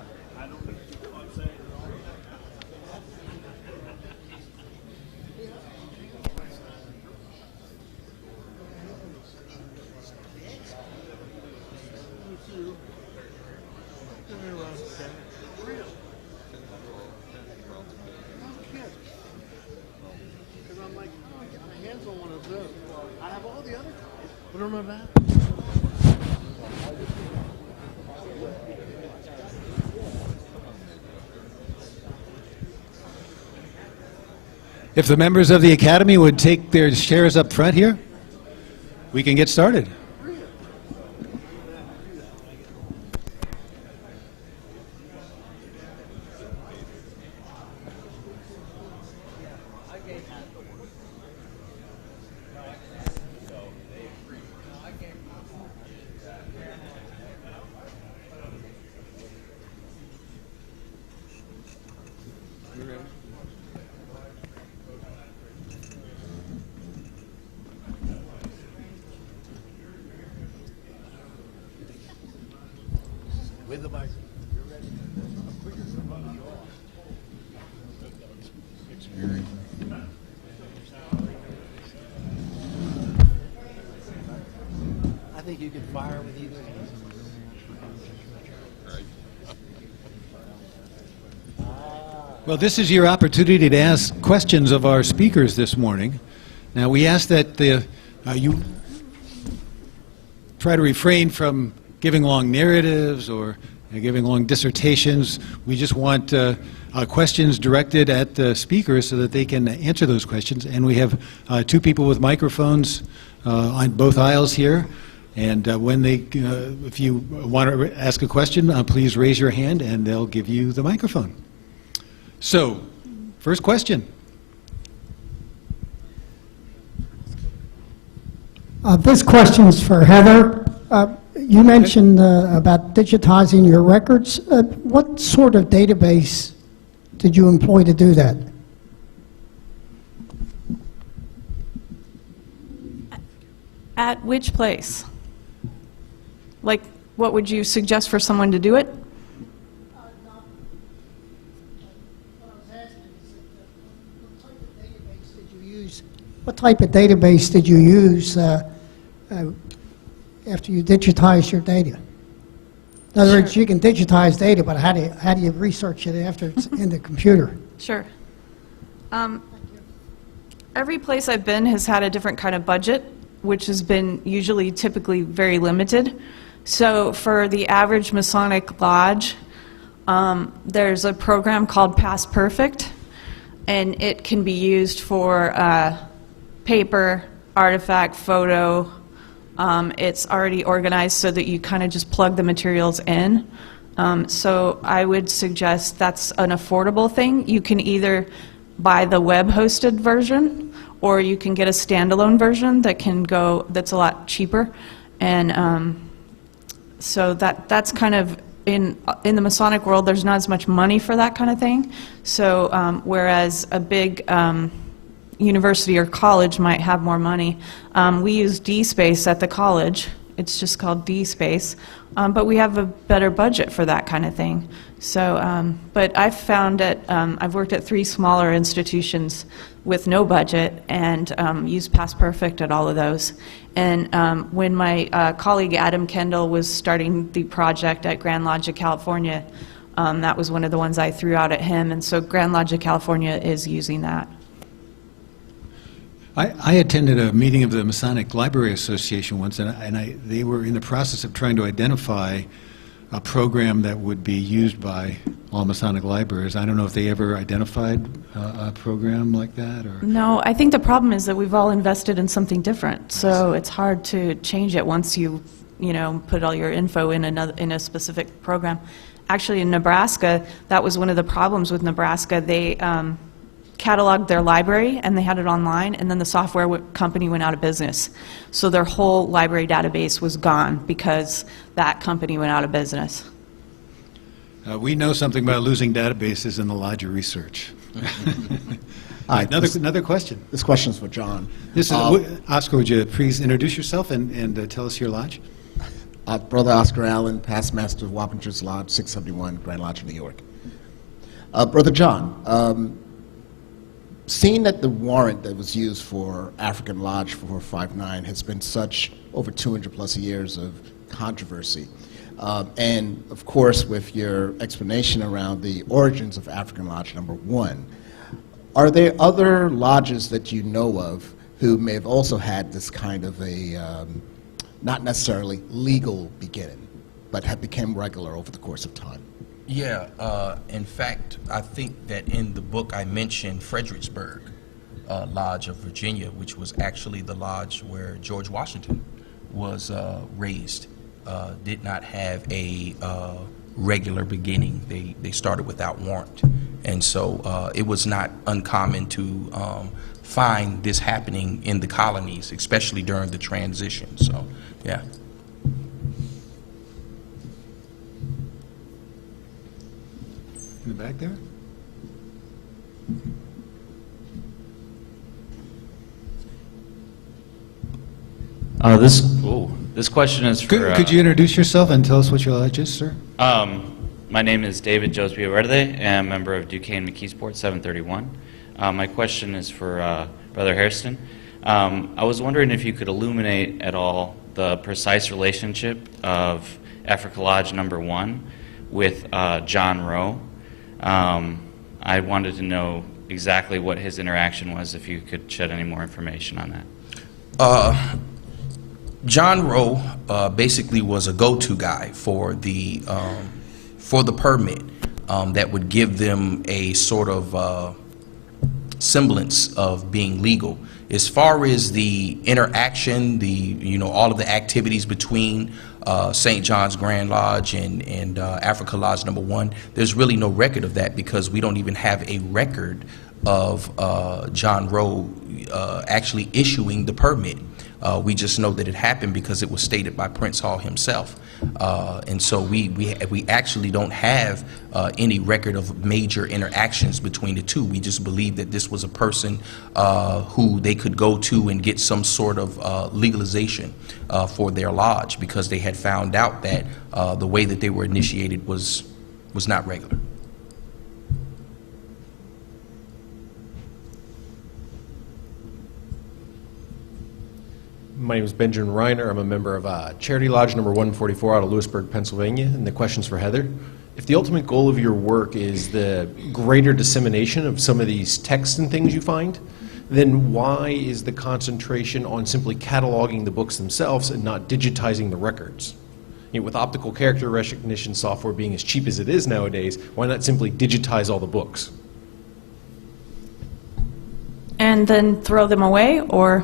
If the members of the Academy would take their chairs up front here, we can get started. With the mic. I think you can fire with either hand. Well, this is your opportunity to ask questions of our speakers this morning. Now, we ask that you try to refrain from giving long narratives or giving long dissertations. We just want questions directed at the speakers so that they can answer those questions. And we have two people with microphones on both aisles here. And if you want to ask a question, please raise your hand and they'll give you the microphone. So, first question. This question's for Heather. You mentioned about digitizing your records. What sort of database did you employ to do that? At which place? Like, what would you suggest for someone to do it? What type of database did you use after you digitized your data? In other words, you can digitize data, but how do you research it after it's in the computer? Sure. Every place I've been has had a different kind of budget, which has been typically very limited. So for the average Masonic lodge, there's a program called Past Perfect, and it can be used for paper, artifact, photo. It's already organized so that you kind of just plug the materials in. So I would suggest that's an affordable thing. You can either buy the web-hosted version, or you can get a standalone version that's a lot cheaper. And so that's kind of, in the Masonic world, there's not as much money for that kind of thing. So whereas a big university or college might have more money, we use DSpace at the college. It's just called DSpace, but we have a better budget for that kind of thing. So, but I've found that I've worked at 3 smaller institutions with no budget and used Past Perfect at all of those. And when my colleague Adam Kendall was starting the project at Grand Lodge of California, that was one of the ones I threw out at him, and so Grand Lodge of California is using that. I attended a meeting of the Masonic Library Association once, and they were in the process of trying to identify a program that would be used by all Masonic libraries. I don't know if they ever identified a program like that, or... No, I think the problem is that we've all invested in something different, so it's hard to change it once you put all your info in a specific program. Actually, in Nebraska, that was one of the problems with Nebraska. They cataloged their library and they had it online, and then the software company went out of business. So their whole library database was gone because that company went out of business. We know something about losing databases in the lodge of research. Hi, Another question. This question is for John. This is Oscar. Would you please introduce yourself and tell us your lodge? Brother Oscar Allen, past master of Wappingers Lodge, 671, Grand Lodge, New York. Brother John, seeing that the warrant that was used for African Lodge 459 has been such over 200 plus years of controversy, and of course with your explanation around the origins of African Lodge number 1, are there other lodges that you know of who may have also had this kind of a, not necessarily legal beginning, but have become regular over the course of time. Yeah, in fact, I think that in the book I mentioned Fredericksburg Lodge of Virginia, which was actually the lodge where George Washington was raised, did not have a regular beginning. They started without warrant. And so it was not uncommon to find this happening in the colonies, especially during the transition. So, yeah. In the back there? This question is for... Could you introduce yourself and tell us what your lodge is, sir? My name is David Joseph Verde, and I'm a member of Duquesne McKeesport 731. My question is for Brother Hairston. I was wondering if you could illuminate at all the precise relationship of Africa Lodge number 1 with John Rowe. I wanted to know exactly what his interaction was, if you could shed any more information on that. John Rowe basically was a go-to guy for the permit that would give them a sort of semblance of being legal. As far as the interaction, all of the activities between St. John's Grand Lodge and Africa Lodge number 1, there's really no record of that because we don't even have a record of John Rowe actually issuing the permit. We just know that it happened because it was stated by Prince Hall himself. And so we actually don't have any record of major interactions between the two. We just believe that this was a person who they could go to and get some sort of legalization for their lodge because they had found out that the way that they were initiated was not regular. My name is Benjamin Reiner. I'm a member of Charity Lodge number 144 out of Lewisburg, Pennsylvania, and the question's for Heather. If the ultimate goal of your work is the greater dissemination of some of these texts and things you find, then why is the concentration on simply cataloging the books themselves and not digitizing the records? With optical character recognition software being as cheap as it is nowadays, why not simply digitize all the books? And then throw them away, or?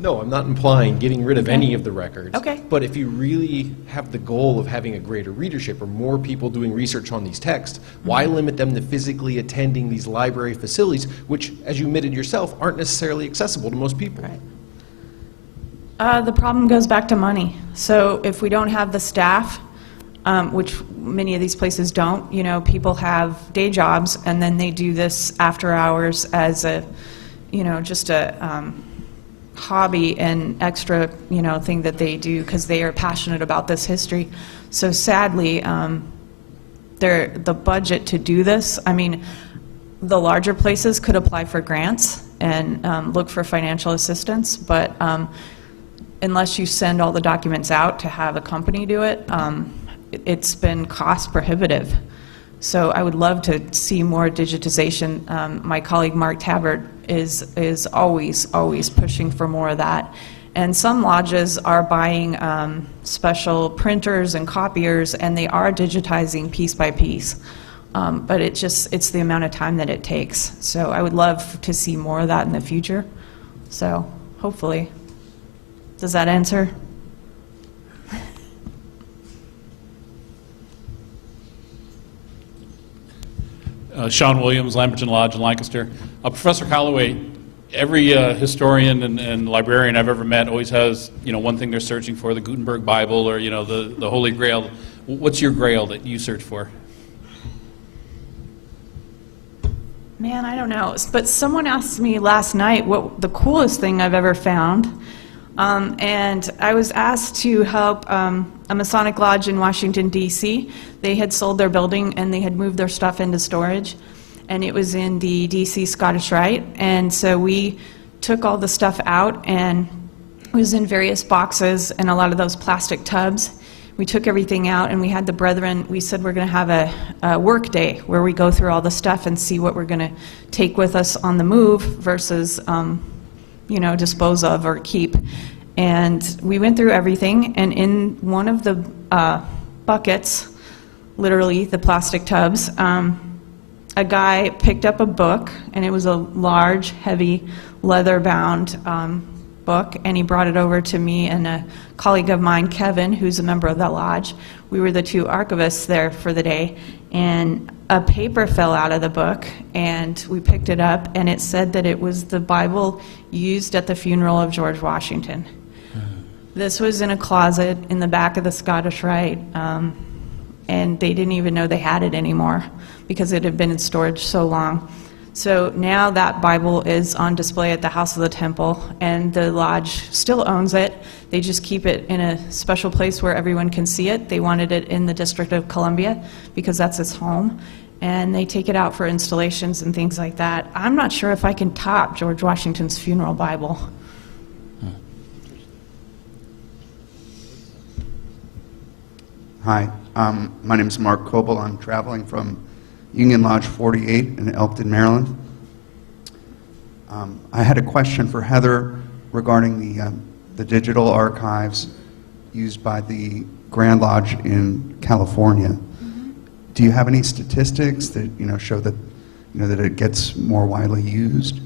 No, I'm not implying getting rid of any of the records. Okay. But if you really have the goal of having a greater readership or more people doing research on these texts, why limit them to physically attending these library facilities, which, as you admitted yourself, aren't necessarily accessible to most people? Right. The problem goes back to money. So if we don't have the staff, which many of these places don't, people have day jobs and then they do this after hours as a, just a hobby and extra, thing that they do because they are passionate about this history. So sadly, the budget to do this, the larger places could apply for grants and look for financial assistance, but unless you send all the documents out to have a company do it, it's been cost prohibitive. So I would love to see more digitization. My colleague Mark Tabbert is always pushing for more of that. And some lodges are buying special printers and copiers, and they are digitizing piece by piece. But it's the amount of time that it takes. So I would love to see more of that in the future. So hopefully. Does that answer? Sean Williams, Lamberton Lodge in Lancaster. Professor Calloway, every historian and librarian I've ever met always has, one thing they're searching for, the Gutenberg Bible or, the Holy Grail. What's your grail that you search for? Man, I don't know. But someone asked me last night what the coolest thing I've ever found. And I was asked to help a Masonic Lodge in Washington, D.C. They had sold their building and they had moved their stuff into storage. And it was in the D.C. Scottish Rite. And so we took all the stuff out and it was in various boxes and a lot of those plastic tubs. we took everything out and we had the brethren, we said we're going to have a work day where we go through all the stuff and see what we're going to take with us on the move versus, you know, dispose of or keep. And we went through everything, and in one of the buckets, literally the plastic tubs, a guy picked up a book, and it was a large, heavy, leather-bound book, and he brought it over to me and a colleague of mine, Kevin, who's a member of the lodge. We were the two archivists there for the day, and a paper fell out of the book, and we picked it up, and it said that it was the Bible used at the funeral of George Washington. This was in a closet in the back of the Scottish Rite, and they didn't even know they had it anymore because it had been in storage so long. So now that Bible is on display at the House of the Temple, and the lodge still owns it. They just keep it in a special place where everyone can see it. They wanted it in the District of Columbia because that's its home, and they take it out for installations and things like that. I'm not sure if I can top George Washington's funeral Bible. Hi, my name is Mark Coble. I'm traveling from Union Lodge 48 in Elkton, Maryland. I had a question for Heather regarding the digital archives used by the Grand Lodge in California. Mm-hmm. Do you have any statistics that show that that it gets more widely used?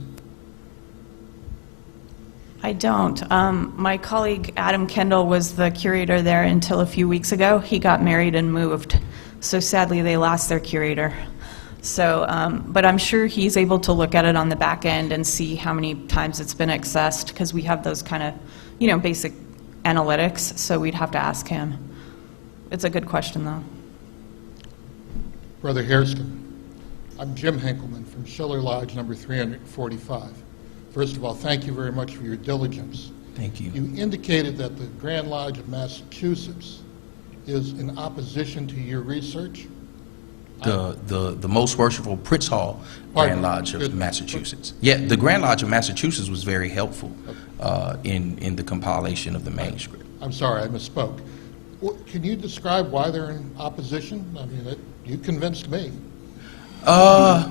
I don't. My colleague Adam Kendall was the curator there until a few weeks ago. He got married and moved, so sadly they lost their curator. So, but I'm sure he's able to look at it on the back end and see how many times it's been accessed, because we have those kind of, basic analytics, so we'd have to ask him. It's a good question, though. Brother Hairston, I'm Jim Henkelman from Schiller Lodge number 345. First of all, thank you very much for your diligence. Thank you. You indicated that the Grand Lodge of Massachusetts is in opposition to your research. The Most Worshipful Prince Hall Grand Lodge of Massachusetts. Yeah, the Grand Lodge of Massachusetts was very helpful in the compilation of the manuscript. I'm sorry, I misspoke. Can you describe why they're in opposition? I mean, you convinced me. Well,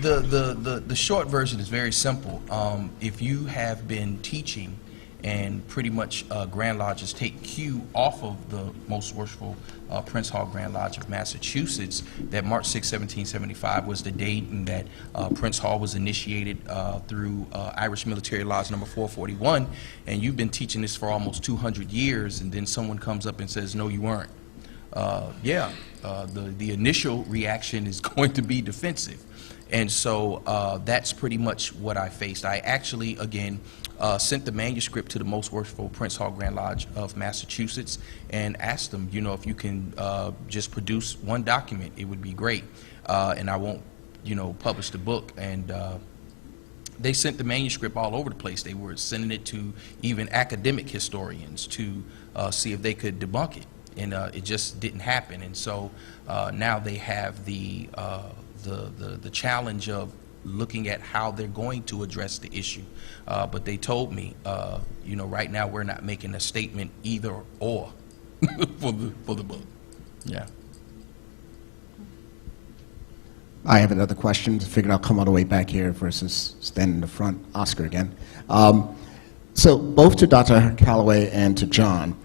the short version is very simple. If you have been teaching, and pretty much Grand Lodges take cue off of the Most Worshipful Prince Hall Grand Lodge of Massachusetts, that March 6, 1775 was the date and that Prince Hall was initiated through Irish Military Lodge number 441, and you've been teaching this for almost 200 years, and then someone comes up and says, no, you weren't. The initial reaction is going to be defensive. And so that's pretty much what I faced. I actually, again, sent the manuscript to the Most Worshipful Prince Hall Grand Lodge of Massachusetts and asked them, if you can just produce one document, it would be great. And I won't, publish the book. And they sent the manuscript all over the place. They were sending it to even academic historians to see if they could debunk it. And it just didn't happen. And so now they have the challenge of looking at how they're going to address the issue. But they told me, right now we're not making a statement either or for the book. Yeah. I have another question. Figured I'll come all the way back here versus standing in the front. Oscar again. So both to Dr. Calloway and to John,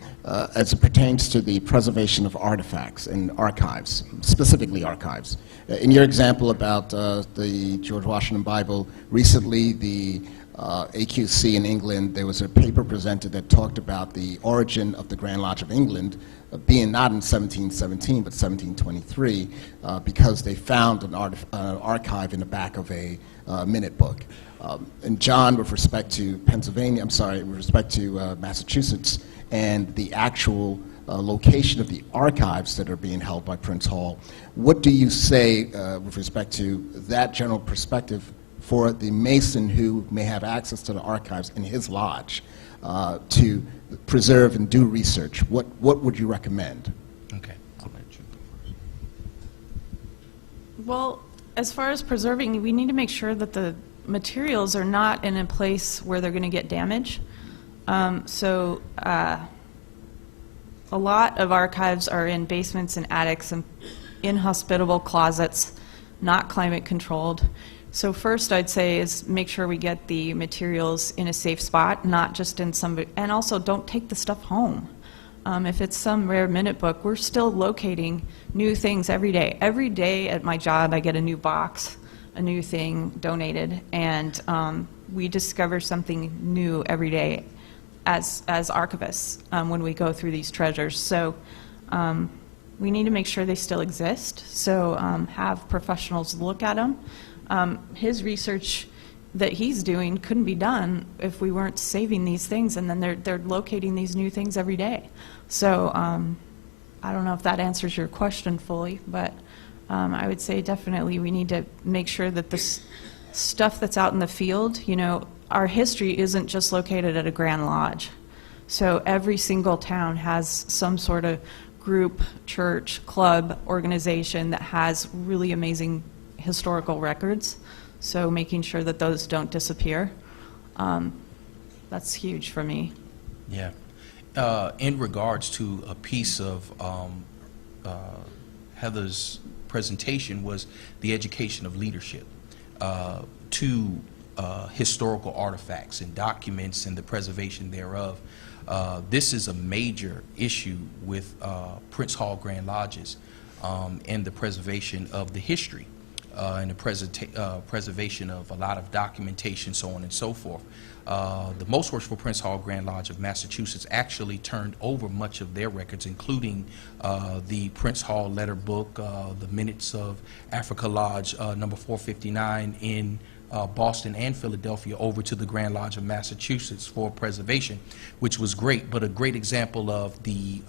as it pertains to the preservation of artifacts and archives, specifically archives. In your example about the George Washington Bible, recently the AQC in England, there was a paper presented that talked about the origin of the Grand Lodge of England being not in 1717 but 1723 because they found an archive in the back of a minute book. And John, with respect to with respect to Massachusetts and the actual location of the archives that are being held by Prince Hall, what do you say with respect to that general perspective for the Mason who may have access to the archives in his lodge to preserve and do research? What would you recommend? Okay, I'll let you go first. Well, as far as preserving, we need to make sure that the materials are not in a place where they're going to get damaged. A lot of archives are in basements and attics and inhospitable closets, not climate controlled. So first I'd say is make sure we get the materials in a safe spot, not just in and also don't take the stuff home. If it's some rare minute book, we're still locating new things every day. Every day at my job I get a new box, a new thing donated, and we discover something new every day as archivists when we go through these treasures. So we need to make sure they still exist, so have professionals look at them. His research that he's doing couldn't be done if we weren't saving these things, and then they're locating these new things every day. So I don't know if that answers your question fully, but I would say definitely we need to make sure that this stuff that's out in the field, you know, our history isn't just located at a Grand Lodge. So every single town has some sort of group, church, club, organization that has really amazing historical records. So making sure that those don't disappear, that's huge for me. Yeah. In regards to a piece of Heather's presentation was the education of leadership to historical artifacts and documents and the preservation thereof. This is a major issue with Prince Hall Grand Lodges and the preservation of the history and the preservation of a lot of documentation, so on and so forth. The Most Worshipful Prince Hall Grand Lodge of Massachusetts actually turned over much of their records, including the Prince Hall letter book, the minutes of Africa Lodge number 459 in Boston and Philadelphia, over to the Grand Lodge of Massachusetts for preservation, which was great. But a great example of the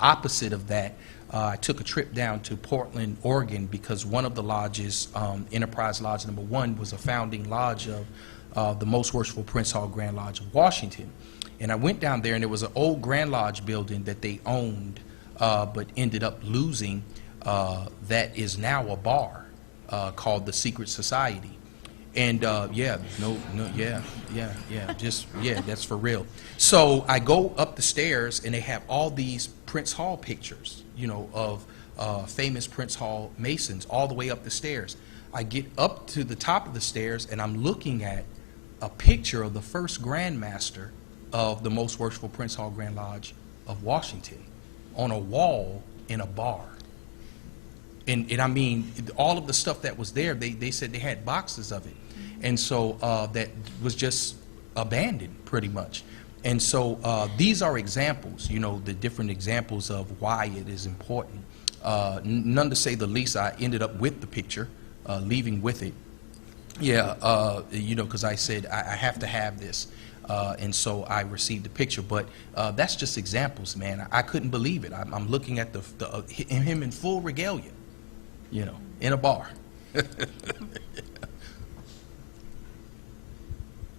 opposite of that, I took a trip down to Portland, Oregon, because one of the lodges, Enterprise Lodge number 1, was a founding lodge of the Most Worshipful Prince Hall Grand Lodge of Washington. And I went down there, and there was an old Grand Lodge building that they owned but ended up losing that is now a bar called the Secret Society. And that's for real. So I go up the stairs, and they have all these Prince Hall pictures, you know, of famous Prince Hall Masons all the way up the stairs. I get up to the top of the stairs, and I'm looking at a picture of the first Grand Master of the Most Worshipful Prince Hall Grand Lodge of Washington on a wall in a bar. And I mean, all of the stuff that was there, they said they had boxes of it. And so that was just abandoned pretty much. And so these are examples, you know, the different examples of why it is important. None to say the least, I ended up with the picture, leaving with it. Yeah, you know, because I said I have to have this. And so I received the picture. But that's just examples, man. I couldn't believe it. I'm looking at him in full regalia, you know, in a bar.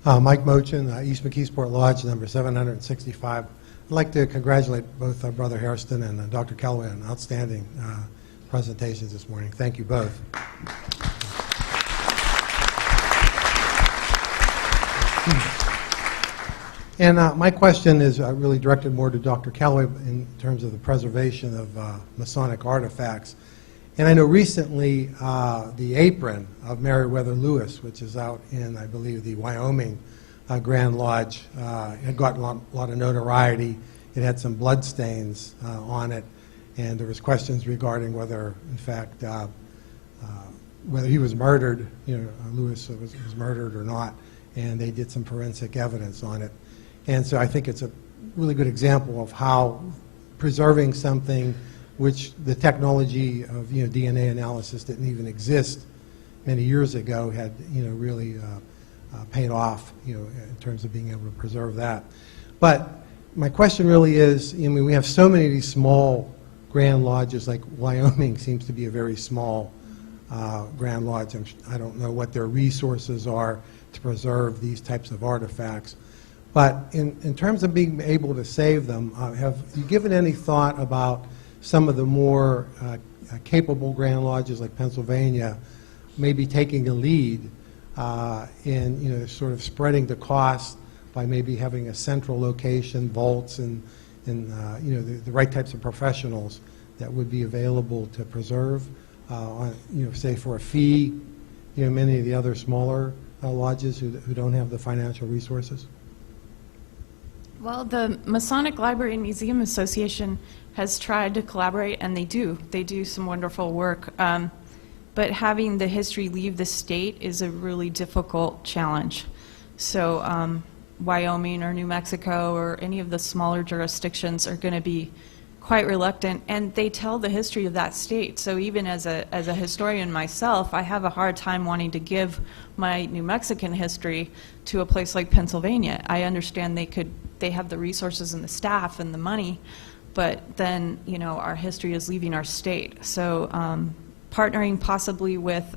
Mike Mochin, East McKeesport Lodge, number 765. I'd like to congratulate both Brother Hairston and Dr. Calloway on outstanding presentations this morning. Thank you both. And my question is really directed more to Dr. Calloway in terms of the preservation of Masonic artifacts. And I know recently the apron of Meriwether Lewis, which is out in, I believe, the Wyoming Grand Lodge, had gotten a lot of notoriety. It had some blood stains on it, and there was questions regarding whether, in fact, whether he was murdered, you know, Lewis was murdered or not, and they did some forensic evidence on it. And so I think it's a really good example of how preserving something which the technology of, you know, DNA analysis didn't even exist many years ago, had, you know, really paid off, you know, in terms of being able to preserve that. But my question really is, I mean, we have so many of these small Grand Lodges, like Wyoming seems to be a very small Grand Lodge. I don't know what their resources are to preserve these types of artifacts. But in terms of being able to save them, have you given any thought about some of the more capable Grand Lodges like Pennsylvania maybe taking a lead in, you know, sort of spreading the cost by maybe having a central location, vaults, and you know, the right types of professionals that would be available to preserve, you know, say for a fee, you know, many of the other smaller lodges who don't have the financial resources? Well, the Masonic Library and Museum Association has tried to collaborate, and they do. They do some wonderful work. But having the history leave the state is a really difficult challenge. So Wyoming or New Mexico or any of the smaller jurisdictions are going to be quite reluctant, and they tell the history of that state. So even as a historian myself, I have a hard time wanting to give my New Mexican history to a place like Pennsylvania. I understand they have the resources and the staff and the money, but then, you know, our history is leaving our state. So partnering possibly with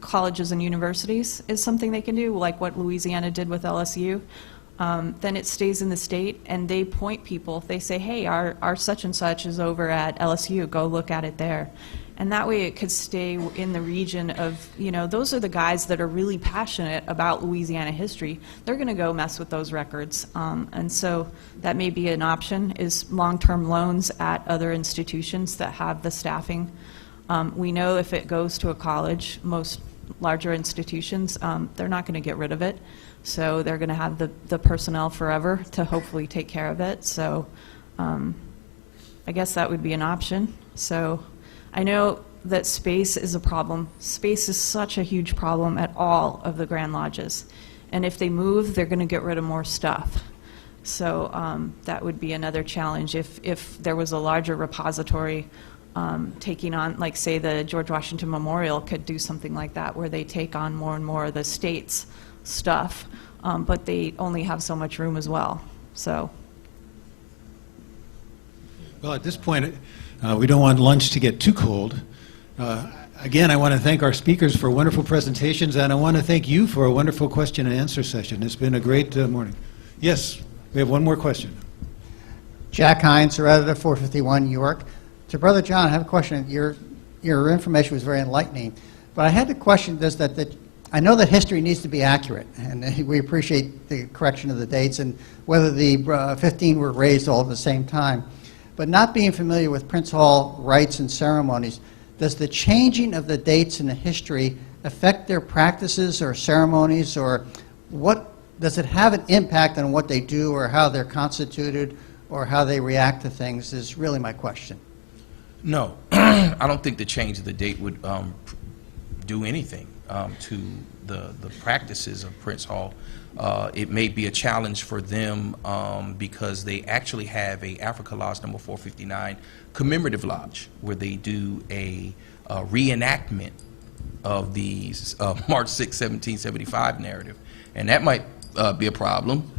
colleges and universities is something they can do, like what Louisiana did with LSU. Then it stays in the state, and they point people. They say, hey, our such and such is over at LSU. Go look at it there. And that way it could stay in the region of, you know, those are the guys that are really passionate about Louisiana history. They're going to go mess with those records. And so that may be an option, is long-term loans at other institutions that have the staffing. We know if it goes to a college, most larger institutions, they're not going to get rid of it. So they're going to have the personnel forever to hopefully take care of it. So I guess that would be an option. So I know that space is a problem. Space is such a huge problem at all of the Grand Lodges. And if they move, they're going to get rid of more stuff. So that would be another challenge if there was a larger repository taking on, like, say, the George Washington Memorial could do something like that, where they take on more and more of the state's stuff, but they only have so much room as well. So. Well, at this point, we don't want lunch to get too cold. Again, I want to thank our speakers for wonderful presentations, and I want to thank you for a wonderful question and answer session. It's been a great morning. Yes, we have one more question. Jack Hines, editor, 451 York. To Brother John, I have a question. Your information was very enlightening, but I had the question that I know that history needs to be accurate, and we appreciate the correction of the dates and whether the 15 were raised all at the same time. But not being familiar with Prince Hall rites and ceremonies, does the changing of the dates in the history affect their practices or ceremonies, or what does it have an impact on what they do or how they're constituted or how they react to things is really my question. No, I don't think the change of the date would do anything to the practices of Prince Hall. It may be a challenge for them because they actually have a Africa Lodge number 459 commemorative lodge where they do a reenactment of the March 6, 1775 narrative, and that might be a problem,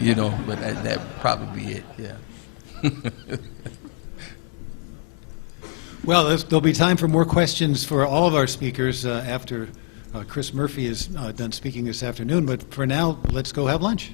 you know, but that probably be it. Yeah. Well, there'll be time for more questions for all of our speakers after Chris Murphy is done speaking this afternoon. But for now, let's go have lunch.